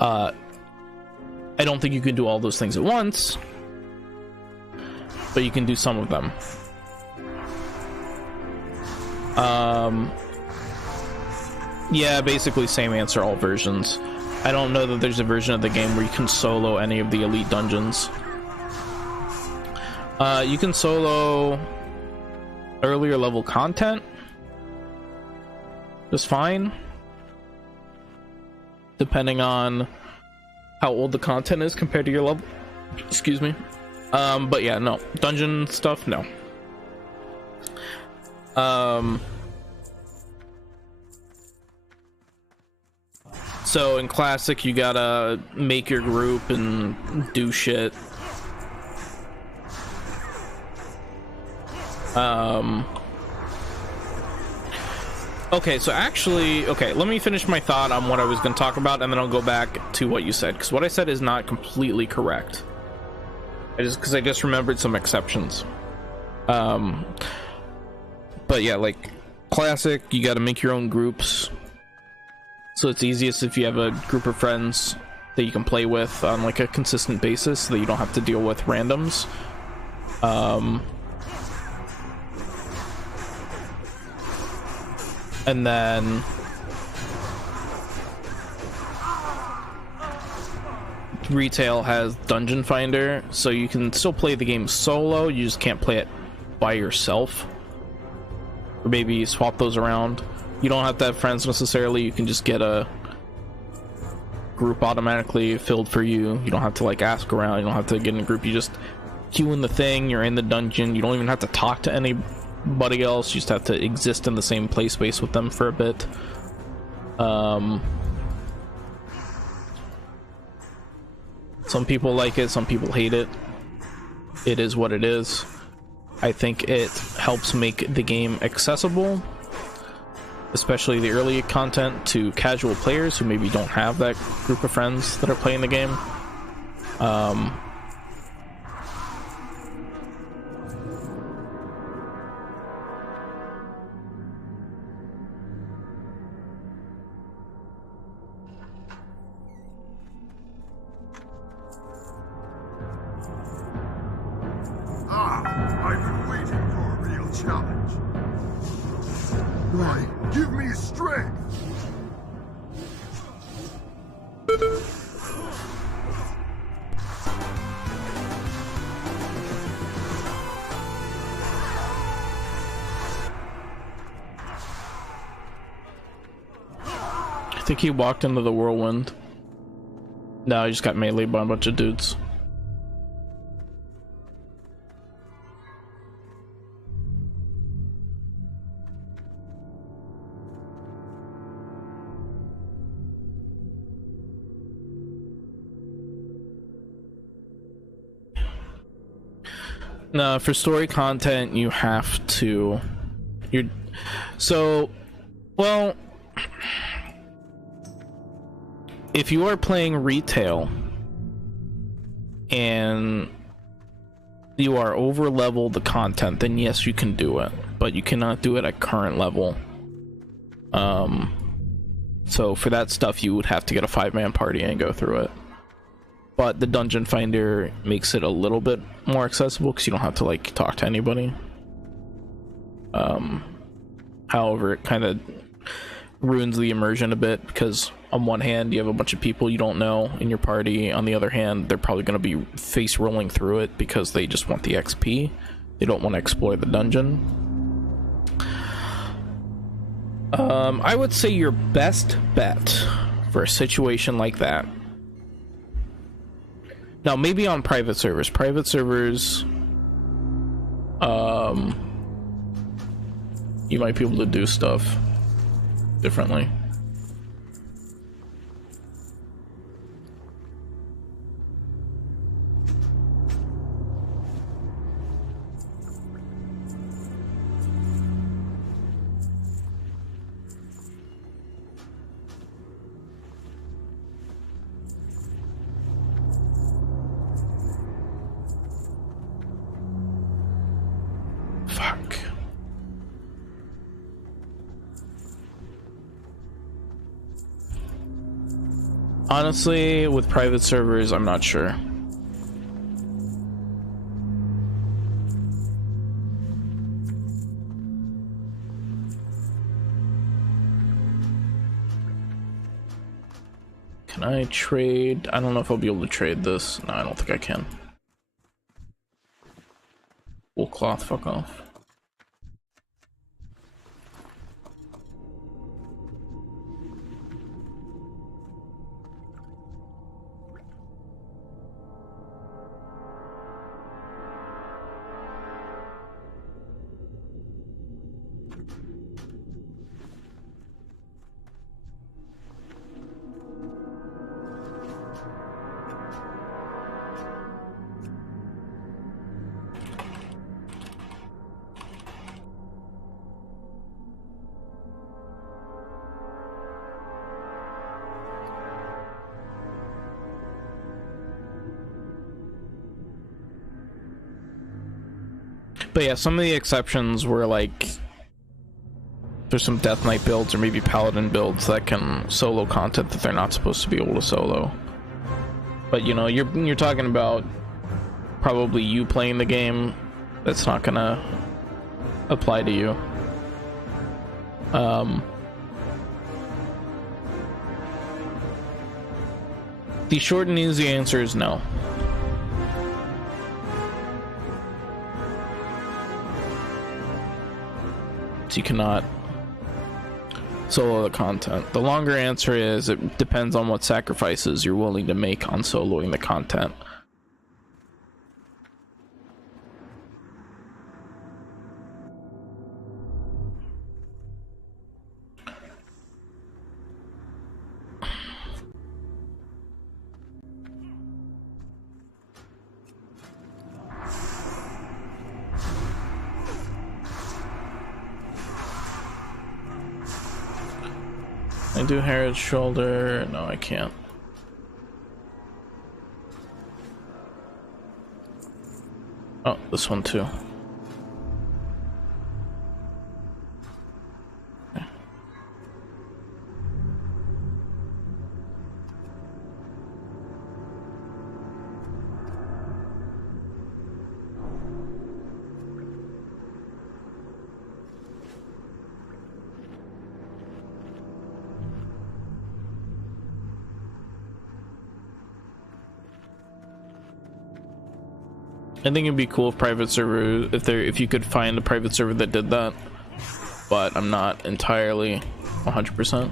I don't think you can do all those things at once, but you can do some of them. Yeah, basically same answer, all versions. I don't know that there's a version of the game where you can solo any of the elite dungeons. You can solo earlier level content just fine, depending on how old the content is compared to your level. Excuse me. But yeah, no. Dungeon stuff, no. So in Classic, you gotta make your group and do shit. Okay, so actually, okay, let me finish my thought on what I was going to talk about, and then I'll go back to what you said, because what I said is not completely correct. Because I just remembered some exceptions. But yeah, like Classic, you got to make your own groups. So it's easiest if you have a group of friends that you can play with on like a consistent basis, so that you don't have to deal with randoms. And then Retail has Dungeon Finder, so you can still play the game solo, you just can't play it by yourself. Or maybe swap those around. You don't have to have friends necessarily, you can just get a group automatically filled for you. You don't have to like ask around, you don't have to get in a group, you just queue in the thing, you're in the dungeon, you don't even have to talk to anybody else, you just have to exist in the same play space with them for a bit. Some people like it, some people hate it. It is what it is. I think it helps make the game accessible, especially the early content, to casual players who maybe don't have that group of friends that are playing the game. I've been waiting for a real challenge. Right, give me strength! I think he walked into the whirlwind. No, I just got meleeed by a bunch of dudes. No, for story content, you have to. Well, if you are playing retail and you are over level the content, then yes, you can do it, but you cannot do it at current level. So for that stuff, you would have to get a 5-man party and go through it. But the dungeon finder makes it a little bit more accessible because you don't have to like talk to anybody. However, it kind of ruins the immersion a bit because on one hand you have a bunch of people you don't know in your party, on the other hand they're probably going to be face rolling through it because they just want the XP. They don't want to explore the dungeon. I would say your best bet for a situation like that. Now, maybe on private servers. Private servers, you might be able to do stuff differently. Fuck. Honestly, with private servers, I'm not sure. Can I trade? I don't know if I'll be able to trade this. No, I don't think I can. Wool cloth, fuck off. But yeah, some of the exceptions were like there's some Death Knight builds or maybe Paladin builds that can solo content that they're not supposed to be able to solo. But you know, you're talking about probably you playing the game. That's not gonna apply to you. The short and easy answer is no. You cannot solo the content. The longer answer is it depends on what sacrifices you're willing to make on soloing the content. I do Herod's shoulder. No, I can't. Oh, this one too. Okay. I think it'd be cool if private server, if you could find a private server that did that, but I'm not entirely 100%.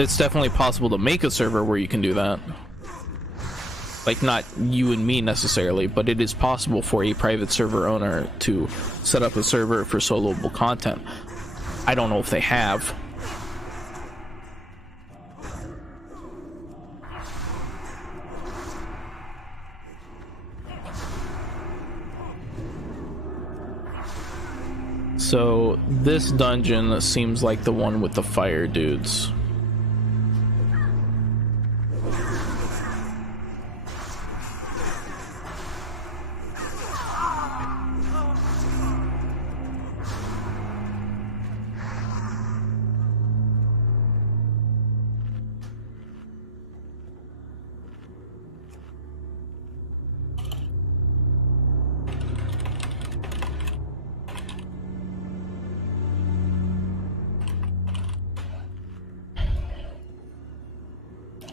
it's definitely possible to make a server where you can do that. Like, not you and me necessarily, but it is possible for a private server owner to set up a server for soloable content. I don't know if they have. So this dungeon seems like the one with the fire dudes.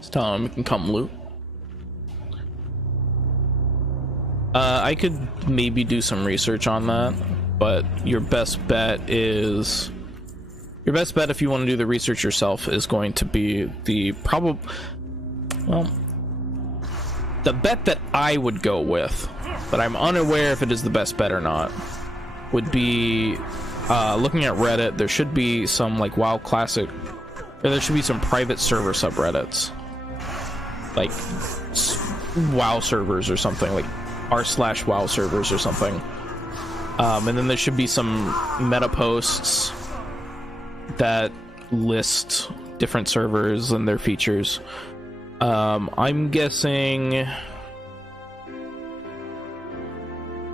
Tell him we can come loot. I could maybe do some research on that, but your best bet if you want to do the research yourself is going to be the bet that I would go with, but I'm unaware if it is the best bet or not, would be looking at Reddit. There should be some like WoW Classic, or there should be some private server subreddits, like WoW servers or something, like r/WoW servers or something. And then there should be some meta posts that list different servers and their features. I'm guessing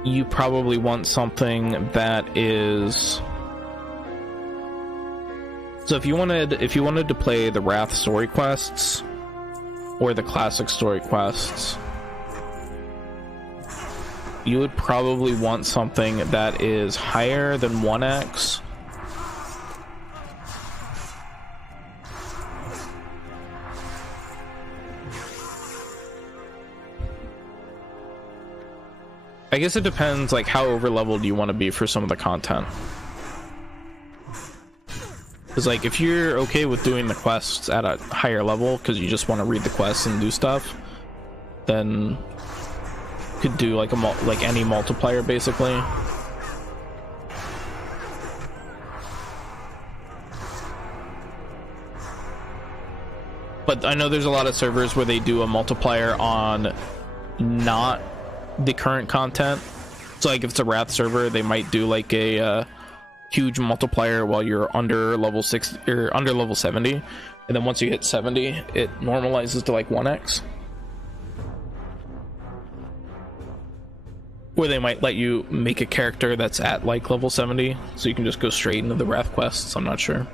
you probably want something that is... So if you wanted to play the Wrath story quests or the classic story quests, you would probably want something that is higher than 1x. I guess it depends, like, how overleveled you want to be for some of the content. Because, like, if you're okay with doing the quests at a higher level because you just want to read the quests and do stuff, then you could do like any multiplier basically. But I know there's a lot of servers where they do a multiplier on not the current content. So like if it's a Wrath server, they might do like a huge multiplier while you're under level 6 or under level 70, and then once you hit 70 it normalizes to like 1x. Or they might let you make a character that's at like level 70 so you can just go straight into the Wrath quests. I'm not sure.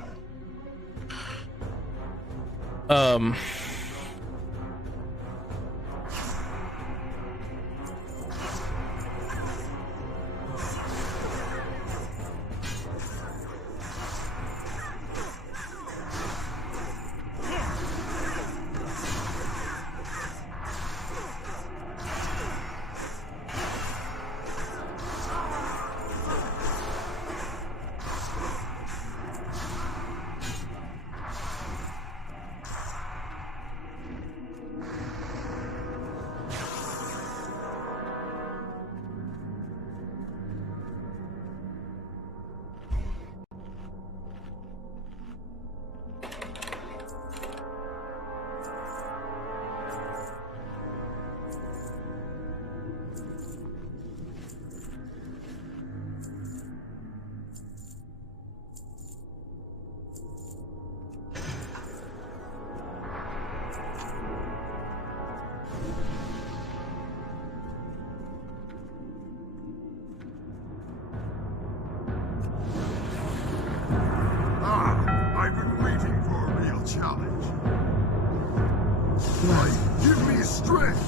I've been waiting for a real challenge. Life, give me strength!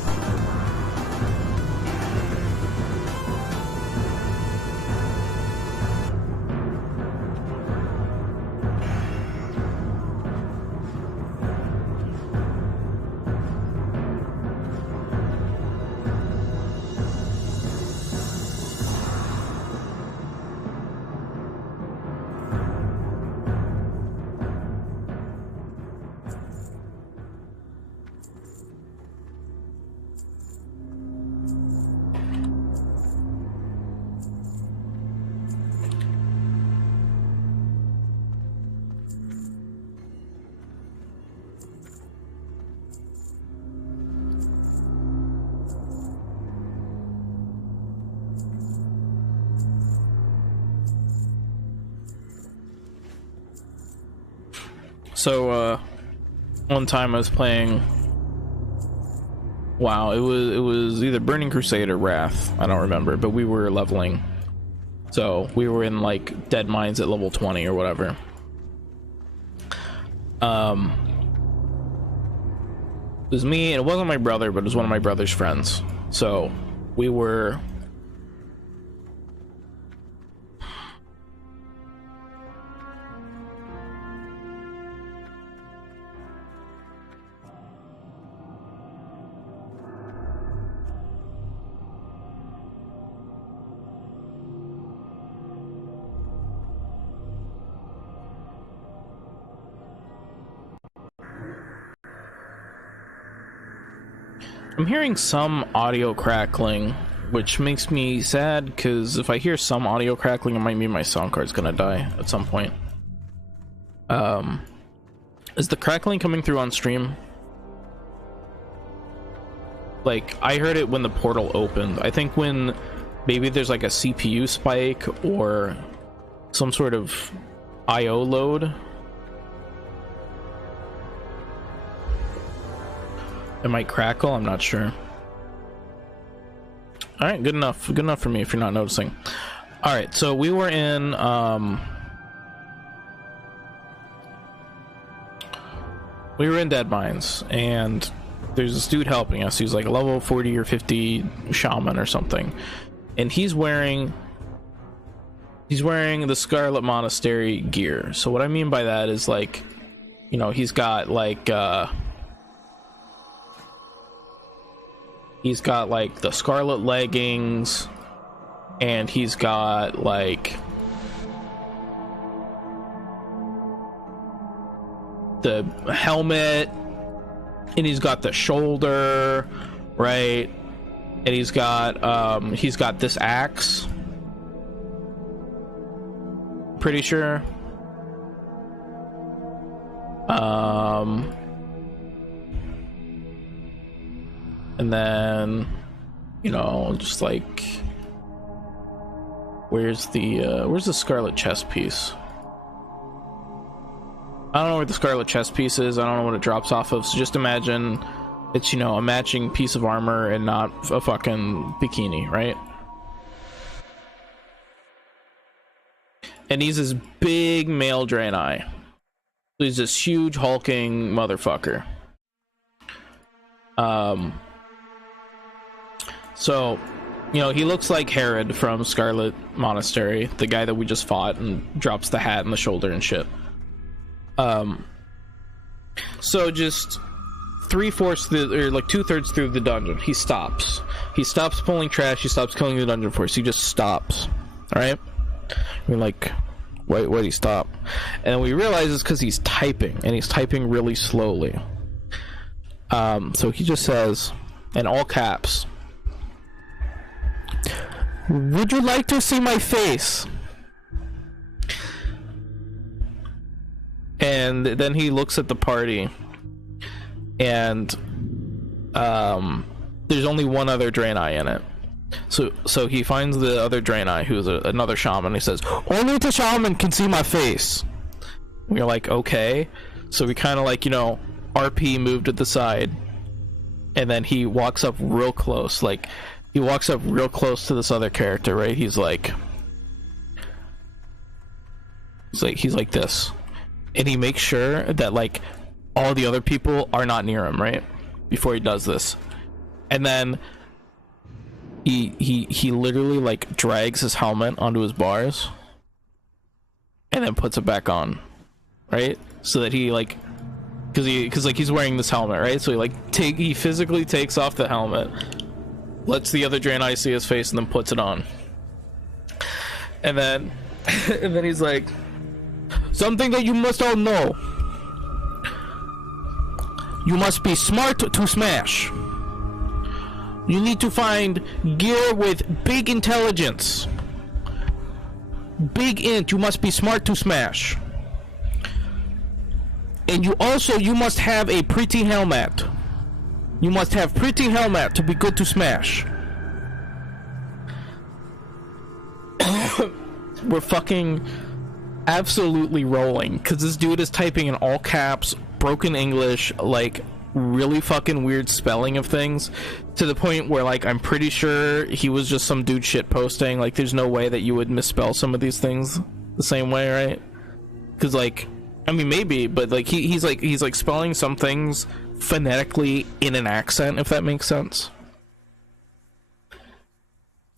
So one time I was playing, wow, it was either Burning Crusade or Wrath, I don't remember, but we were leveling, so we were in like Dead Mines at level 20 or whatever. It was me, and it wasn't my brother, but it was one of my brother's friends. So we were I'm hearing some audio crackling, which makes me sad, because if I hear some audio crackling, it might mean my sound card's gonna die at some point. Is the crackling coming through on stream? Like, I heard it when the portal opened. I think when maybe there's like a CPU spike or some sort of IO load. It might crackle, I'm not sure. Alright, good enough. Good enough for me if you're not noticing. Alright, so we were in Dead Mines, and there's this dude helping us. He's like a level 40 or 50 shaman or something. And he's wearing the Scarlet Monastery gear. So what I mean by that is, like, you know, he's got like the scarlet leggings, and he's got like the helmet, and he's got the shoulder, right? And he's got this axe, pretty sure. And then, you know, just like, where's the scarlet chest piece? I don't know where the scarlet chest piece is. I don't know what it drops off of. So just imagine it's, you know, a matching piece of armor and not a fucking bikini, right? And he's this big male Draenei. He's this huge hulking motherfucker. So, you know, he looks like Herod from Scarlet Monastery, the guy that we just fought and drops the hat and the shoulder and shit. So just 3/4 or like 2/3 through the dungeon, he stops pulling trash, he stops killing the dungeon force, he just stops. All right, we're like, why'd he stop? And then we realize it's because he's typing, and he's typing really slowly. So he just says in all caps, "Would you like to see my face?" And then he looks at the party, and there's only one other Draenei in it. So he finds the other Draenei, who's another shaman. He says, "Only the shaman can see my face." We're like, okay. So we kind of, like, you know, RP moved to the side, and then he walks up real close, like, he walks up real close to this other character, right? He's like this, and he makes sure that, like, all the other people are not near him, right, before he does this. And then he literally, like, drags his helmet onto his bars and then puts it back on, right? So that he, like, because like he's wearing this helmet, right? So he physically takes off the helmet, lets the other Draenei see his face, and then puts it on. And then and then he's like, "Something that you must all know. You must be smart to smash. You need to find gear with big intelligence. Big int, you must be smart to smash. And you must have a pretty helmet. You must have pretty helmet to be good to smash." absolutely rolling because this dude is typing in all caps, broken English, like really fucking weird spelling of things, to the point where like I'm pretty sure he was just some dude shit posting. Like there's no way that you would misspell some of these things the same way, right? Because like, I mean maybe, but like he's like spelling some things phonetically in an accent, if that makes sense.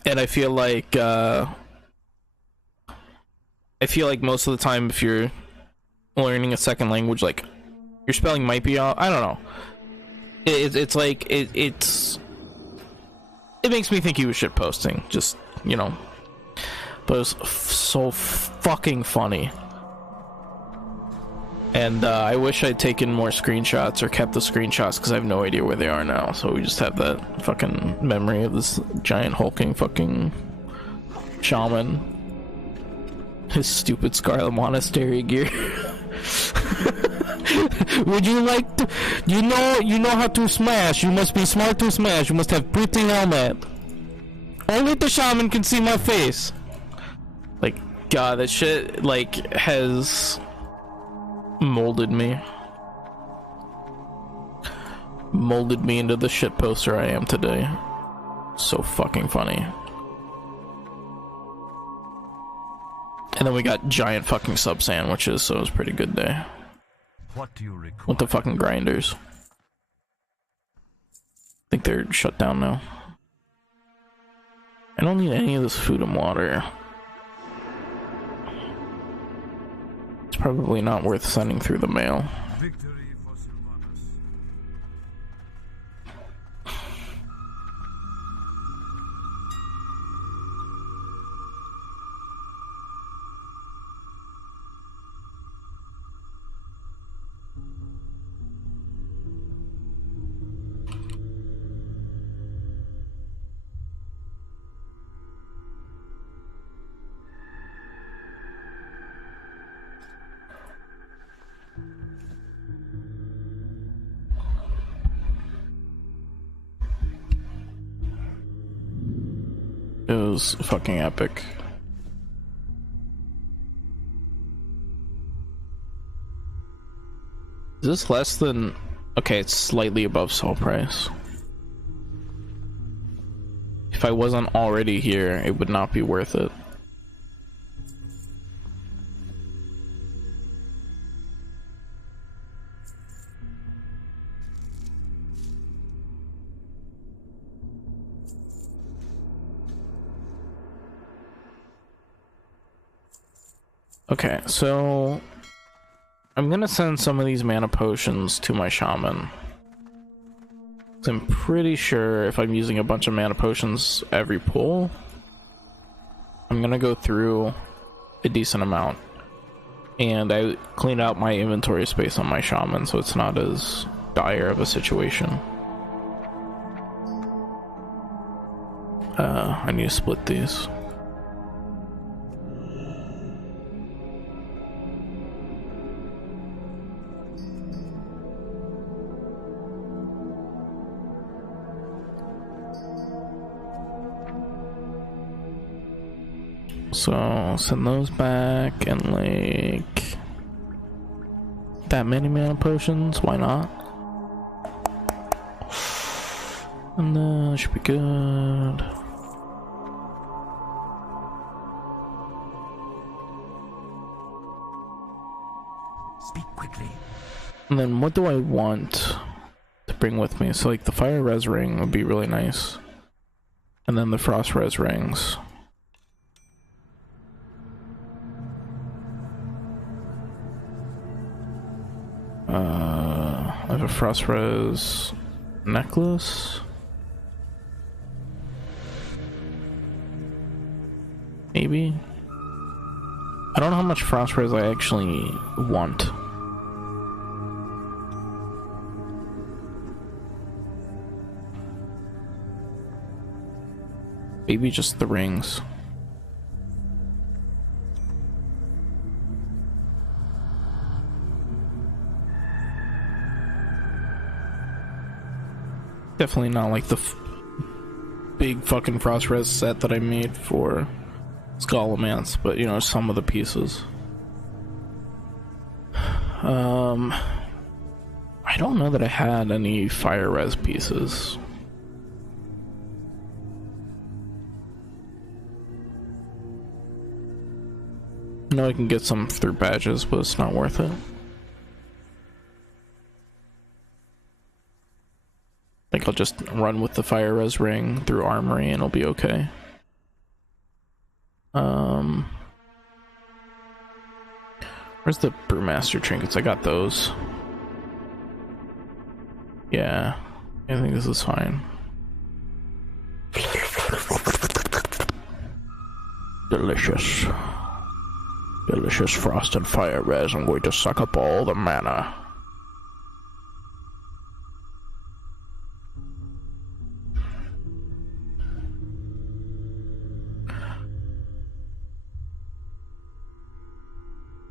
And I feel like most of the time if you're learning a second language, like your spelling might be off. I don't know. It's like it makes me think he was shit posting, just, you know. But it was so fucking funny. And I wish I'd taken more screenshots or kept the screenshots because I have no idea where they are now. So we just have that fucking memory of this giant hulking fucking shaman. His stupid Scarlet Monastery gear. Would you like to, you know how to smash, you must be smart to smash, you must have pretty helmet. Only the shaman can see my face. Like, God, that shit, like, has molded me into the shit poster I am today. So fucking funny. And then we got giant fucking sub sandwiches, so it was a pretty good day. What do you require? With the fucking grinders. I think they're shut down now. I don't need any of this food and water. It's probably not worth sending through the mail. Victory for Sylvanas. It was fucking epic. Is this less than... Okay, it's slightly above sale price. If I wasn't already here, it would not be worth it. Okay, so I'm gonna send some of these mana potions to my shaman. I'm pretty sure if I'm using a bunch of mana potions every pull, I'm gonna go through a decent amount. And I cleaned out my inventory space on my shaman, so it's not as dire of a situation. I need to split these. So send those back, and like that many mana potions, why not? And that should be good. Speak quickly. And then what do I want to bring with me? So like the fire res ring would be really nice. And then the frost res rings. I have a frost res necklace. Maybe. I don't know how much frost res I actually want. Maybe just the rings. Definitely not like the big fucking frost res set that I made for Skullomance, but you know, some of the pieces. I don't know that I had any fire res pieces. I know I can get some through badges, but it's not worth it. Like, I'll just run with the fire res ring through armory and it'll be okay. Where's the brewmaster trinkets? I got those. Yeah, I think this is fine. Delicious. Delicious frosted fire res. I'm going to suck up all the mana.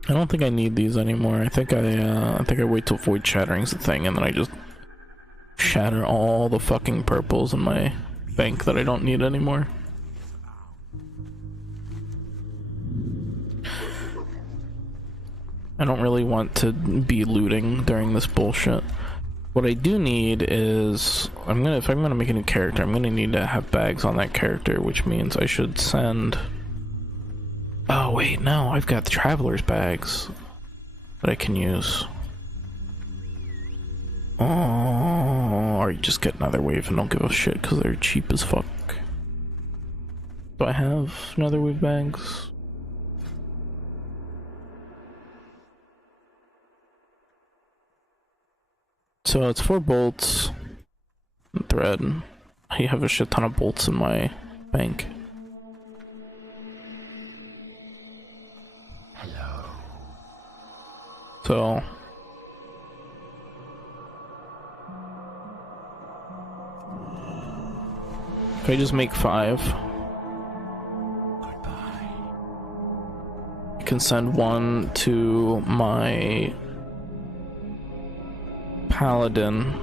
I don't think I need these anymore. I think I wait till void shattering's the thing, and then I just shatter all the fucking purples in my bank that I don't need anymore. I don't really want to be looting during this bullshit. What I do need is if I'm gonna make a new character, I'm gonna need to have bags on that character, which means I should send. Oh wait, no, I've got the traveler's bags that I can use. Oh, or you just get another wave and don't give a shit because they're cheap as fuck. Do I have another wave bags? So it's 4 bolts and thread. I have a shit ton of bolts in my bank. Hello. So if I just make 5, Goodbye. I can send 1 to my paladin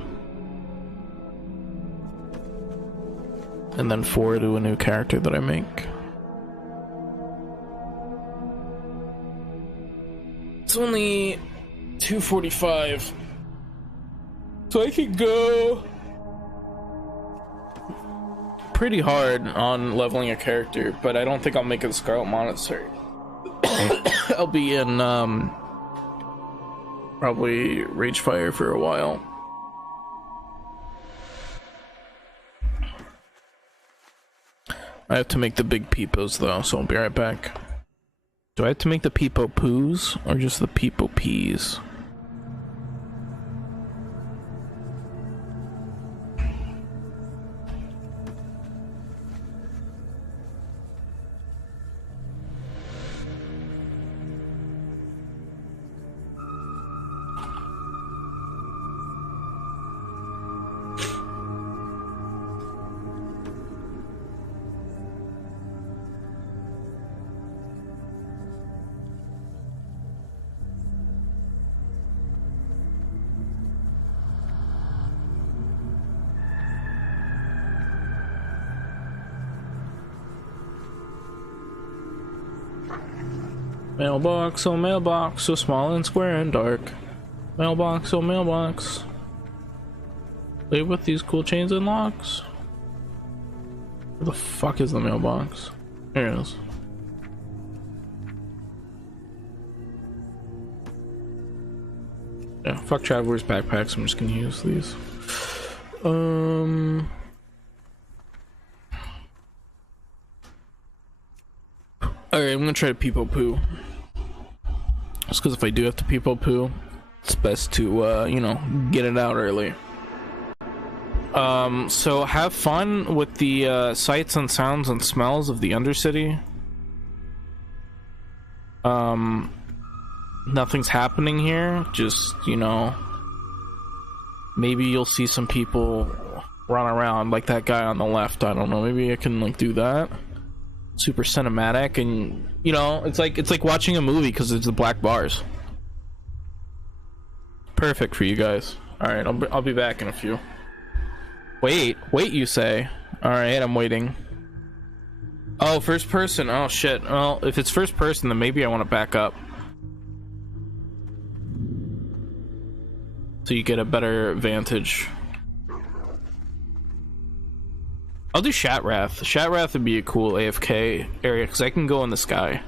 and then 4 to a new character that I make. It's only 2:45, so I could go pretty hard on leveling a character, but I don't think I'll make it a Scarlet Monastery. I'll be in probably Ragefire for a while. I have to make the big peepos though, so I'll be right back. Do I have to make the peepo poos or just the peepo peas? Mailbox, oh mailbox, so small and square and dark. Mailbox, oh mailbox. Live with these cool chains and locks. Where the fuck is the mailbox? There it is. Yeah, fuck travelers backpacks, I'm just gonna use these. Alright, I'm gonna try to peepo poo. Just because if I do have to peepo poo, it's best to, you know, get it out early. So have fun with the sights and sounds and smells of the Undercity. Nothing's happening here, just, you know, maybe you'll see some people run around like that guy on the left. I don't know, maybe I can like do that. Super cinematic, and you know, it's like watching a movie because it's the black bars. Perfect for you guys. All right, I'll be back in a few. Wait, you say? All right, I'm waiting. Oh, first person. Oh shit. Well, if it's first person, then maybe I want to back up. so you get a better vantage. I'll do Shatrath. Shatrath would be a cool AFK area because I can go in the sky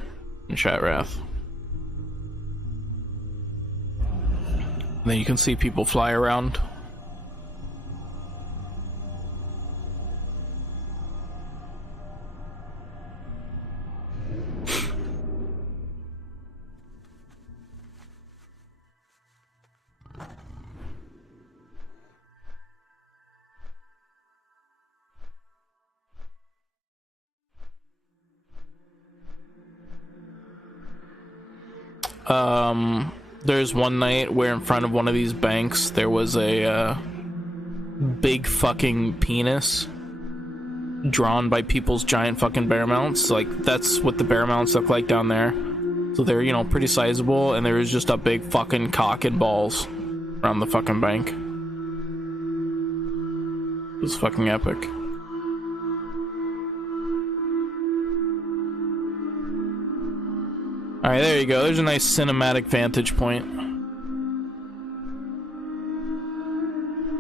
in Shatrath. And then you can see people fly around. There's one night where in front of one of these banks there was a big fucking penis drawn by people's giant fucking bear mounts. Like, that's what the bear mounts look like down there. So they're, you know, pretty sizable, and there was just a big fucking cock and balls around the fucking bank. It was fucking epic. Alright, there you go. There's a nice cinematic vantage point.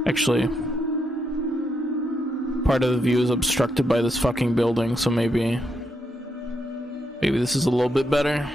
Actually, part of the view is obstructed by this fucking building, so maybe this is a little bit better.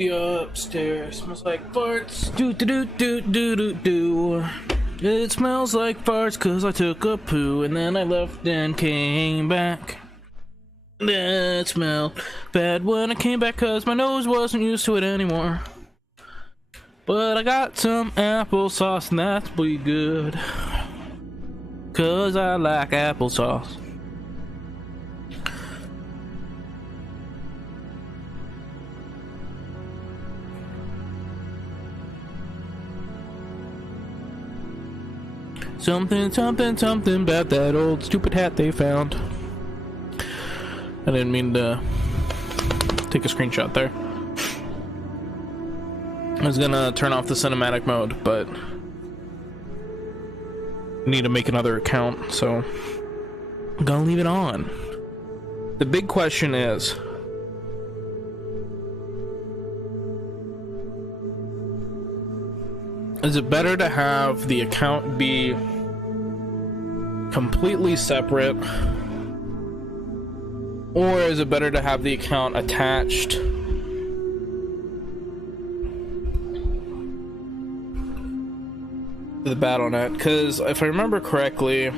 The upstairs smells like farts. Do do do do do do do. It smells like farts cause I took a poo and then I left and came back. That smelled bad when I came back cause my nose wasn't used to it anymore. But I got some applesauce and that's pretty good. Cause I like applesauce. Something, something, something about that old stupid hat they found. I didn't mean to take a screenshot there. I was gonna turn off the cinematic mode, but I need to make another account, so I'm gonna leave it on. The big question is, is it better to have the account be completely separate, or is it better to have the account attached to the BattleNet? Because if I remember correctly,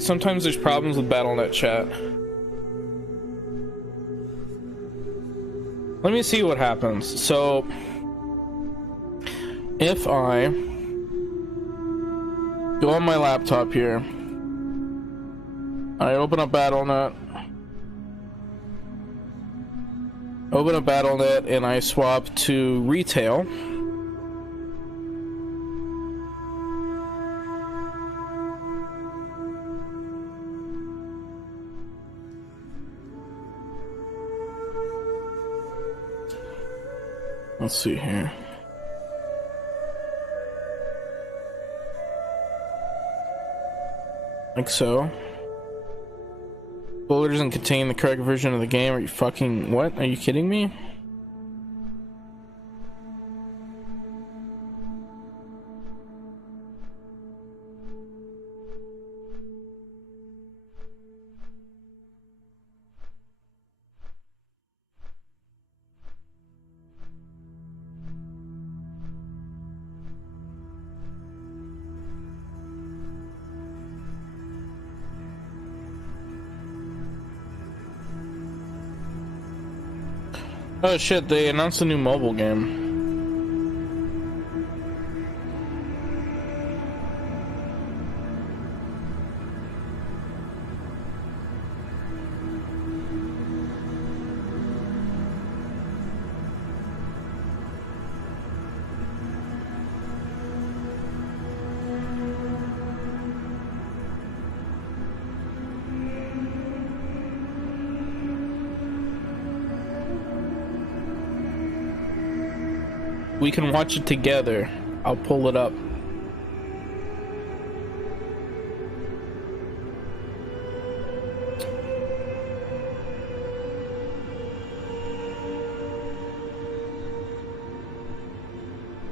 sometimes there's problems with BattleNet chat. Let me see what happens. So if I go on my laptop here, I open up BattleNet, and I swap to retail. Let's see here. Like so. Folder doesn't contain the correct version of the game. Are you fucking what? Are you kidding me? Oh shit, they announced a new mobile game. We can watch it together. I'll pull it up.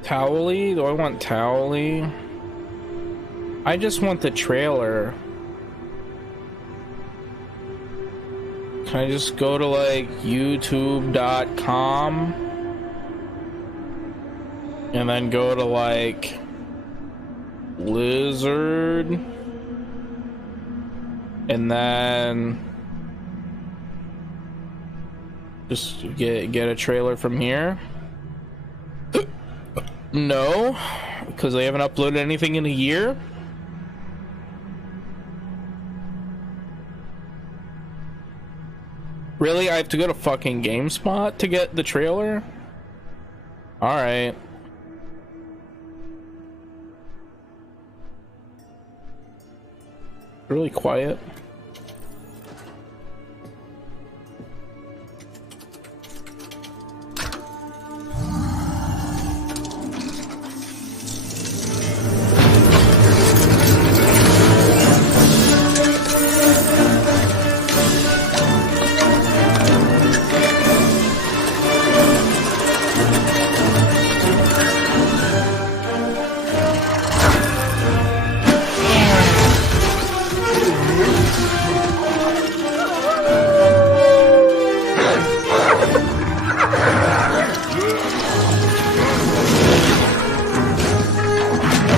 Towely? Do I want Towely? I just want the trailer. Can I just go to like youtube.com? And then go to like Lizard, and then just get a trailer from here. No, because they haven't uploaded anything in a year. Really? I have to go to fucking GameSpot to get the trailer? All right. Really quiet.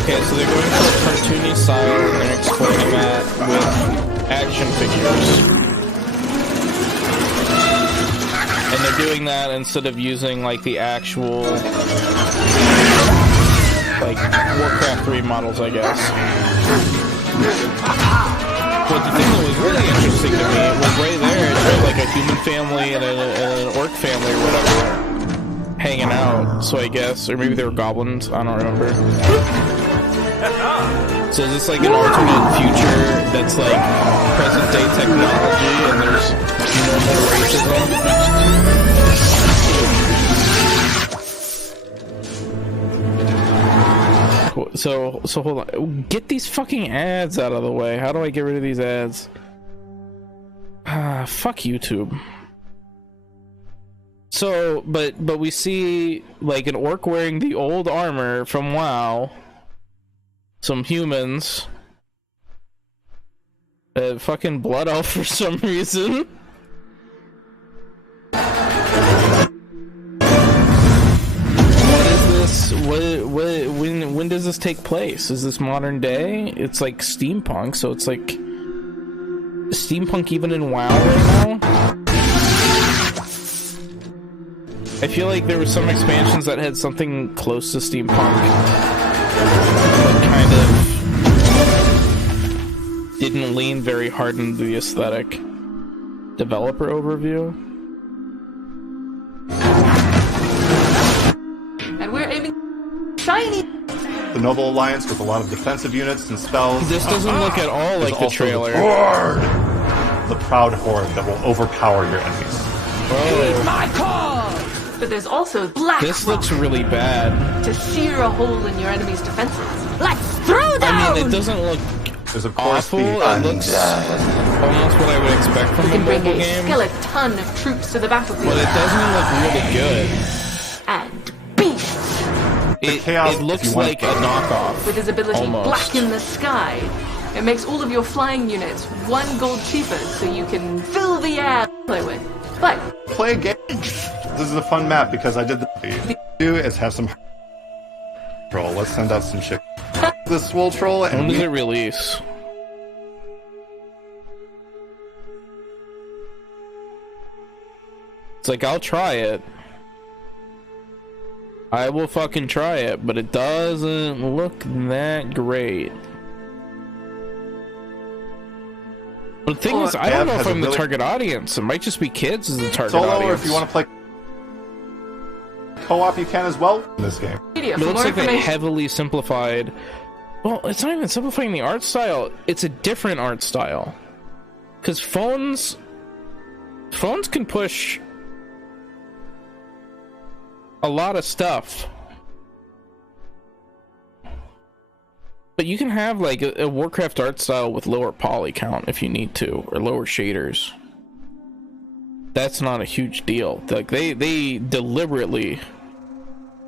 Okay, so they're going for a cartoony style and they're explaining that with action figures. And they're doing that instead of using like the actual like Warcraft 3 models, I guess. But the thing that was really interesting to me was right there, it showed like a human family and an orc family or whatever hanging out, so I guess, or maybe they were goblins, I don't remember. So is this like an alternate future that's like present day technology and there's no more racism? So hold on. Get these fucking ads out of the way. How do I get rid of these ads? Fuck YouTube. So, but we see like an orc wearing the old armor from WoW. Some humans. A fucking blood elf for some reason. When does this take place? Is this modern day? It's like steampunk, so it's like steampunk even in WoW right now. I feel like there were some expansions that had something close to steampunk, but kind of didn't lean very hard into the aesthetic. Developer overview. And we're aiming shiny. The Noble Alliance with a lot of defensive units and spells. This doesn't look at all like the trailer. The proud horde that will overpower your enemies. Oh. My cause! But there's also black. This looks really bad. To sear a hole in your enemy's defenses. Let's throw down! I mean, it doesn't look awful. It looks almost what I would expect from a mobile game. You can bring a skeleton of troops to the battlefield. But it doesn't look really good. And beast! It looks like a knockoff. With his ability almost. Black in the Sky, it makes all of your flying units 1 gold cheaper, so you can fill the air to play with. But play a game. This is a fun map because I did the do is have some troll. Let's send out some shit. The swole troll. And when does it release? It's like, I'll try it. I will fucking try it, but it doesn't look that great. But the thing is, I don't know if I'm the target audience. It might just be kids as the target audience. Or if you want to play co-op, you can as well in this game. It looks like they heavily simplified. Well, it's not even simplifying the art style. It's a different art style. Because phones can push a lot of stuff. But you can have like a Warcraft art style with lower poly count if you need to, or lower shaders. That's not a huge deal. Like they deliberately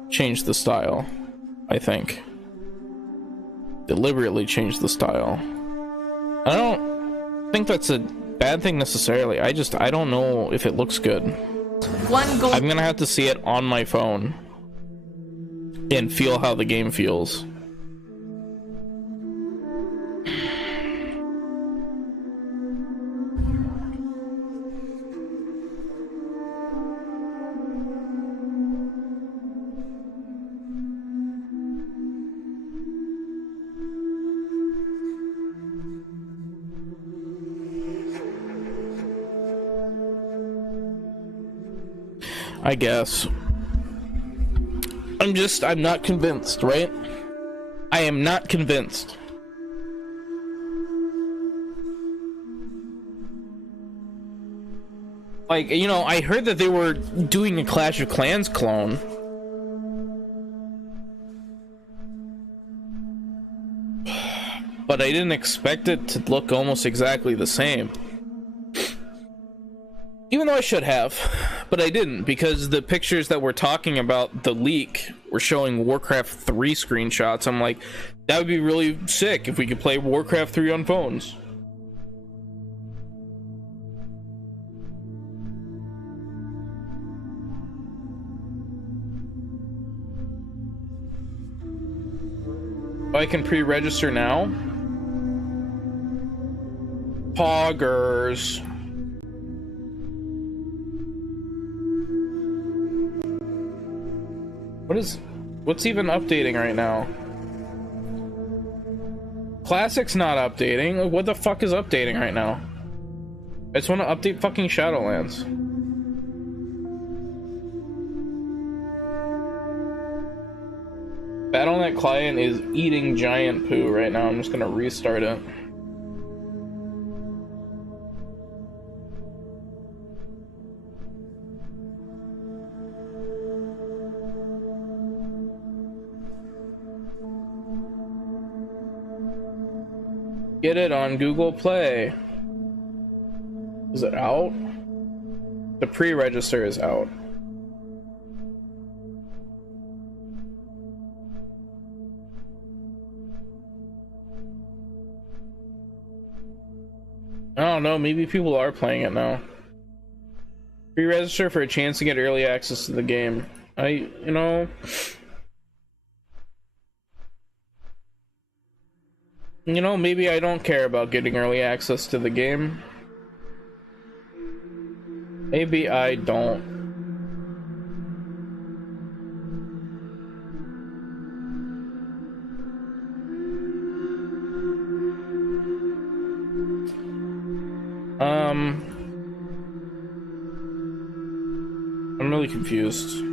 changed the style, I think. Deliberately changed the style. I don't think that's a bad thing necessarily. I don't know if it looks good. I'm gonna have to see it on my phone and feel how the game feels. I guess. I'm not convinced, right? I am not convinced. Like, you know, I heard that they were doing a Clash of Clans clone. But I didn't expect it to look almost exactly the same. Even though I should have, but I didn't, because the pictures that we're talking about, the leak, were showing Warcraft 3 screenshots. I'm like, that would be really sick if we could play Warcraft 3 on phones. I can pre-register now? Poggers. What's even updating right now? Classic's not updating. Like, what the fuck is updating right now? I just want to update fucking Shadowlands. Battle.net client is eating giant poo right now. I'm just gonna restart it. Get it on Google Play. Is it out? The pre-register is out. I don't know, maybe people are playing it now. Pre-register for a chance to get early access to the game. You know... You know, maybe I don't care about getting early access to the game. Maybe I don't. I'm really confused.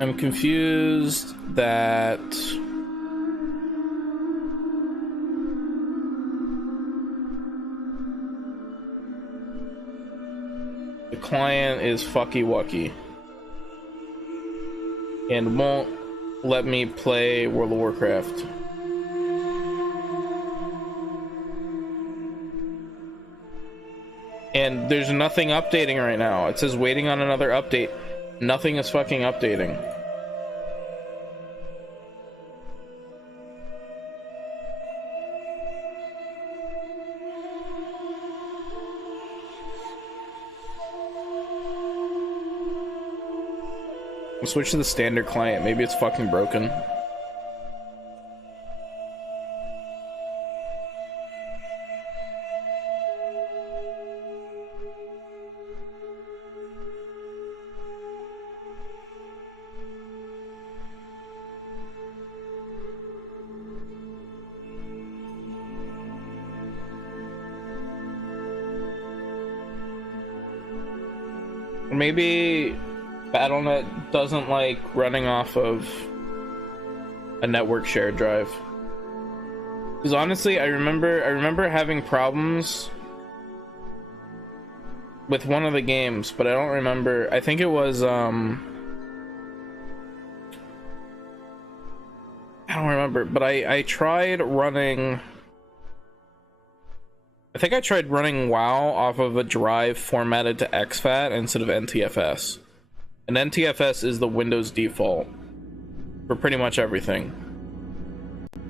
I'm confused that the client is fucky wucky and won't let me play World of Warcraft. And there's nothing updating right now. It says waiting on another update. Nothing is fucking updating. I'll switch to the standard client. Maybe it's fucking broken. Maybe Battle.net doesn't like running off of a network shared drive. Because honestly, I remember having problems with one of the games, but I don't remember. I think it was I don't remember, but I tried running. I think I tried running WoW off of a drive formatted to exFAT instead of NTFS. And NTFS is the Windows default for pretty much everything.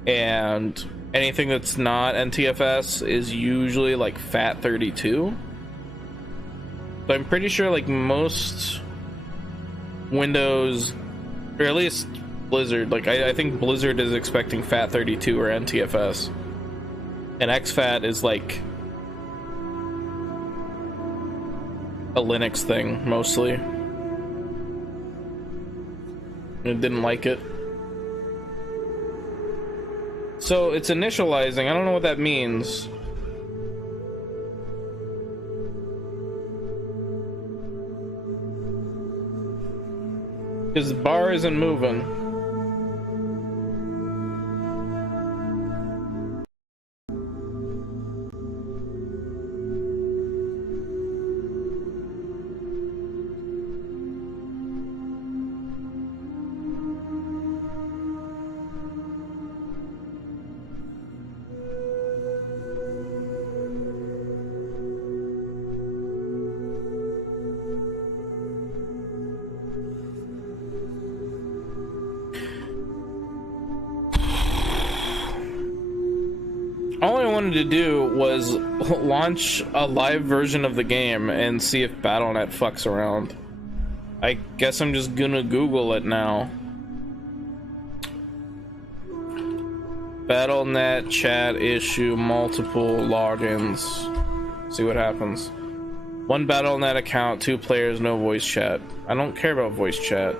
And anything that's not NTFS is usually like FAT32. So I'm pretty sure like most Windows, or at least Blizzard, like I think Blizzard is expecting FAT32 or NTFS. And exFAT is like a Linux thing, mostly. It didn't like it. So it's initializing. I don't know what that means. Because the bar isn't moving. wanted to do was launch a live version of the game and see if Battle.net fucks around. I guess I'm just gonna Google it now. Battle.net chat issue, multiple logins. See what happens. One Battle.net account, 2 players, no voice chat. I don't care about voice chat.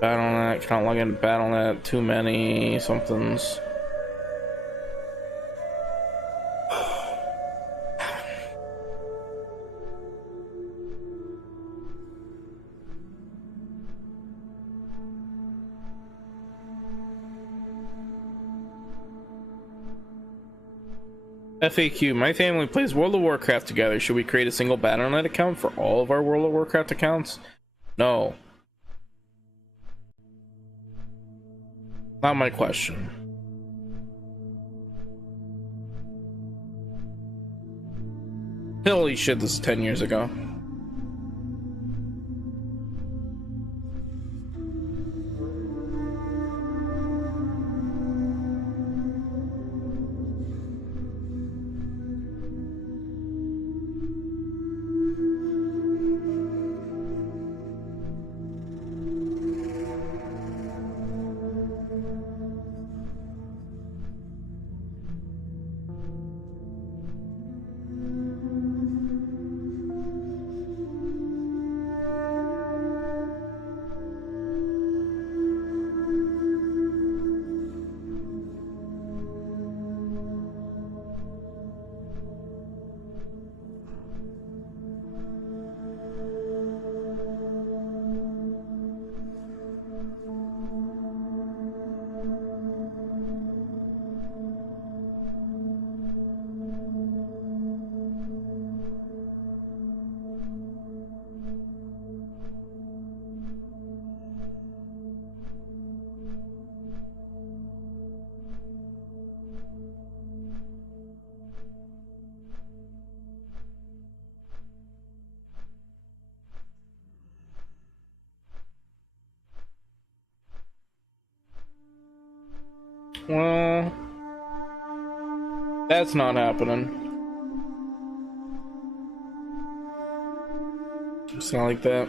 Battle.net, can't log into Battle.net, too many somethings. FAQ, my family plays World of Warcraft together. Should we create a single Battle.net account for all of our World of Warcraft accounts? No. Not my question. Holy shit, this is 10 years ago. Well, that's not happening. It's not like that.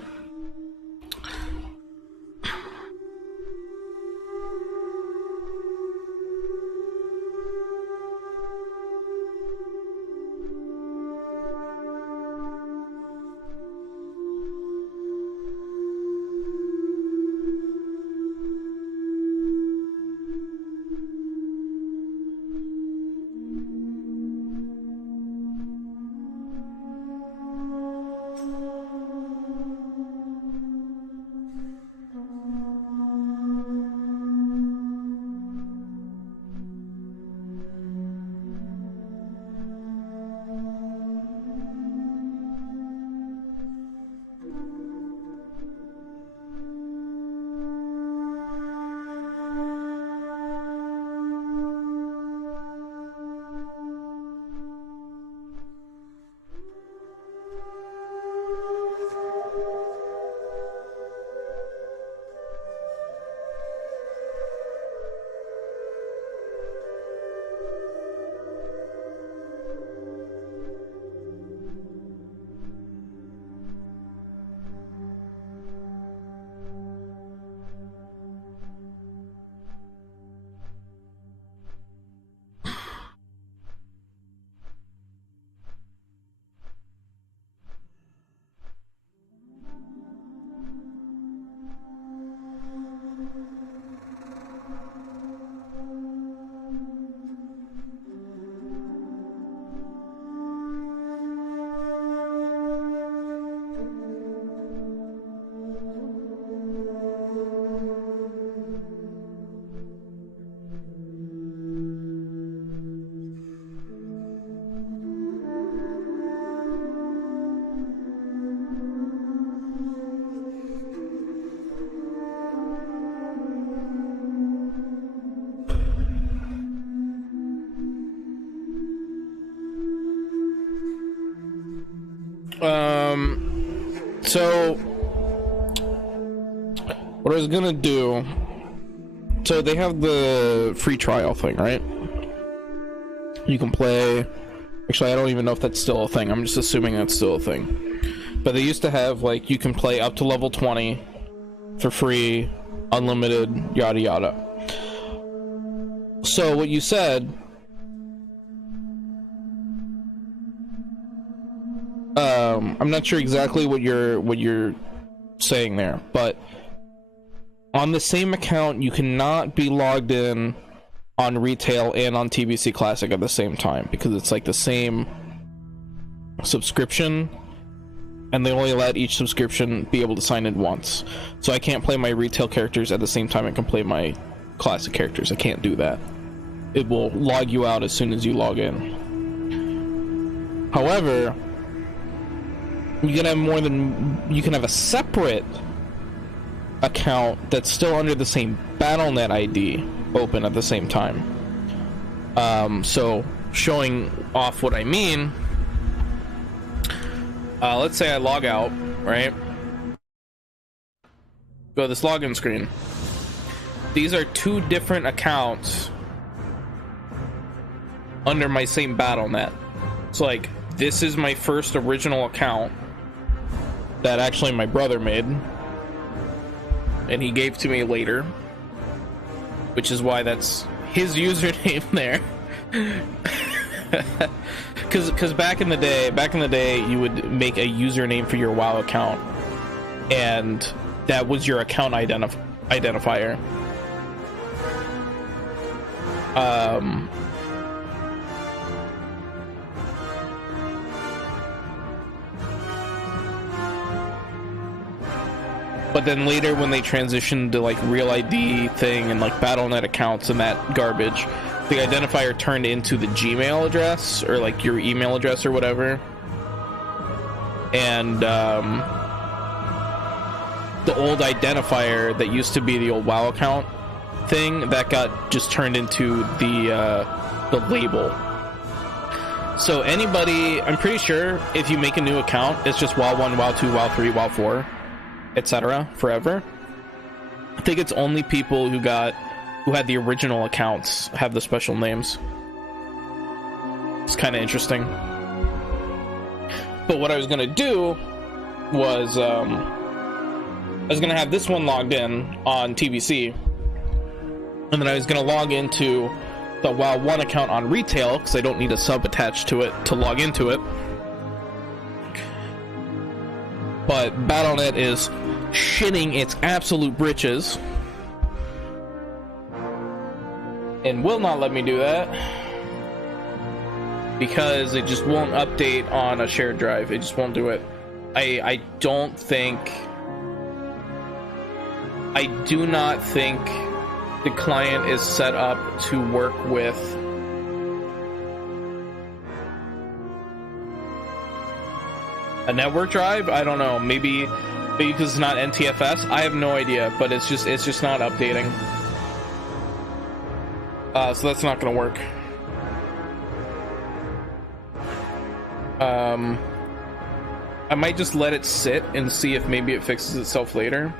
So what I was gonna do, so they have the free trial thing, right? You can play, actually I don't even know if that's still a thing, I'm just assuming that's still a thing, but they used to have like you can play up to level 20 for free, unlimited, yada yada. So what you said, I'm not sure exactly what you're saying there, but on the same account you cannot be logged in on retail and on TBC Classic at the same time, because it's like the same subscription and they only let each subscription be able to sign in once. So I can't play my retail characters at the same time I can play my classic characters. I can't do that. It will log you out as soon as you log in. However, you can have more than, you can have a separate account that's still under the same BattleNet ID open at the same time. So showing off what I mean, let's say I log out, right? Go to this login screen. These are two different accounts under my same BattleNet. So like, this is my first original account that actually my brother made, and he gave to me later, which is why that's his username there. Because back in the day, you would make a username for your WoW account, and that was your account identifier. But then later, when they transitioned to like Real ID thing and like BattleNet accounts and that garbage, the identifier turned into the Gmail address or like your email address or whatever. And the old identifier that used to be the old WoW account thing, that got just turned into the label. So anybody, I'm pretty sure if you make a new account, it's just WoW 1, WoW 2, WoW 3, WoW 4, etc. forever. I think it's only people who had the original accounts have the special names. It's kind of interesting. But what I was gonna do was I was gonna have this one logged in on TBC, and then I was gonna log into the WoW 1 account on retail because I don't need a sub attached to it to log into it. But BattleNet is shitting its absolute britches and will not let me do that because it just won't update on a shared drive. It just won't do it. I do not think the client is set up to work with a network drive. I don't know, maybe because it's not NTFS. I have no idea, but it's just not updating. So that's not gonna work. I might just let it sit and see if maybe it fixes itself later.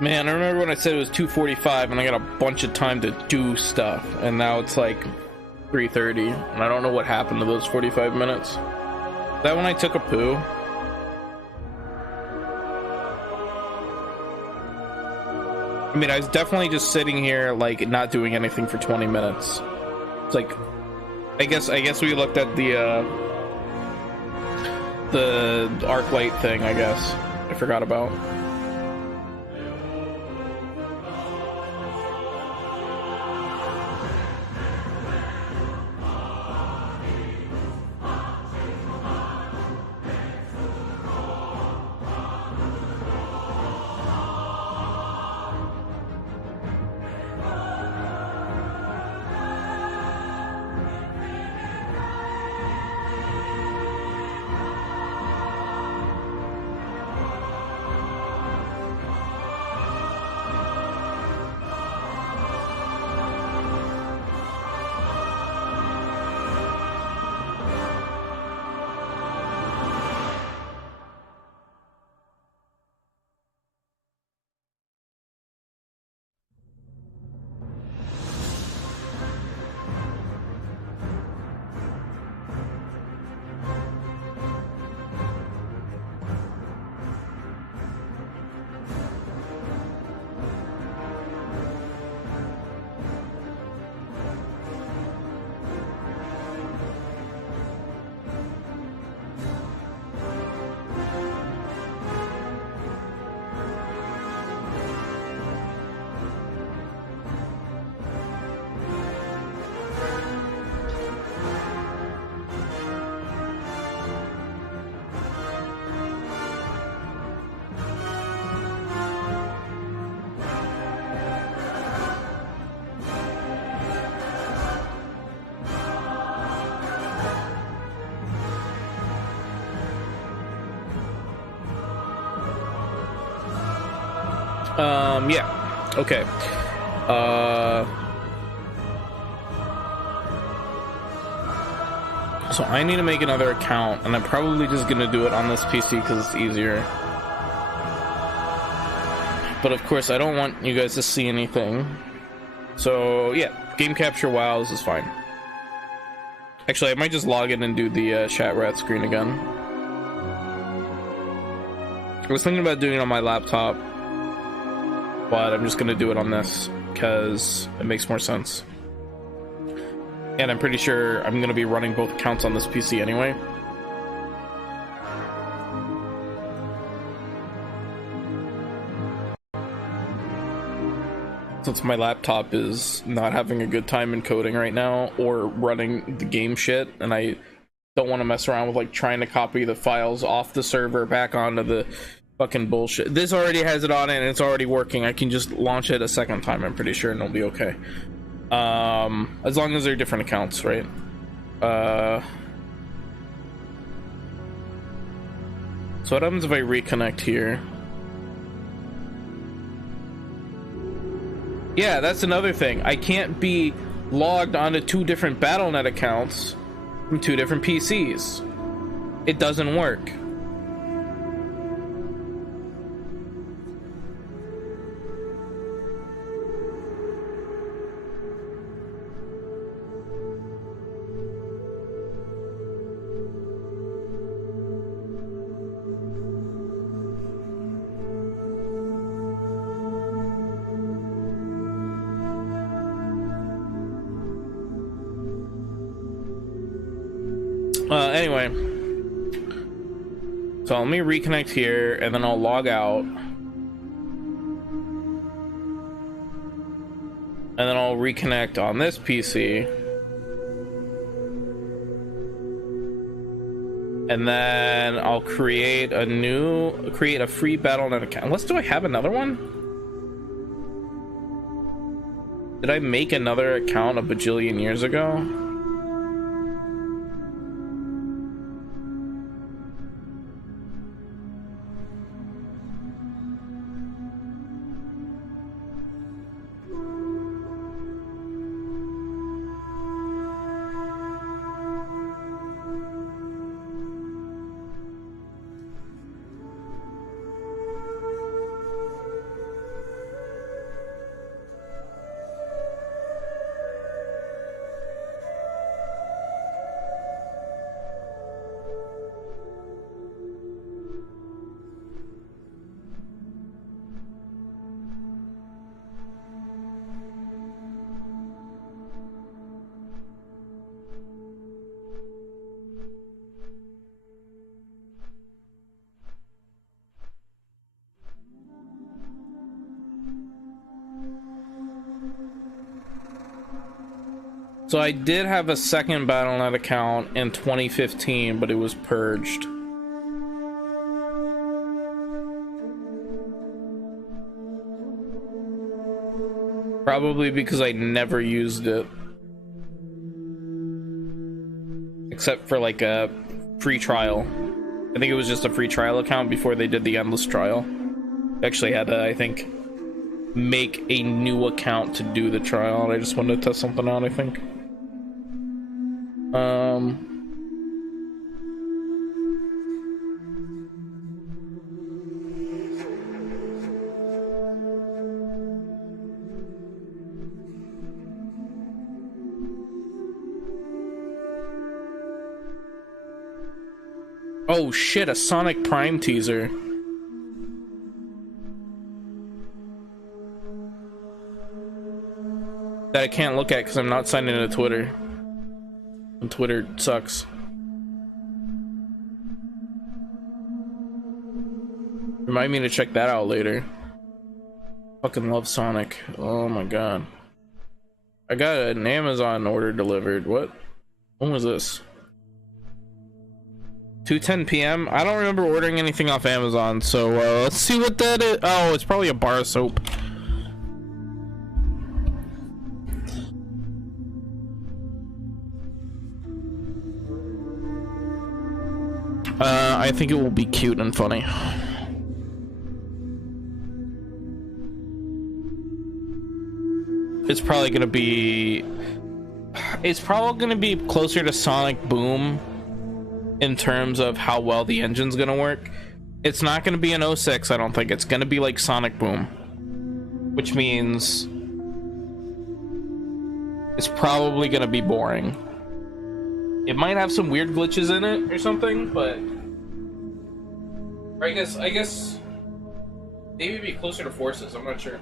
Man, I remember when I said it was 2:45 and I got a bunch of time to do stuff, and now it's like 3:30, and I don't know what happened to those 45 minutes. Is that when I took a poo? I mean, I was definitely just sitting here, like, not doing anything for 20 minutes. It's like, I guess we looked at the arc light thing, I guess. I forgot about. Yeah. Okay. So I need to make another account, and I'm probably just gonna do it on this PC because it's easier. But of course, I don't want you guys to see anything. So yeah, game capture WoW, this is fine. Actually, I might just log in and do the chat rat screen again. I was thinking about doing it on my laptop, but I'm just gonna do it on this because it makes more sense. And I'm pretty sure I'm gonna be running both accounts on this PC anyway. Since my laptop is not having a good time encoding right now or running the game shit, and I don't want to mess around with like trying to copy the files off the server back onto the fucking bullshit. This already has it on it and it's already working. I can just launch it a second time, I'm pretty sure, and it'll be okay. As long as they're different accounts, right? So what happens if I reconnect here? Yeah, that's another thing. I can't be logged onto two different BattleNet accounts from two different PCs. It doesn't work. Anyway, so let me reconnect here and then I'll log out, and then I'll reconnect on this PC, and then I'll create a free BattleNet account. Unless, do I have another one? Did I make another account a bajillion years ago? So I did have a second Battle.net account in 2015, but it was purged. Probably because I never used it. Except for like a free trial. I think it was just a free trial account before they did the endless trial. Actually had to, I think, make a new account to do the trial, and I just wanted to test something out, I think. Oh shit, a Sonic Prime teaser. That I can't look at because I'm not signed into Twitter. And Twitter sucks. Remind me to check that out later. Fucking love Sonic. Oh my god. I got an Amazon order delivered. What? When was this? 2:10 p.m. I don't remember ordering anything off Amazon, so let's see what that is. Oh, it's probably a bar of soap. I think it will be cute and funny. It's probably gonna be closer to Sonic Boom in terms of how well the engine's gonna work. It's not gonna be an 06, I don't think. It's gonna be like Sonic Boom, which means it's probably gonna be boring. It might have some weird glitches in it or something, but I guess maybe it'd be closer to Forces. I'm not sure.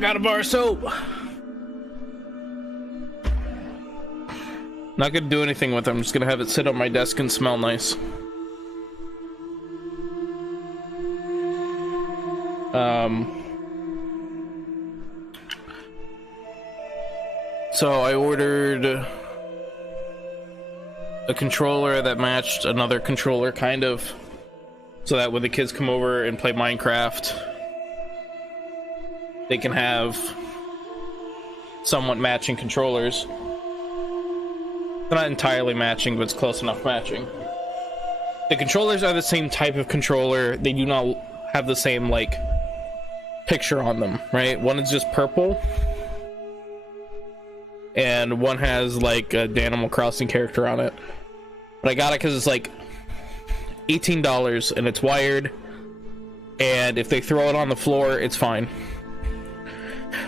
got a bar of soap. Not gonna do anything with it. I'm just gonna have it sit on my desk and smell nice. So I ordered a controller that matched another controller, kind of, so that when the kids come over and play Minecraft, they can have somewhat matching controllers. They're not entirely matching, but it's close enough matching. The controllers are the same type of controller. They do not have the same, like, picture on them, right? One is just purple, and one has, like, a Animal Crossing character on it. But I got it because it's, like, $18, and it's wired, and if they throw it on the floor, it's fine.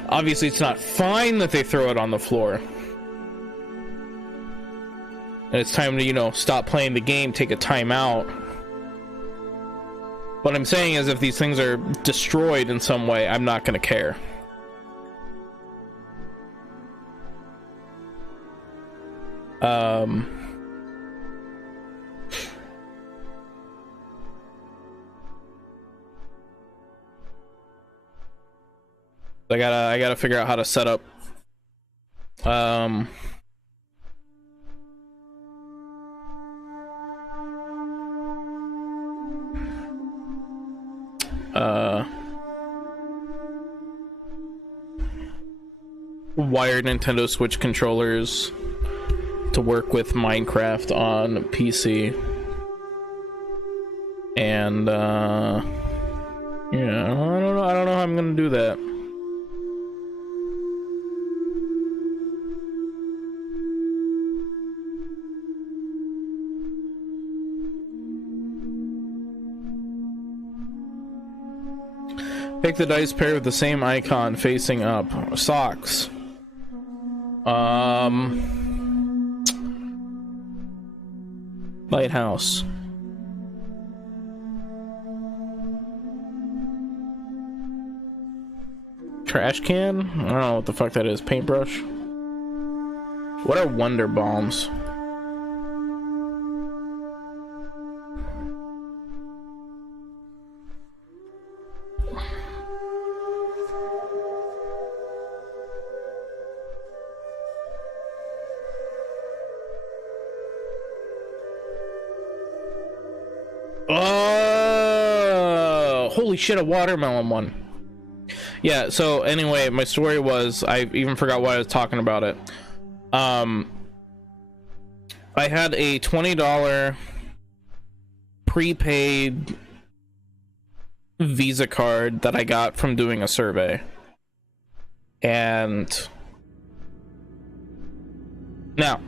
Obviously, it's not fine that they throw it on the floor. And it's time to, you know, stop playing the game, take a timeout. What I'm saying is, if these things are destroyed in some way, I'm not going to care. I gotta figure out how to set up wired Nintendo Switch controllers to work with Minecraft on PC. And yeah, I don't know how I'm gonna do that. Pick the dice pair with the same icon facing up. Socks. Lighthouse. Trash can? I don't know what the fuck that is. Paintbrush? What are Wonder Bombs? Oh, holy shit, a watermelon one. Yeah, so anyway, my story was, I even forgot why I was talking about it. I had a $20 prepaid Visa card that I got from doing a survey. And now,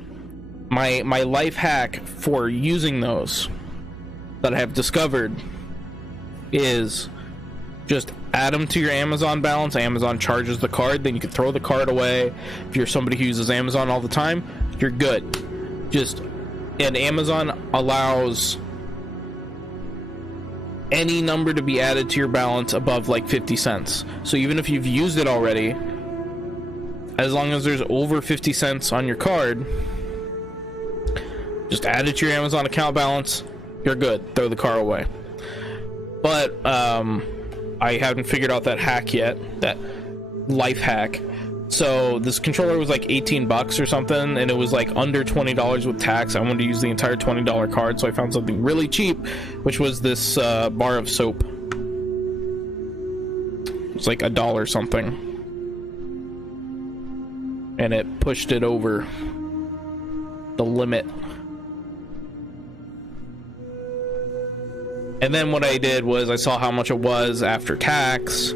my life hack for using those that I have discovered is just add them to your Amazon balance. Amazon charges the card, then you can throw the card away. If you're somebody who uses Amazon all the time, you're good. And Amazon allows any number to be added to your balance above like 50 cents. So even if you've used it already, as long as there's over 50 cents on your card, just add it to your Amazon account balance. You're good. Throw the car away. But I haven't figured out that hack yet, that life hack. So this controller was like 18 bucks or something, and it was like under $20 with tax. I wanted to use the entire $20 card, so I found something really cheap, which was this bar of soap. It was like $1 something, and it pushed it over the limit. And then what I did was I saw how much it was after tax,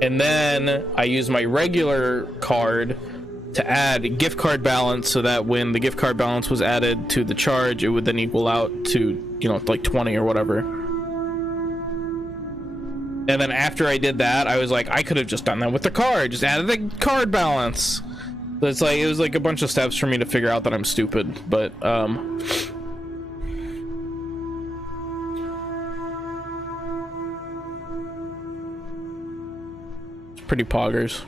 and then I used my regular card to add gift card balance, so that when the gift card balance was added to the charge, it would then equal out to, you know, like 20 or whatever. And then after I did that, I was like, I could have just done that with the card, just added the card balance. So it's like, it was like a bunch of steps for me to figure out that I'm stupid, but pretty poggers.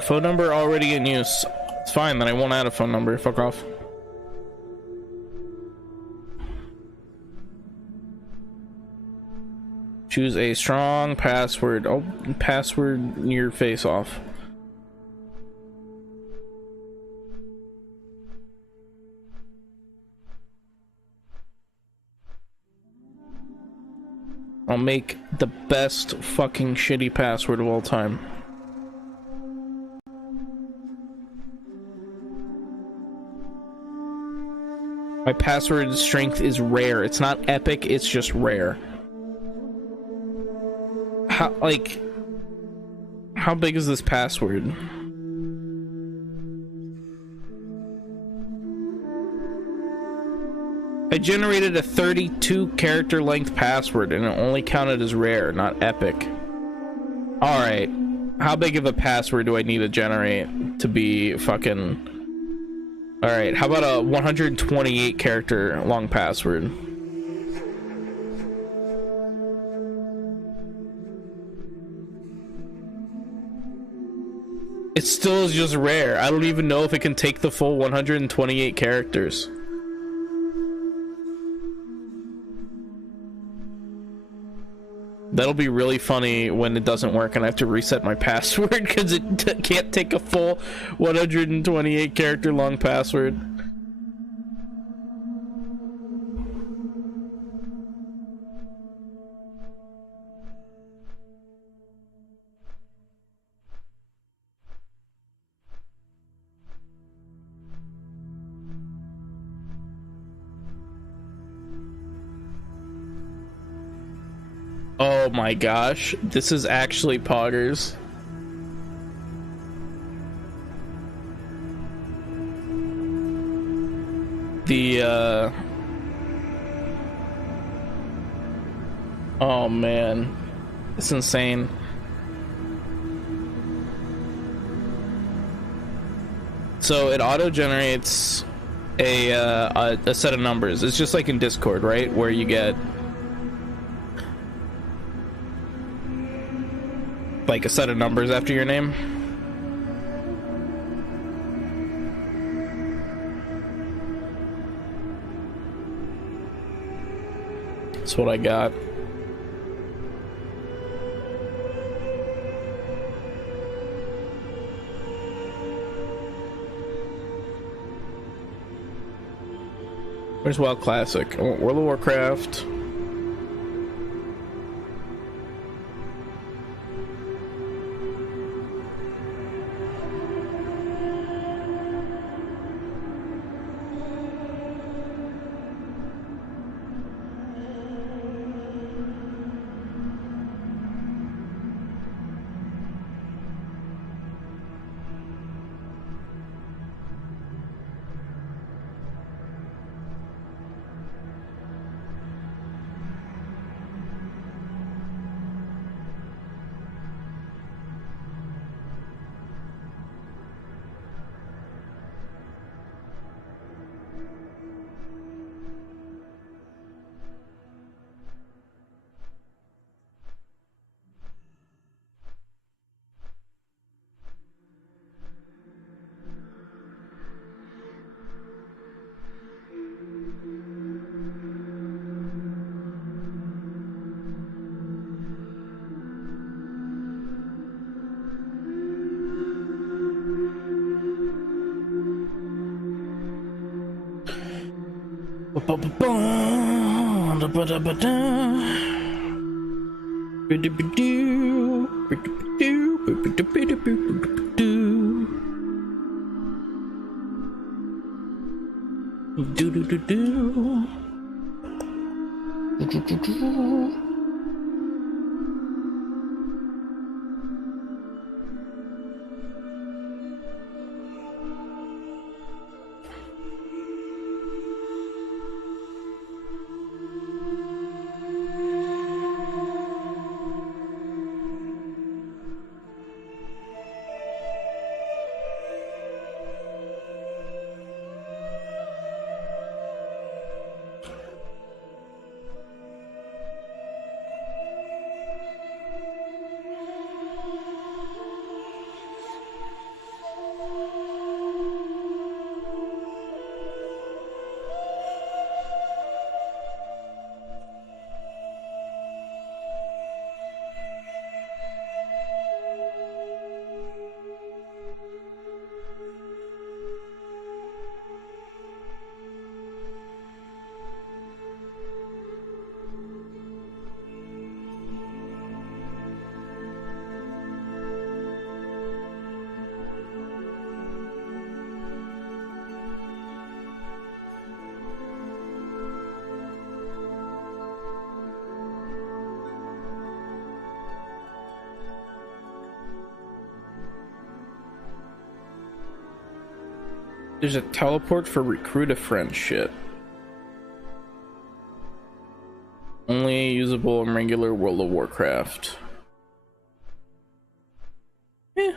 Phone number already in use. It's fine, then I won't add a phone number. Fuck off. Choose a strong password. Oh, password your face off. I'll make the best fucking shitty password of all time. My password strength is rare. It's not epic, it's just rare. How big is this password? I generated a 32 character length password and it only counted as rare, not epic. Alright, how big of a password do I need to generate to be fucking... Alright, how about a 128 character long password? It still is just rare. I don't even know if it can take the full 128 characters. That'll be really funny when it doesn't work and I have to reset my password because it can't take a full 128 character long password. Oh my gosh, this is actually poggers. Oh man, it's insane. So it auto generates a set of numbers. It's just like in Discord, right, where you get like a set of numbers after your name. That's what I got. Where's WoW Classic? I want World of Warcraft. There's a teleport for recruit a friend shit. Only usable in regular World of Warcraft. Eh.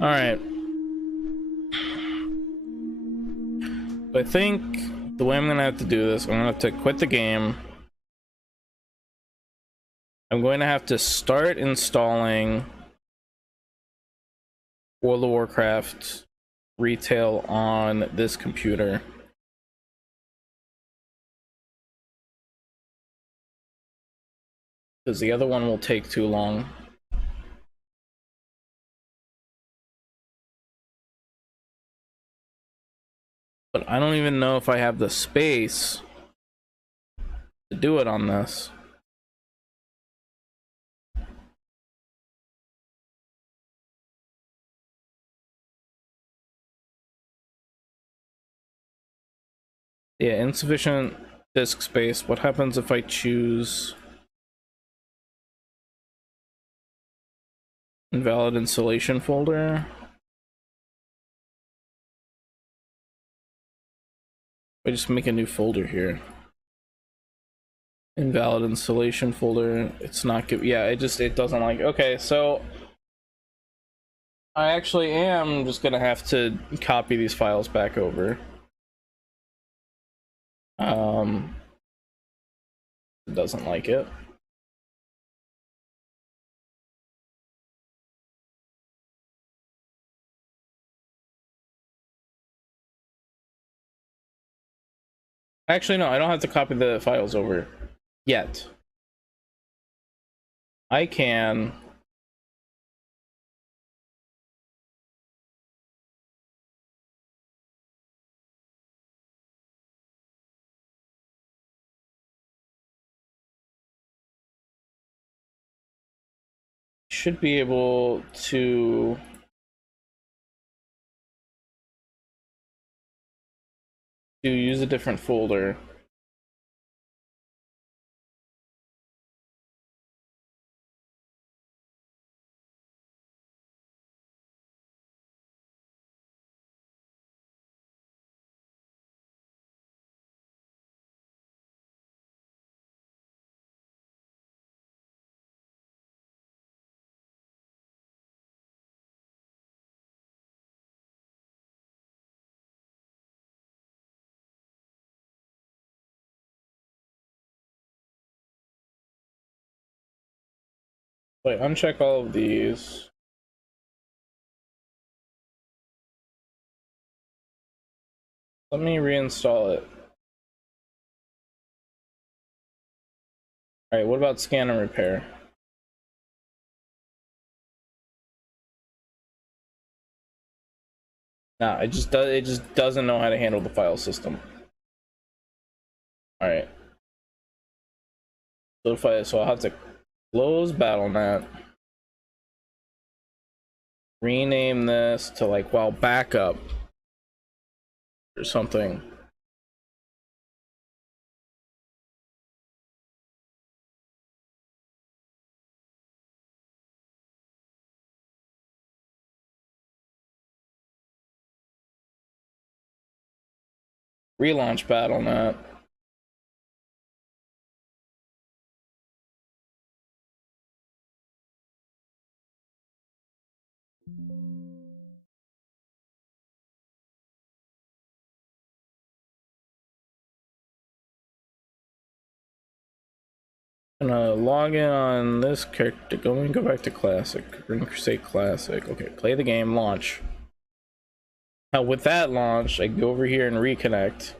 All right. I think the way I'm gonna have to do this, I'm gonna have to quit the game. I'm going to have to start installing World of Warcraft retail on this computer. Because the other one will take too long. But I don't even know if I have the space to do it on this. Yeah, insufficient disk space. What happens if I choose invalid installation folder? I just make a new folder here. Invalid installation folder. It's not good. Yeah, it doesn't like. Okay, so I actually am just gonna have to copy these files back over. It doesn't like it. Actually, no, I don't have to copy the files over yet. I can should be able to use a different folder. Wait, uncheck all of these. Let me reinstall it. Alright, what about scan and repair? Nah, it just doesn't know how to handle the file system. Alright. So I'll have to close BattleNet. Rename this to like backup or something. Relaunch BattleNet. I'm gonna log in on this character. Go back to classic. Say classic. Okay, play the game. Launch. Now with that launch, I go over here and reconnect.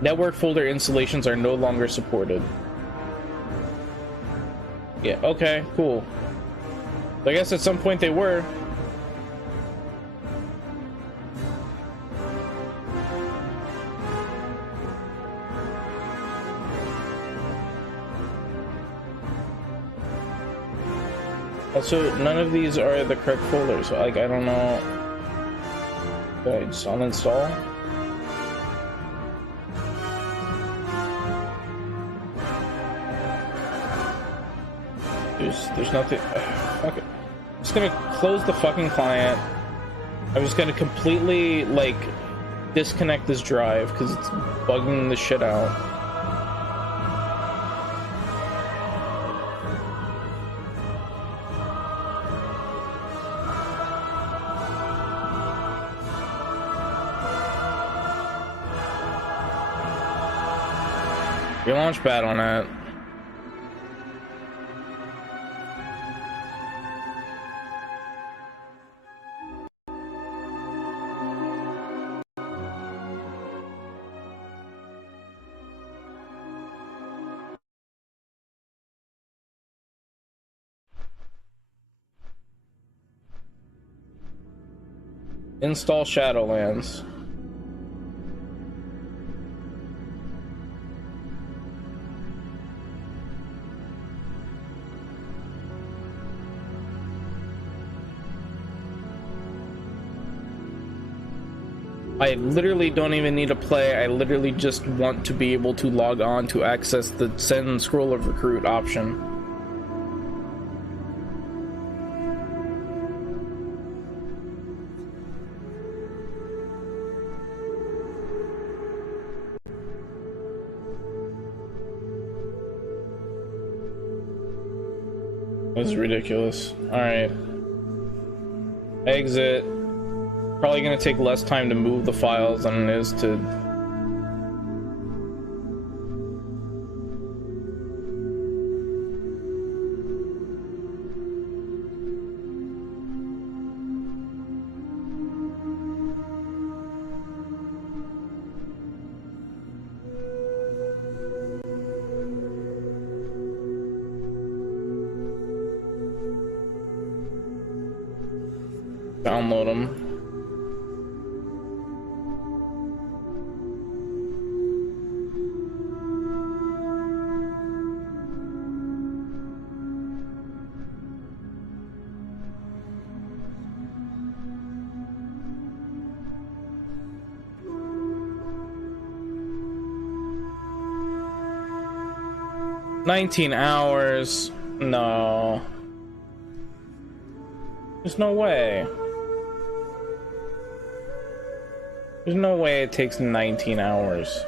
Network folder installations are no longer supported. Yeah, okay, cool. I guess at some point they were. Also, none of these are the correct folders. So, like, I don't know. Did I just uninstall? There's nothing. Fuck it. I'm just gonna close the fucking client. I'm just gonna completely, like, disconnect this drive because it's bugging the shit out. Relaunch BattleNet. Install Shadowlands. I literally don't even need to play. I literally just want to be able to log on to access the send scroll of recruit option. This is ridiculous. Alright. Exit. Probably gonna take less time to move the files than it is to... download them. $19. No. There's no way. There's no way it takes 19 hours.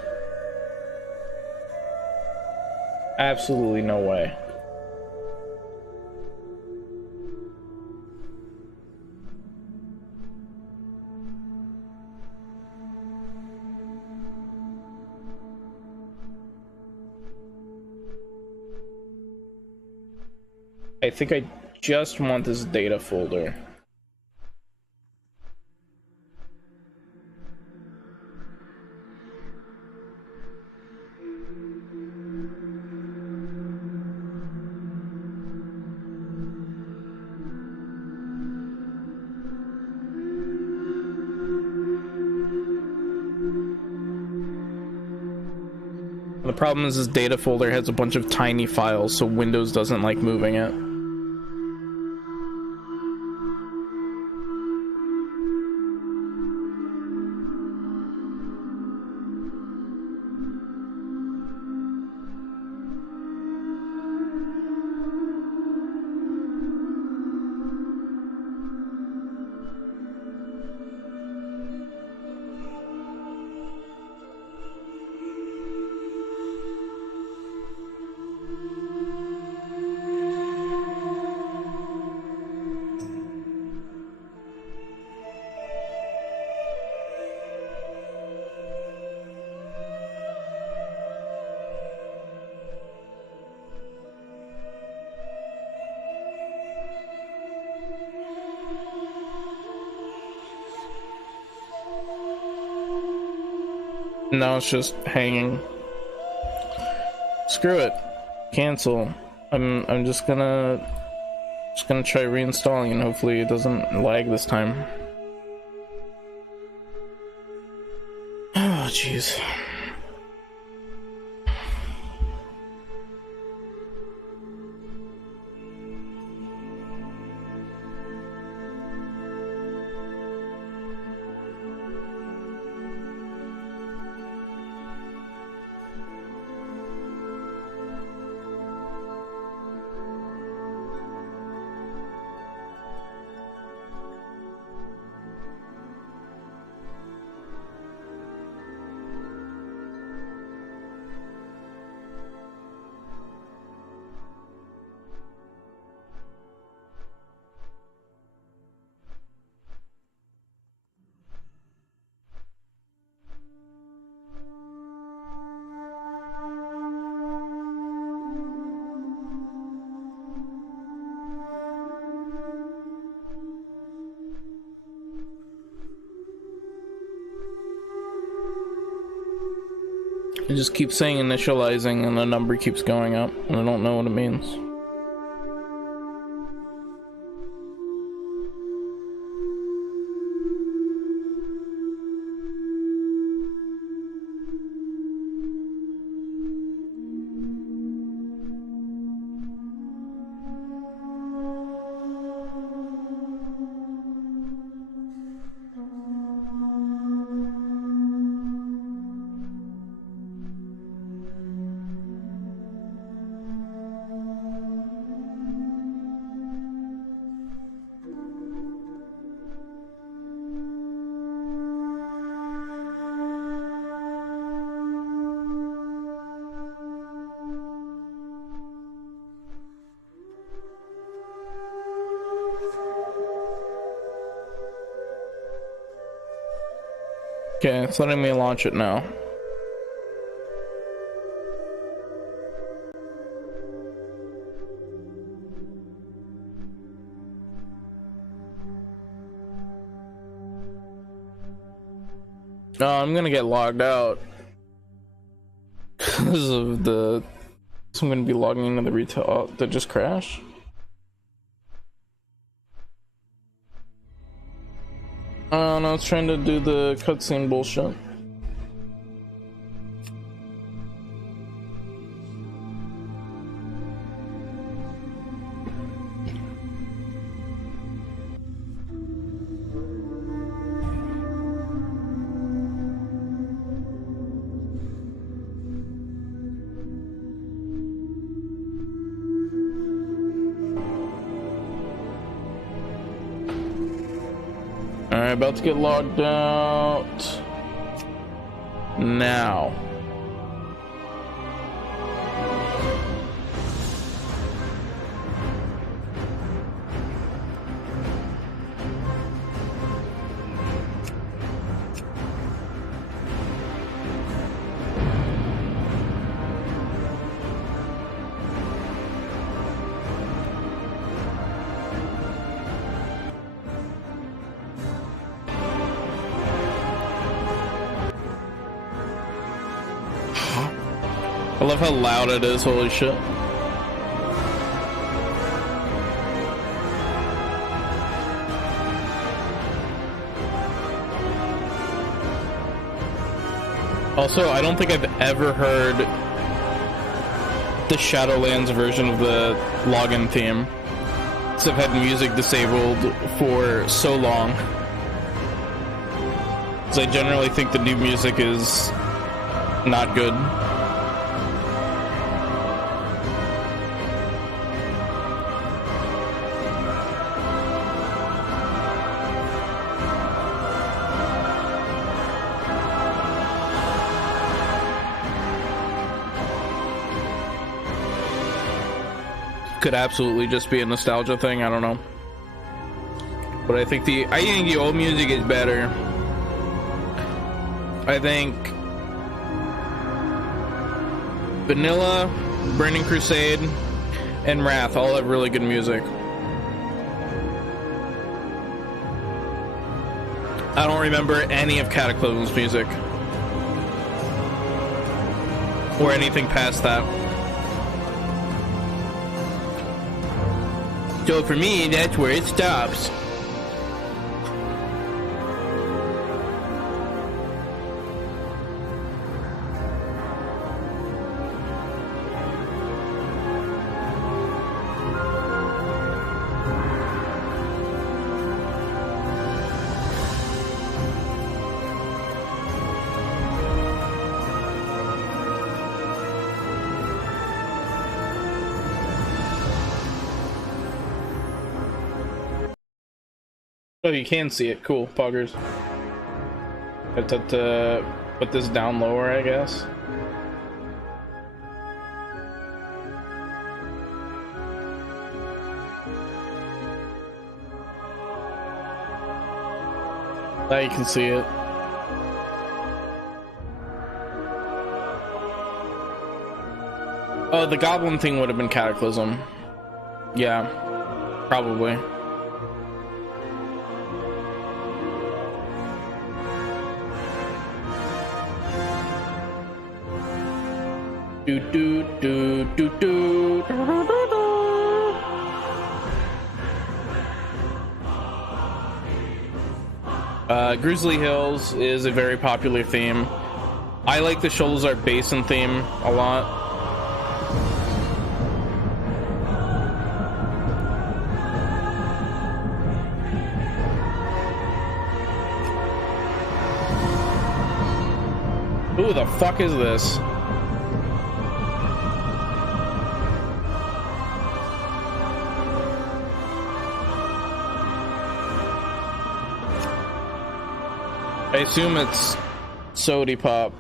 Absolutely no way. I think I just want this data folder. The problem is this data folder has a bunch of tiny files, so Windows doesn't like moving it. Now it's just hanging. Screw it. Cancel. I'm just gonna try reinstalling and hopefully it doesn't lag this time. Oh jeez. It just keeps saying initializing and the number keeps going up and I don't know what it means. Okay, it's letting me launch it now. Oh, I'm gonna get logged out because of the. So I'm gonna be logging into the retail. Oh, that just crashed. Oh no, it's trying to do the cutscene bullshit. Alright, about to get logged out. Now. I love how loud it is, holy shit. Also, I don't think I've ever heard the Shadowlands version of the login theme. So I've had music disabled for so long. Because I generally think the new music is not good. Could absolutely just be a nostalgia thing, I don't know. But I think the old music is better. I think Vanilla, Burning Crusade, and Wrath all have really good music. I don't remember any of Cataclysm's music. Or anything past that. So for me, that's where it stops. Oh, you can see it. Cool, poggers. Have to put this down lower, I guess. Now you can see it. Oh, the goblin thing would have been Cataclysm. Yeah, probably. Do do do do do. Grizzly Hills is a very popular theme. I like the Sholazar Basin theme a lot. Who the fuck is this? I assume it's Sody Pop.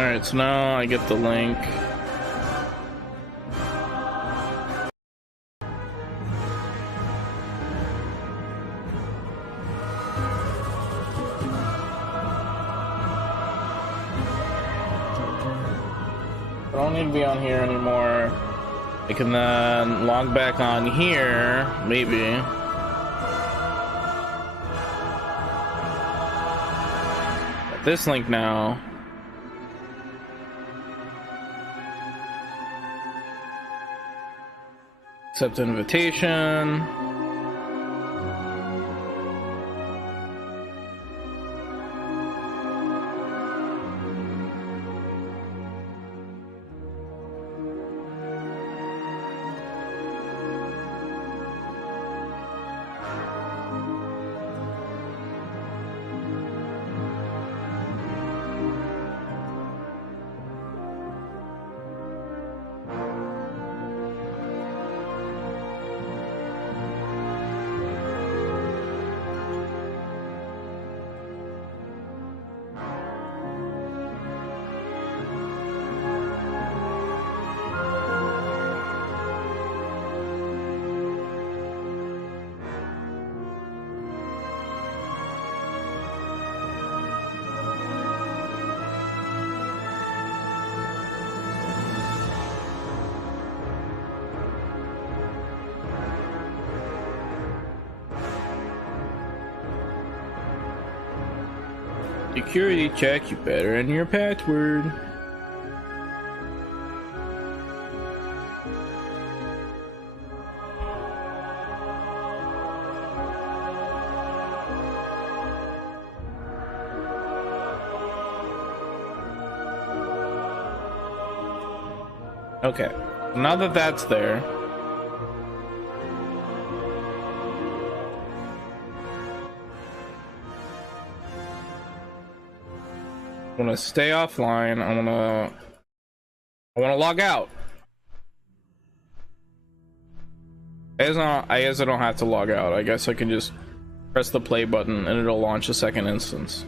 Alright, so now I get the link. I don't need to be on here anymore. I can then log back on here, maybe. Got this link now. Accept invitation. Security check, you better enter your password. Okay, now that that's there, I'm gonna stay offline. I wanna log out. I guess I don't have to log out. I guess I can just press the play button and it'll launch a second instance.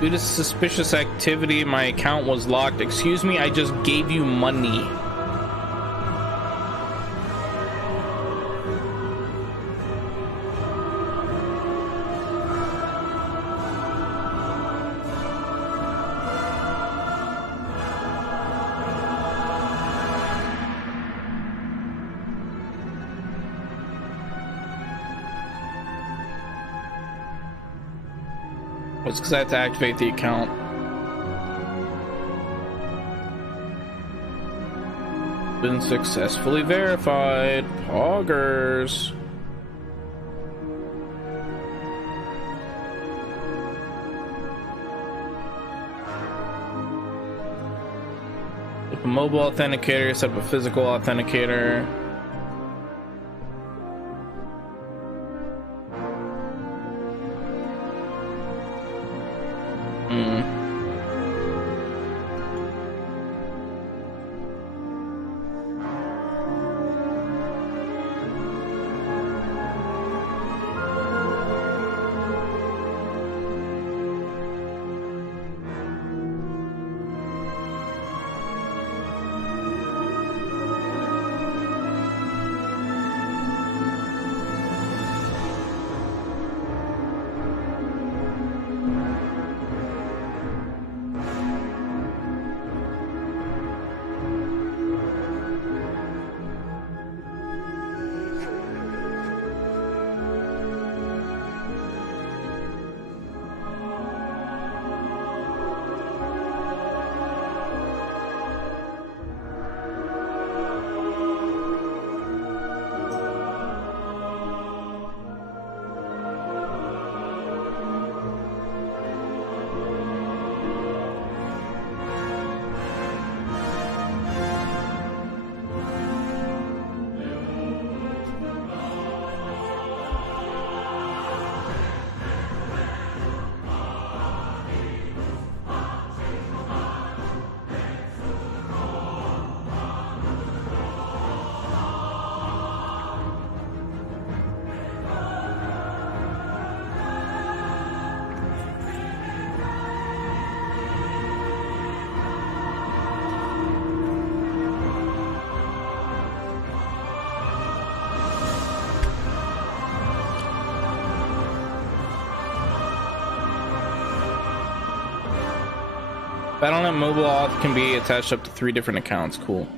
Due to suspicious activity, my account was locked. Excuse me, I just gave you money. It's because I have to activate the account. Been successfully verified. Poggers. With a mobile authenticator, set up a physical authenticator. Battle.net mobile auth can be attached up to 3 different accounts. Cool.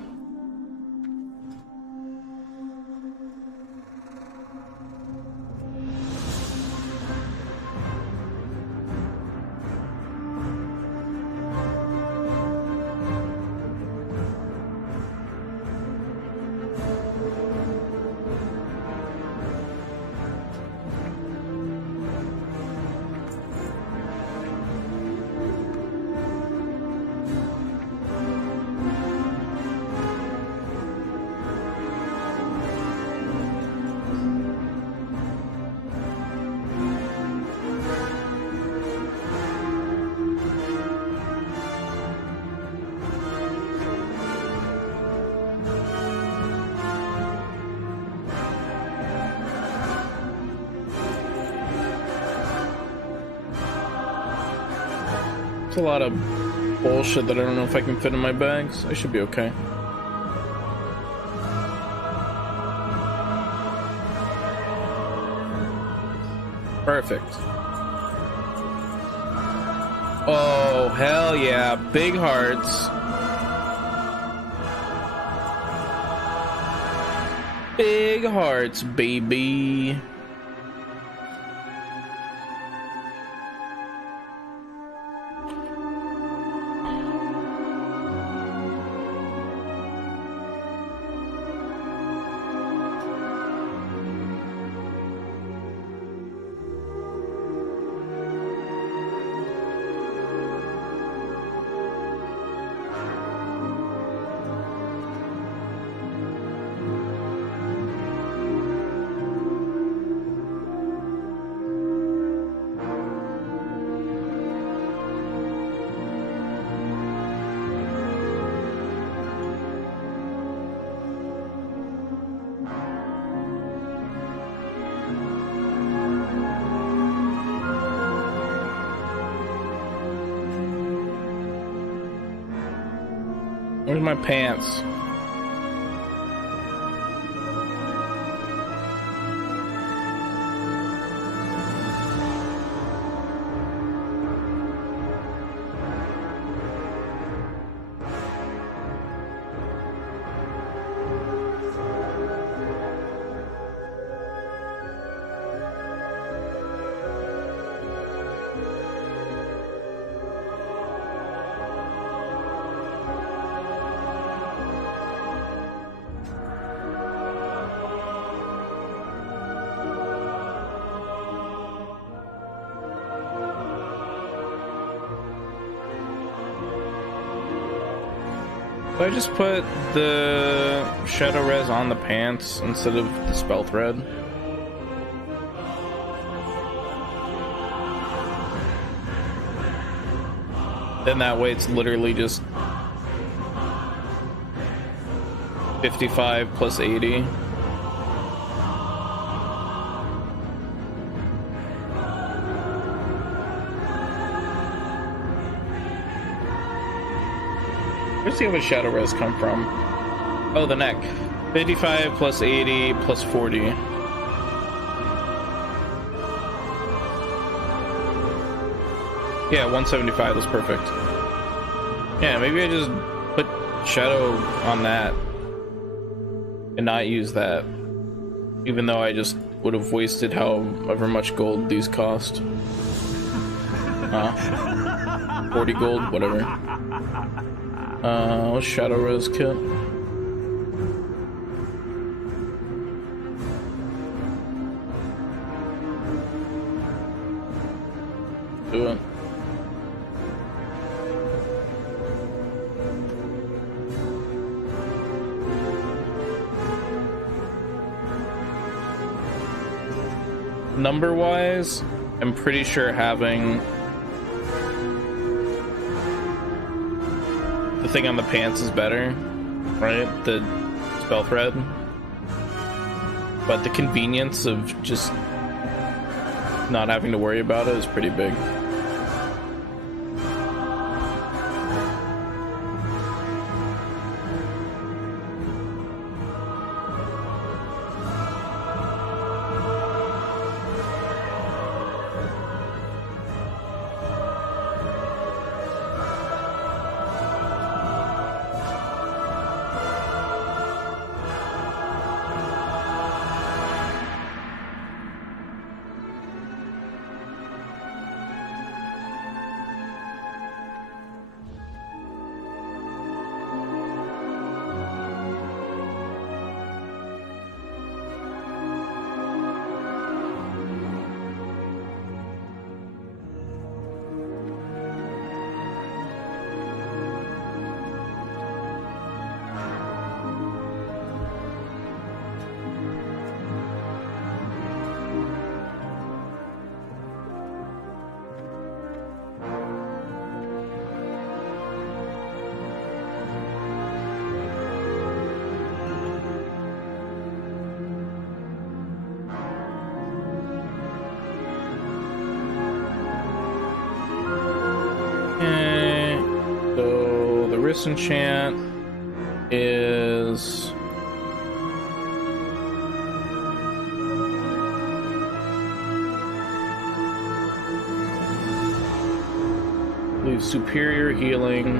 It's a lot of bullshit that I don't know if I can fit in my bags. I should be okay. Perfect. Oh, hell yeah. Big hearts. Big hearts, baby. Where's my pants? I just put the shadow res on the pants instead of the spell thread. Then that way it's literally just 55 plus 80. Where's the other shadow res come from? Oh, the neck. 55 plus 80 plus 40. Yeah, 175, that's perfect. Yeah, maybe I just put shadow on that and not use that. Even though I just would have wasted however much gold these cost. 40 gold, whatever. What's shadow res kit? Do it. Number wise, I'm pretty sure having the thing on the pants is better, right? The spell thread. But the convenience of just not having to worry about it is pretty big. Okay. So the wrist enchant is leave superior healing,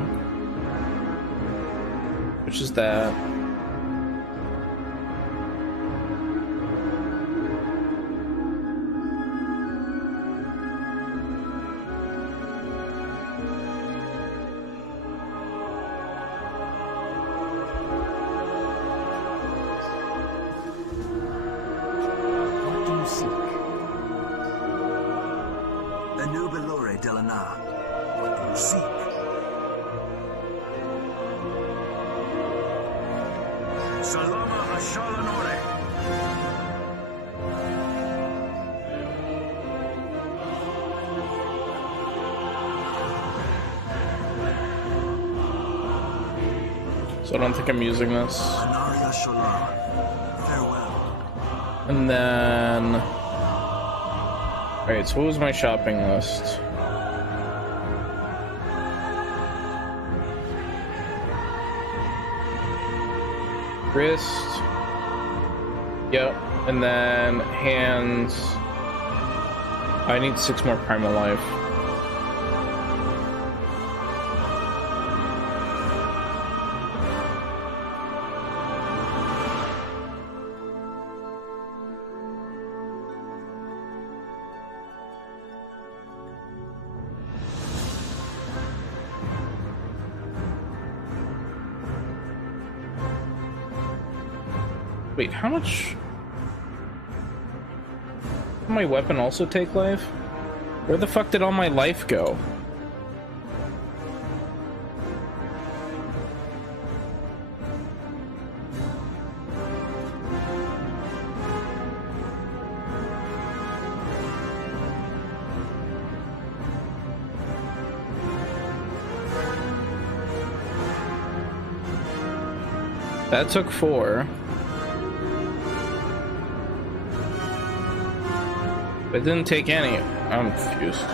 which is that. What do you seek? Enubilore Delana. What do you seek? Salama Ashalanore. So I don't think I'm using this. Anaria Shola. Farewell. And then... Alright, so what was my shopping list? Wrist. Yep. And then hands. I need 6 more primal life. Wait, how much? Did my weapon also take life? Where the fuck did all my life go? That took 4. It didn't take any. I'm confused.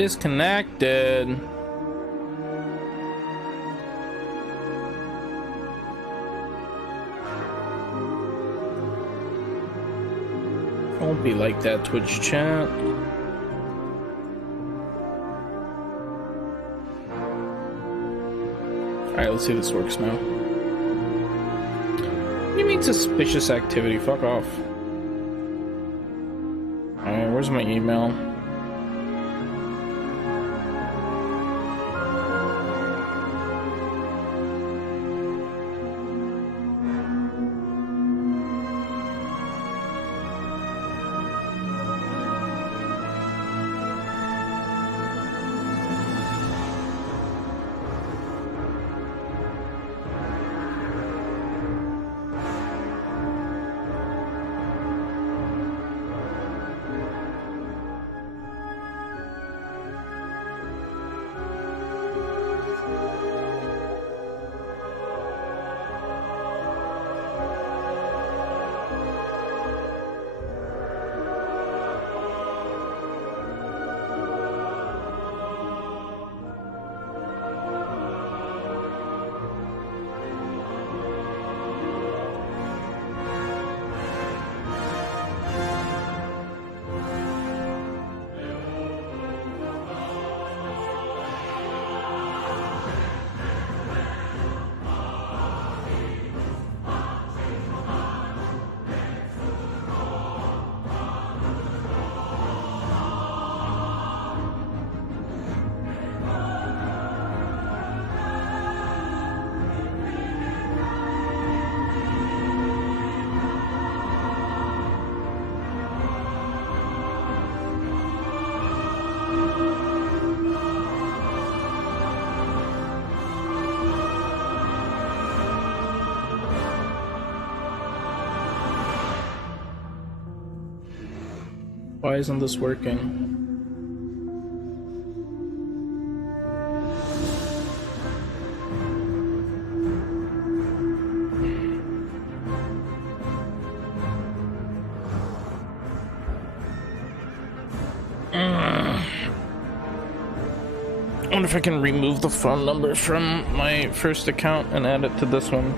Disconnected. Don't be like that, Twitch chat. Alright, let's see if this works now. What do you mean suspicious activity? Fuck off. Alright, where's my email? Why isn't this working? I wonder if I can remove the phone number from my first account and add it to this one.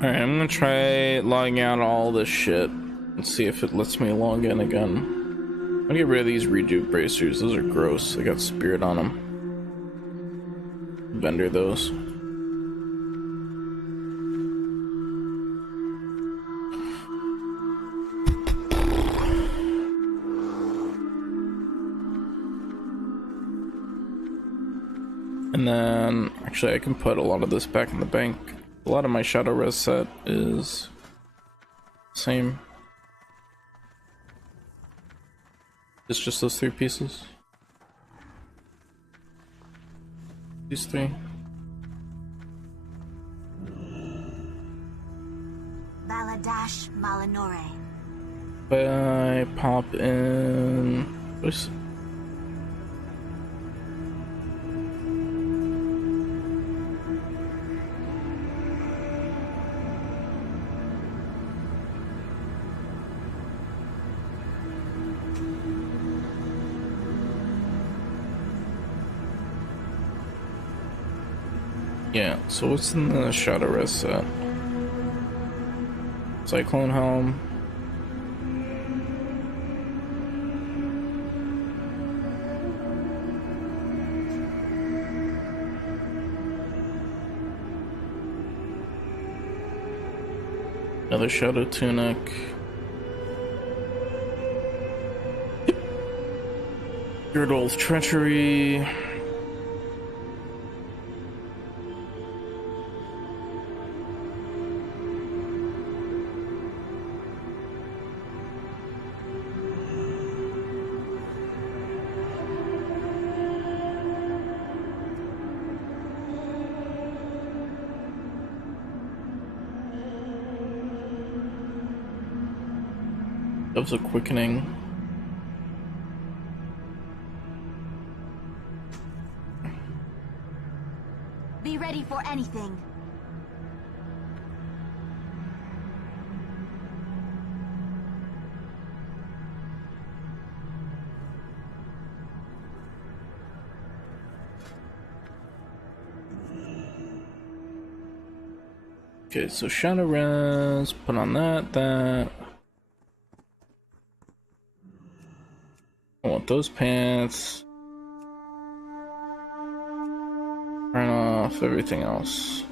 Alright, I'm gonna try logging out all this shit and see if it lets me log in again. I'm gonna get rid of these rejuve bracers. Those are gross. They got spirit on them. Vendor those. And then, actually, I can put a lot of this back in the bank. A lot of my shadow res set is same. It's just those 3 pieces. These 3. Baladash Malinore. But I pop in. What's yeah, so what's in the shadow res set? Cyclone Helm. Another Shadow Tunic. Girdle of Treachery. Doves of Quickening. Be ready for anything. Okay, so Shadow Res, put on that. I want those pants. Turn off everything else.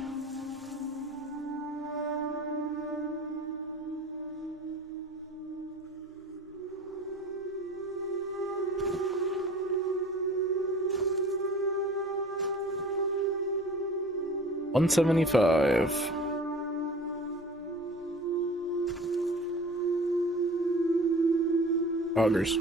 $175. Augers.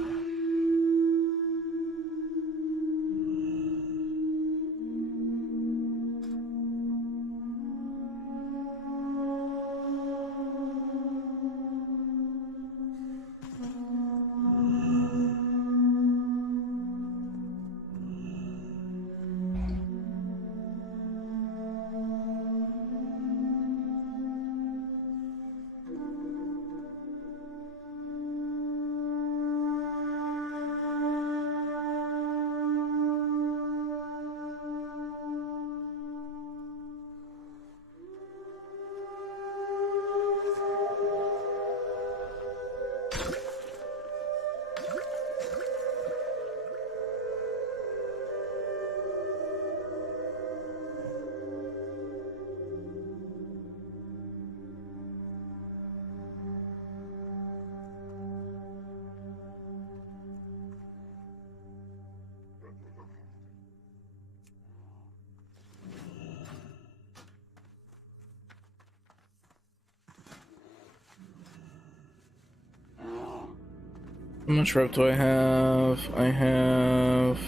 How much rep do I have? I have...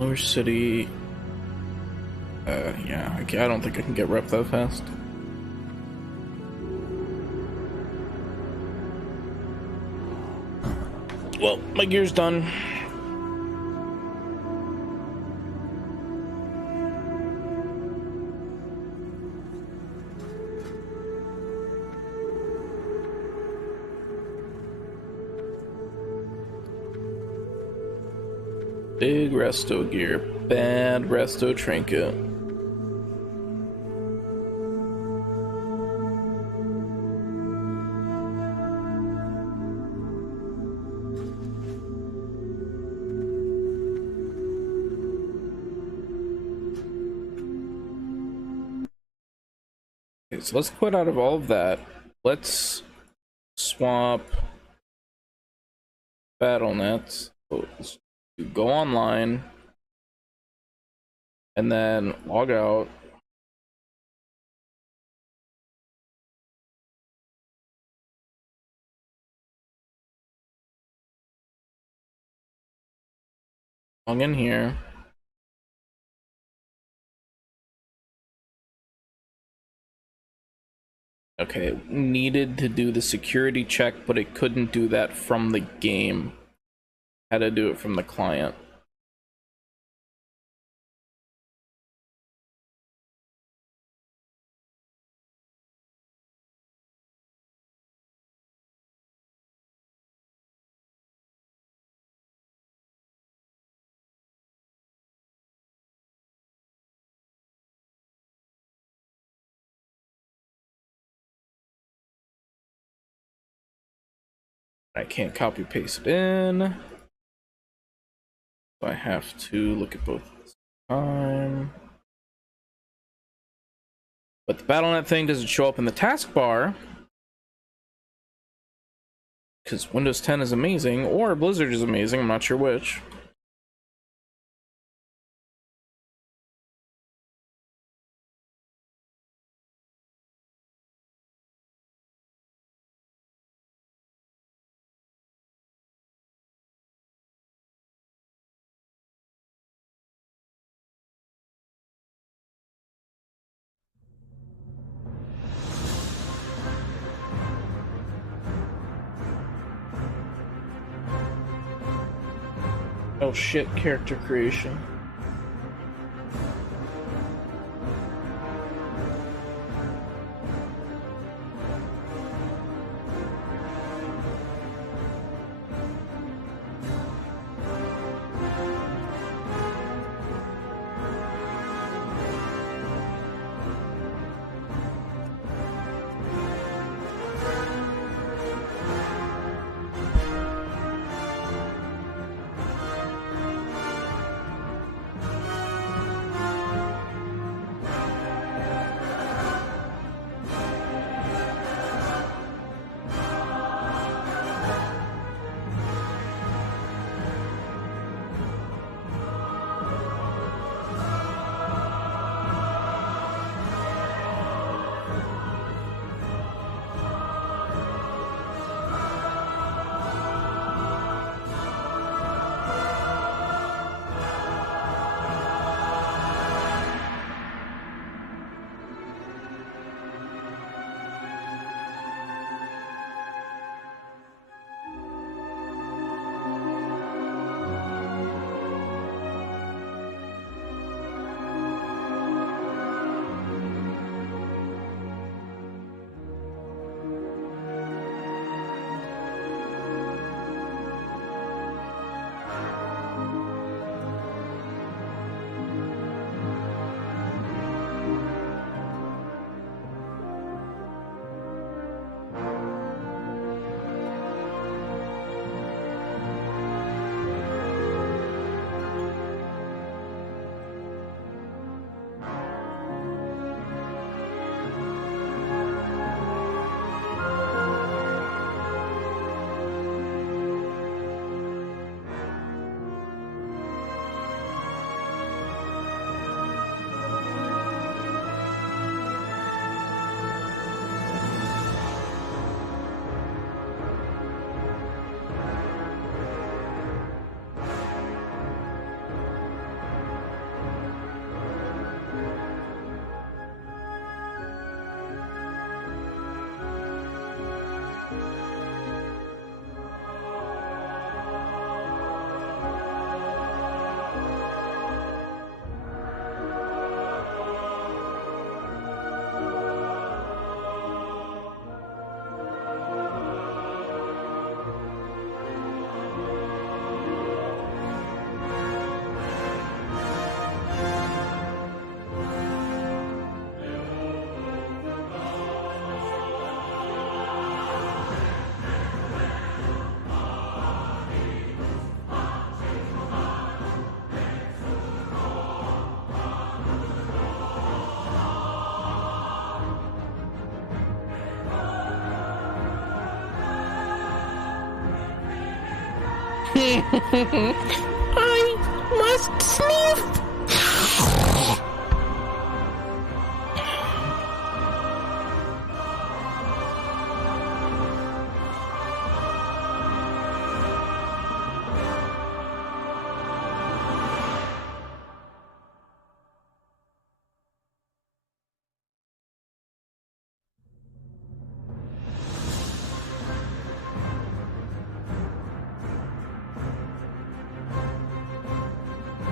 Lower City... yeah, I don't think I can get rep that fast. Well, my gear's done. Big resto gear. Bad resto trinket. Okay, so let's quit out of all of that. Let's swap BattleNets. Let's go online and then log out. Log in here. Okay, it needed to do the security check, but it couldn't do that from the game. Had to do it from the client. I can't copy paste it in. So I have to look at both at the same time. But the BattleNet thing doesn't show up in the taskbar. Because Windows 10 is amazing, or Blizzard is amazing, I'm not sure which. Oh shit, character creation. I must sniff.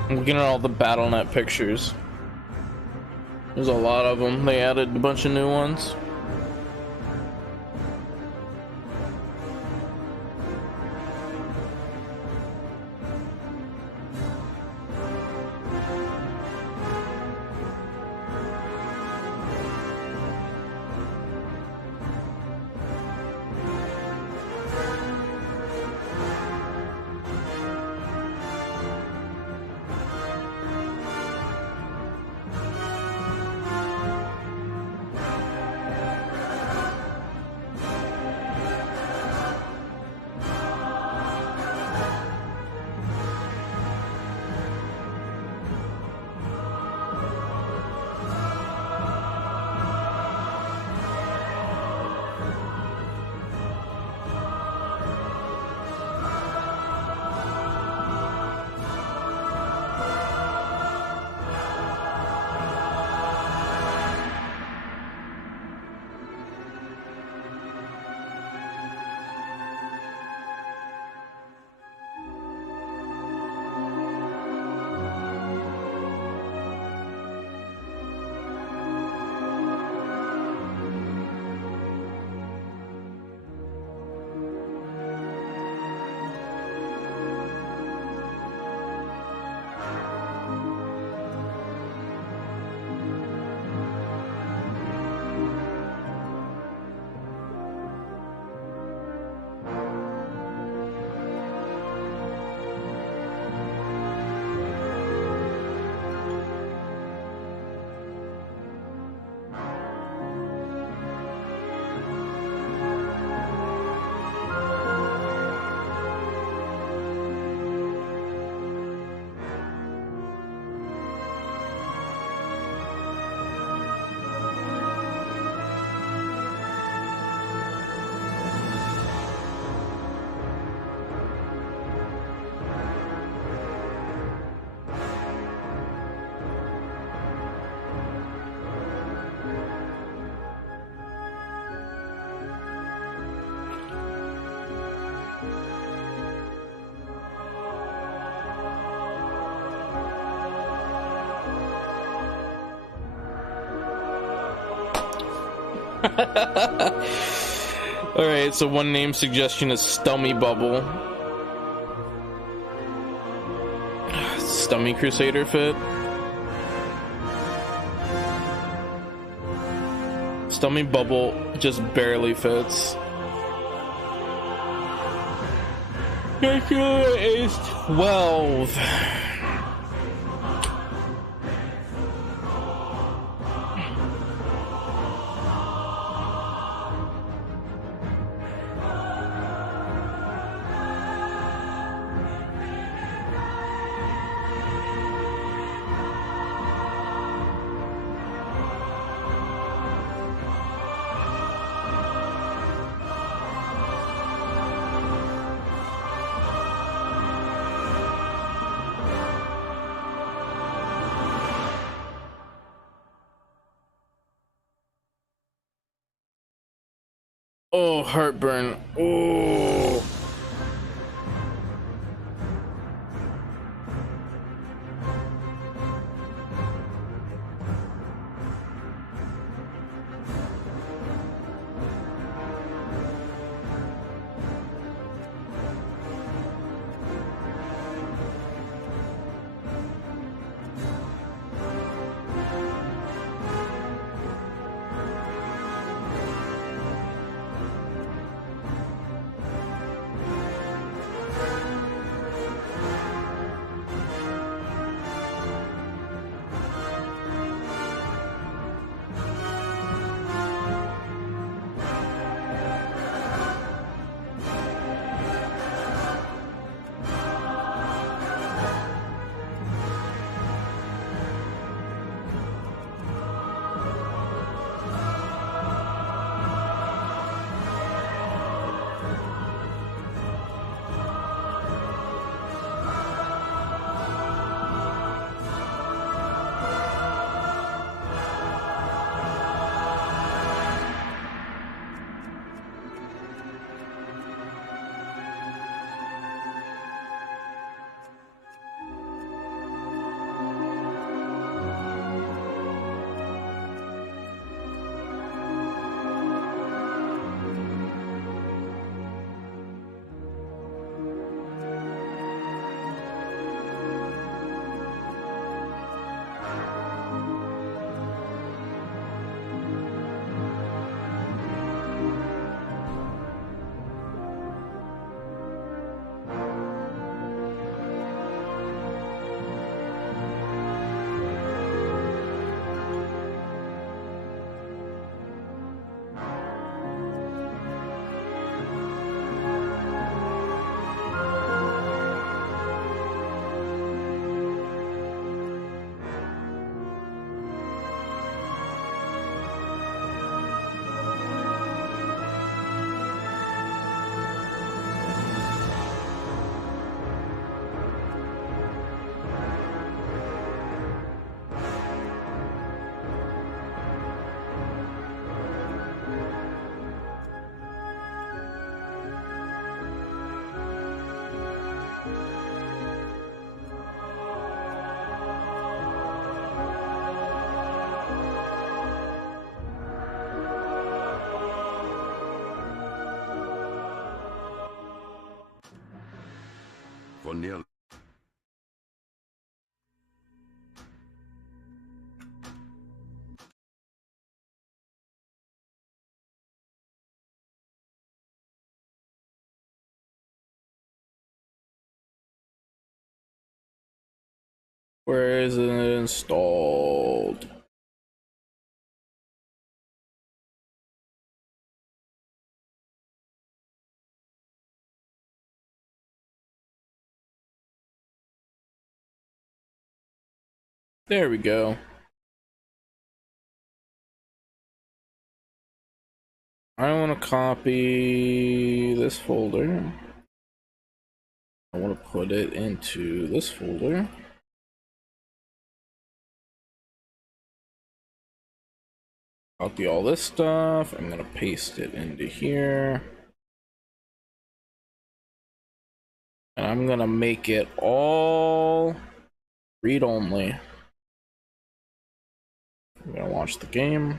I'm looking at all the BattleNet pictures. There's a lot of them. They added a bunch of new ones. Alright, so one name suggestion is Stummy Bubble. Stummy Crusader fit. Stummy Bubble just barely fits. Is 12. Oh, heartburn. Oh. for nearly. Where is it installed? There we go. I want to copy this folder. I want to put it into this folder. Copy all this stuff. I'm gonna paste it into here. And I'm gonna make it all read only. I'm gonna launch the game.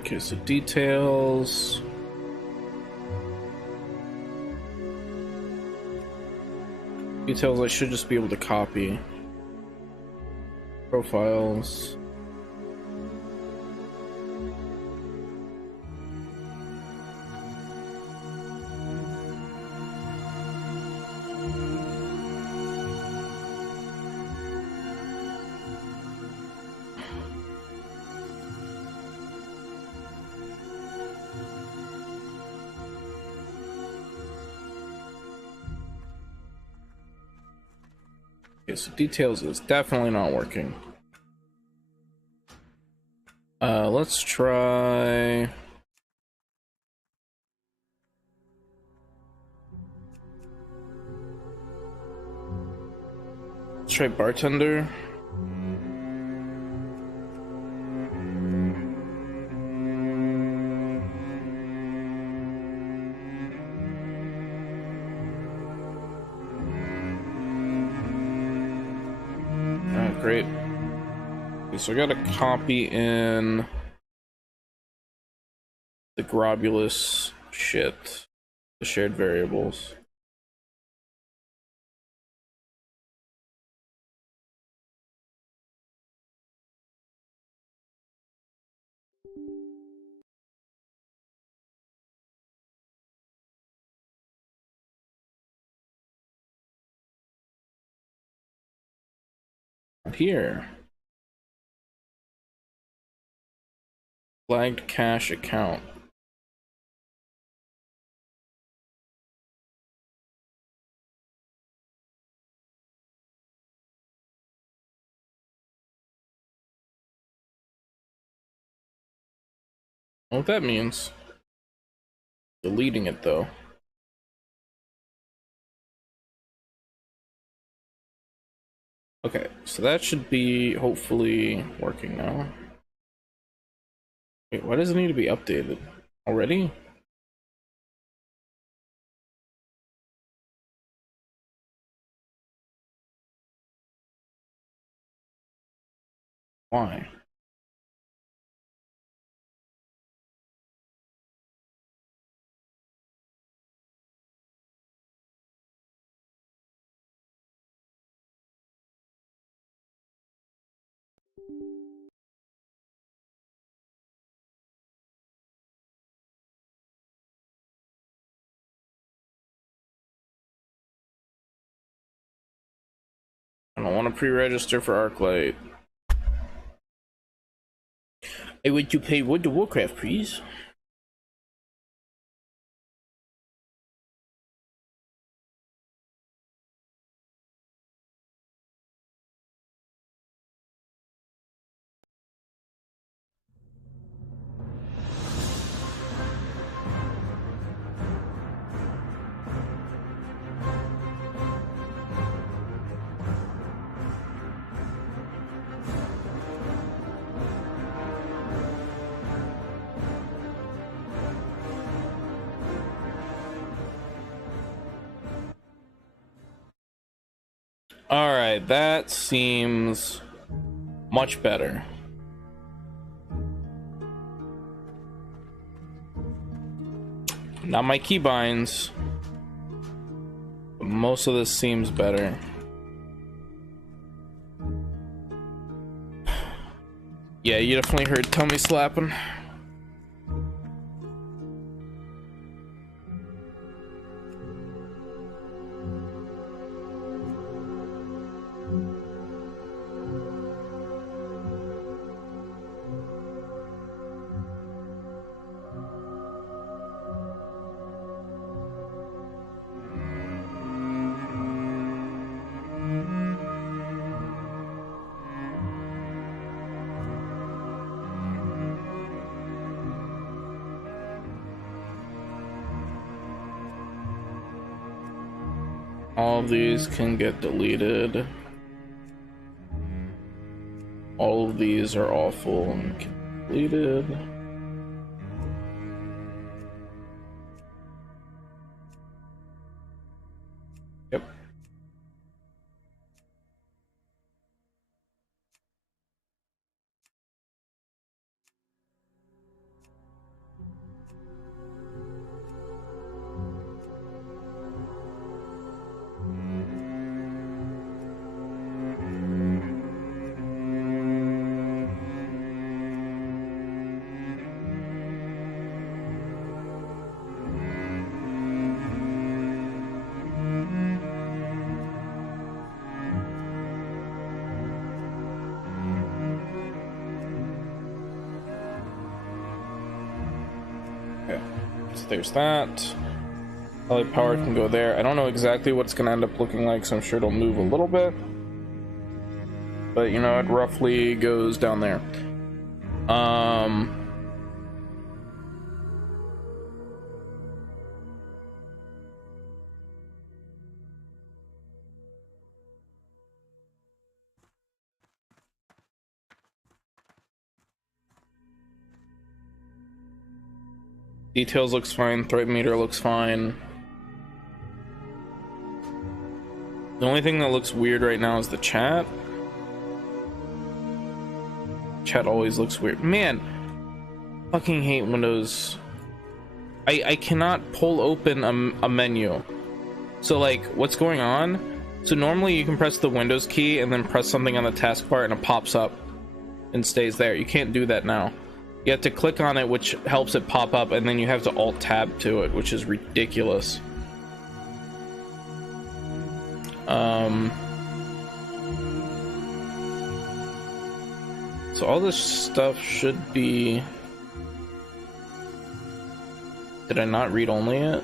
Okay, so details. Details I should just be able to copy. Profiles. Okay, so details is definitely not working. Let's try. Let's try bartender. Great. Okay, so I gotta copy in the globulus shit, the shared variables. Here. Flagged cache account. I don't know what that means. Deleting it though. Okay, so that should be hopefully working now. Wait, why does it need to be updated? Already? Why? I don't want to pre-register for ArcLight. I want to play World of Warcraft, please. Alright, that seems much better. Not my keybinds, but most of this seems better. Yeah, you definitely heard tummy slapping. All of these can get deleted. All of these are awful and can be deleted. Yep. Okay, so there's that. Light power can go there. I don't know exactly what it's gonna end up looking like, so I'm sure it'll move a little bit. But you know, it roughly goes down there. Details looks fine, threat meter looks fine. The only thing that looks weird right now is the chat. Chat always looks weird. Man, fucking hate Windows. I cannot pull open a menu. So like, what's going on? So normally you can press the Windows key and then press something on the taskbar and it pops up and stays there. You can't do that now. You have to click on it, which helps it pop up, and then you have to alt tab to it, which is ridiculous. So all this stuff should be... Did I not read only it?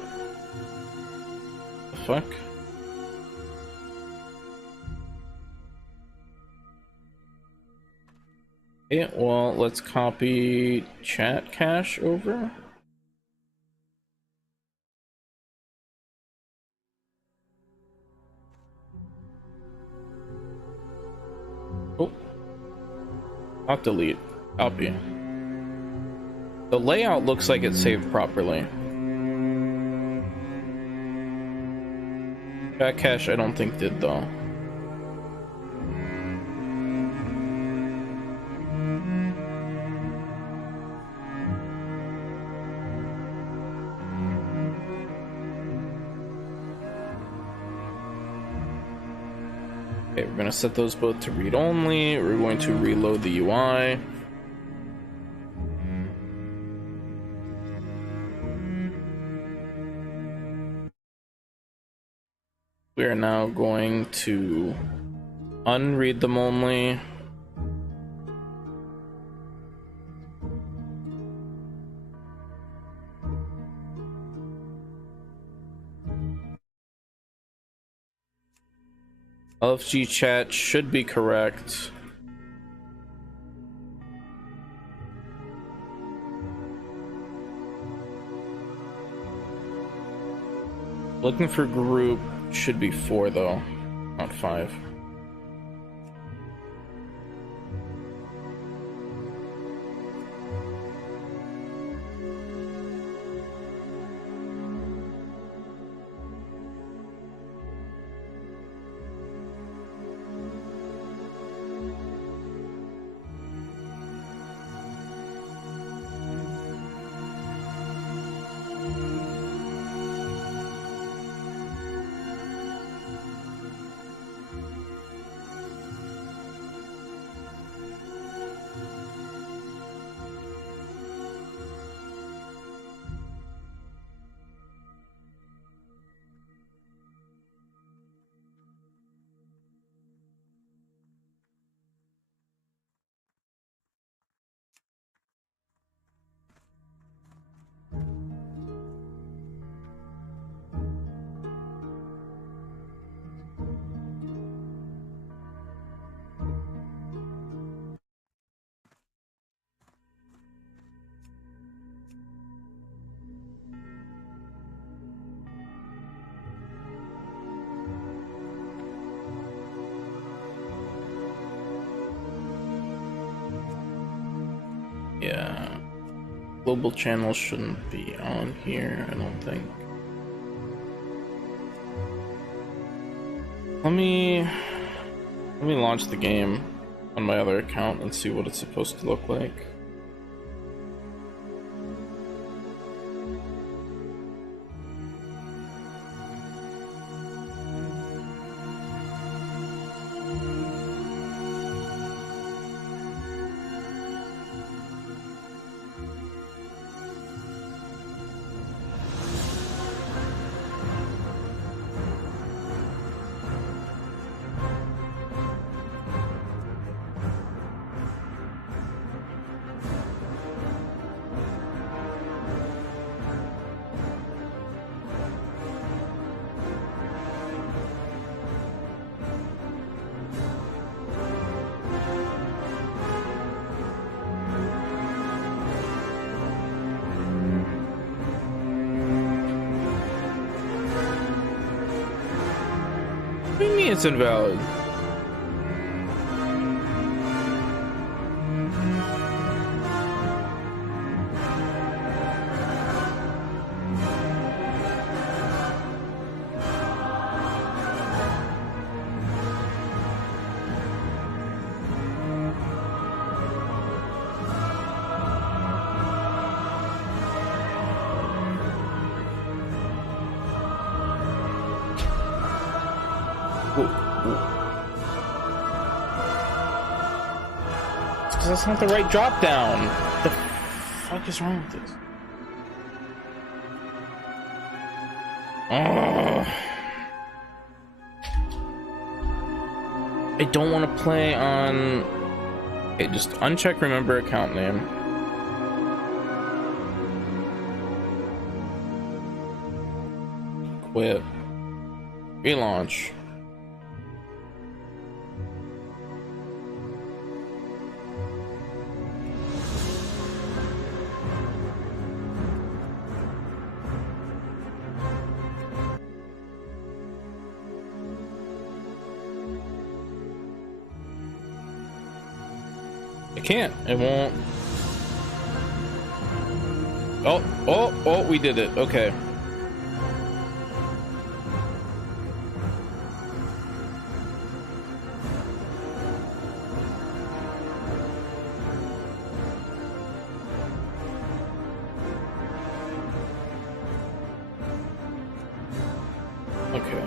The fuck? Yeah, well, let's copy chat cache over. Oh. Not delete. Copy. The layout looks like it's saved properly. Chat cache I don't think did though. Okay, we're going to set those both to read only. We're going to reload the UI. We are now going to unread them only. LFG chat should be correct. Looking for group should be 4 though, not 5. Yeah, global channels shouldn't be on here, I don't think. Let me launch the game on my other account and see what it's supposed to look like. What do you mean it's invalid? Because that's not the right drop down. What the fuck is wrong with this? I don't want to play on. Okay, just uncheck remember account name. Quit. Relaunch. Can't. It won't. Oh, we did it. Okay. Okay.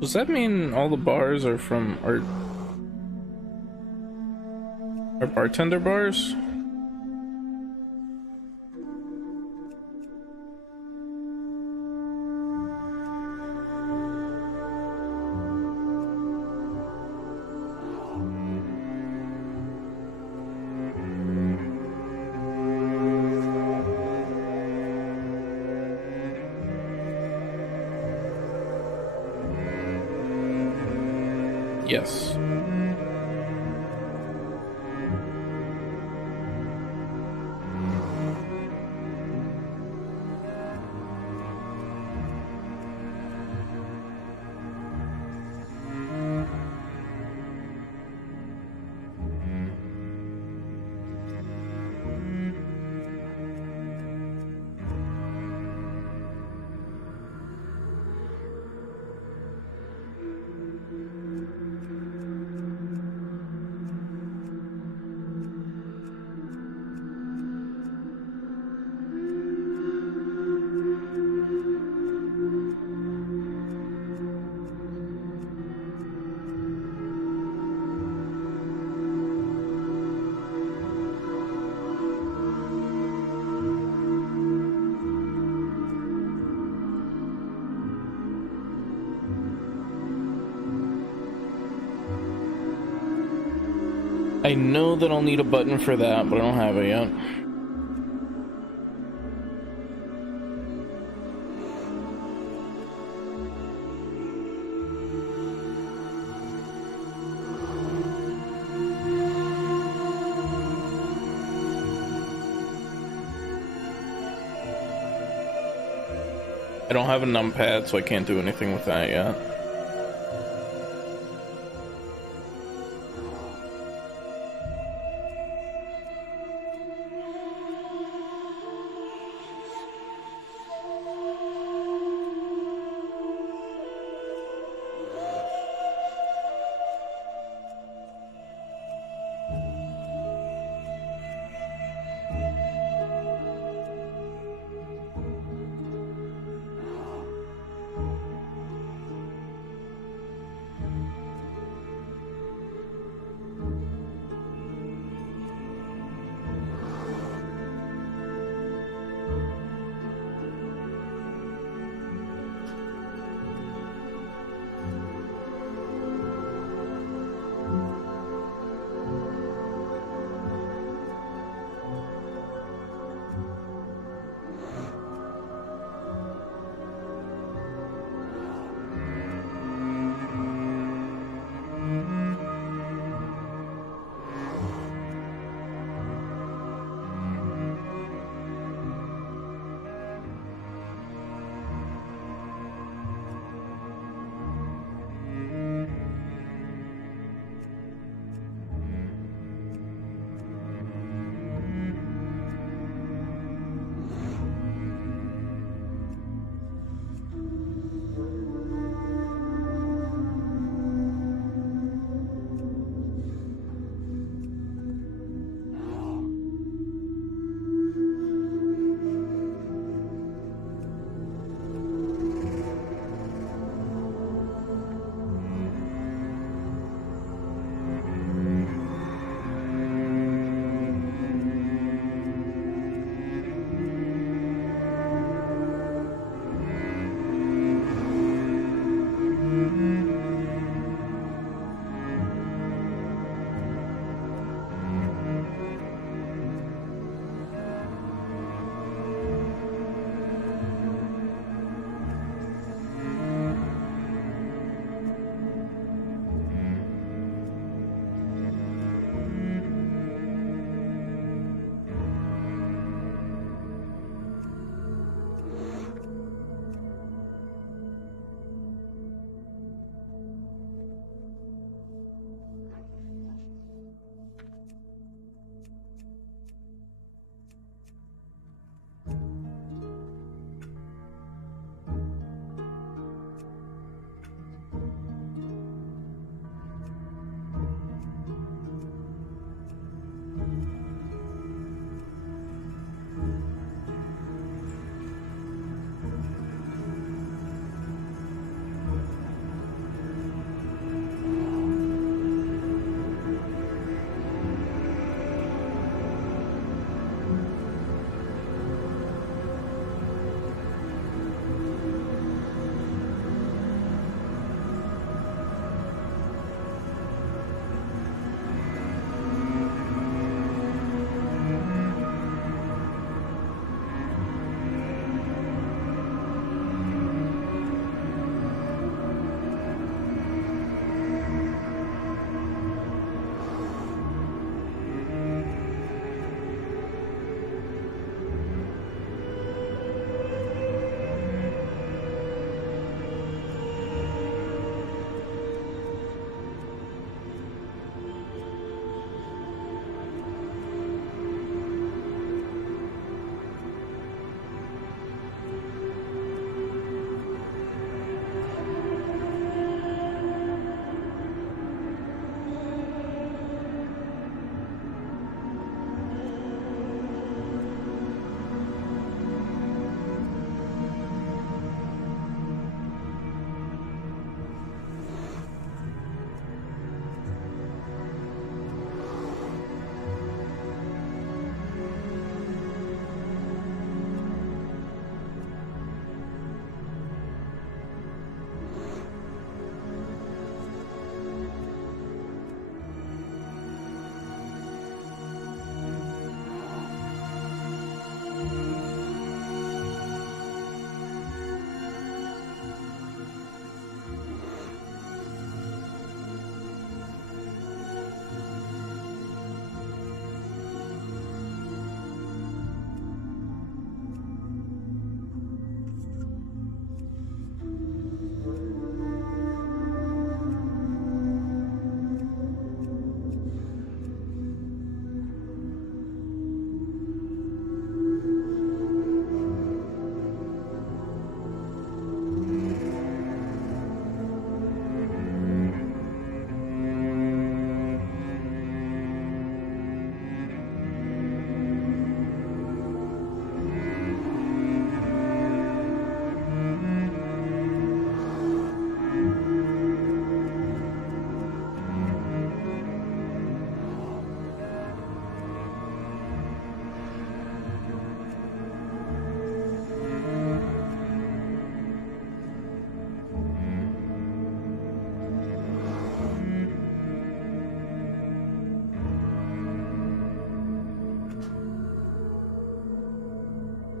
Does that mean all the bars are from are bartender bars? Yes. I know that I'll need a button for that, but I don't have it yet. I don't have a numpad, so I can't do anything with that yet.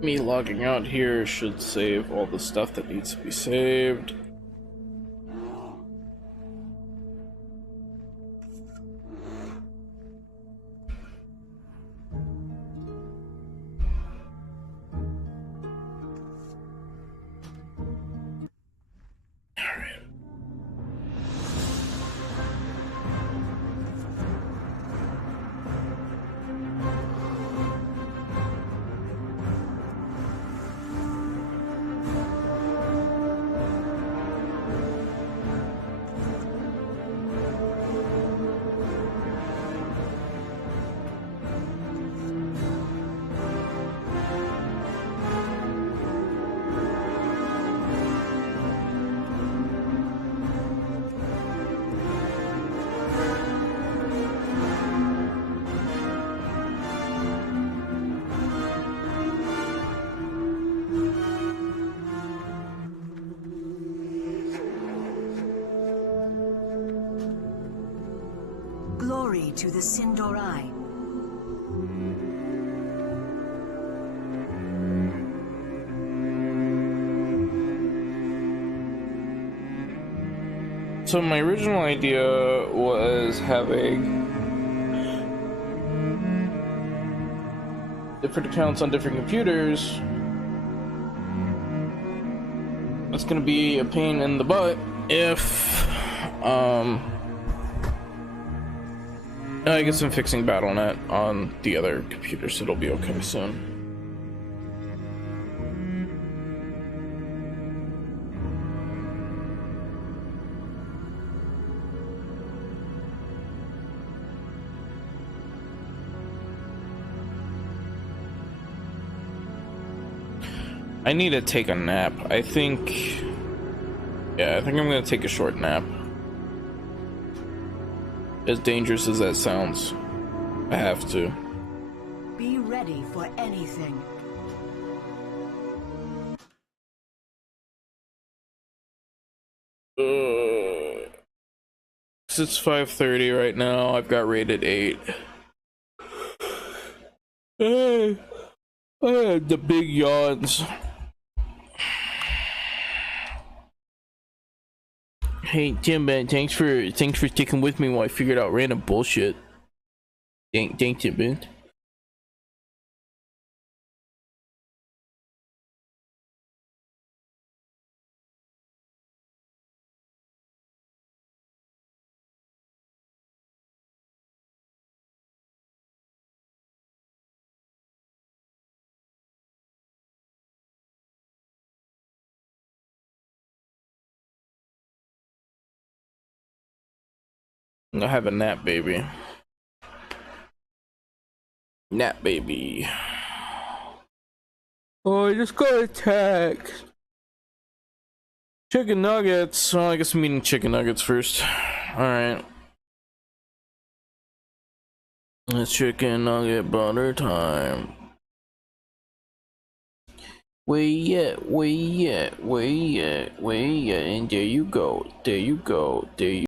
Me logging out here should save all the stuff that needs to be saved. Glory to the Sindorai. So my original idea was having different accounts on different computers. That's gonna be a pain in the butt if I guess I'm fixing BattleNet on the other computer, so it'll be okay soon. I need to take a nap. I think I'm gonna take a short nap. As dangerous as that sounds, I have to. Be ready for anything. It's 5:30 right now. I've got rated 8. I had the big yawns. Hey Tim, man, thanks for sticking with me while I figured out random bullshit. Thanks, Tim, man. I have a nap, baby. Nap, baby. Oh, I just got a text. Chicken nuggets. Oh, I guess I'm eating chicken nuggets first. Alright. It's chicken nugget butter time. Where you at? And there you go. There you go.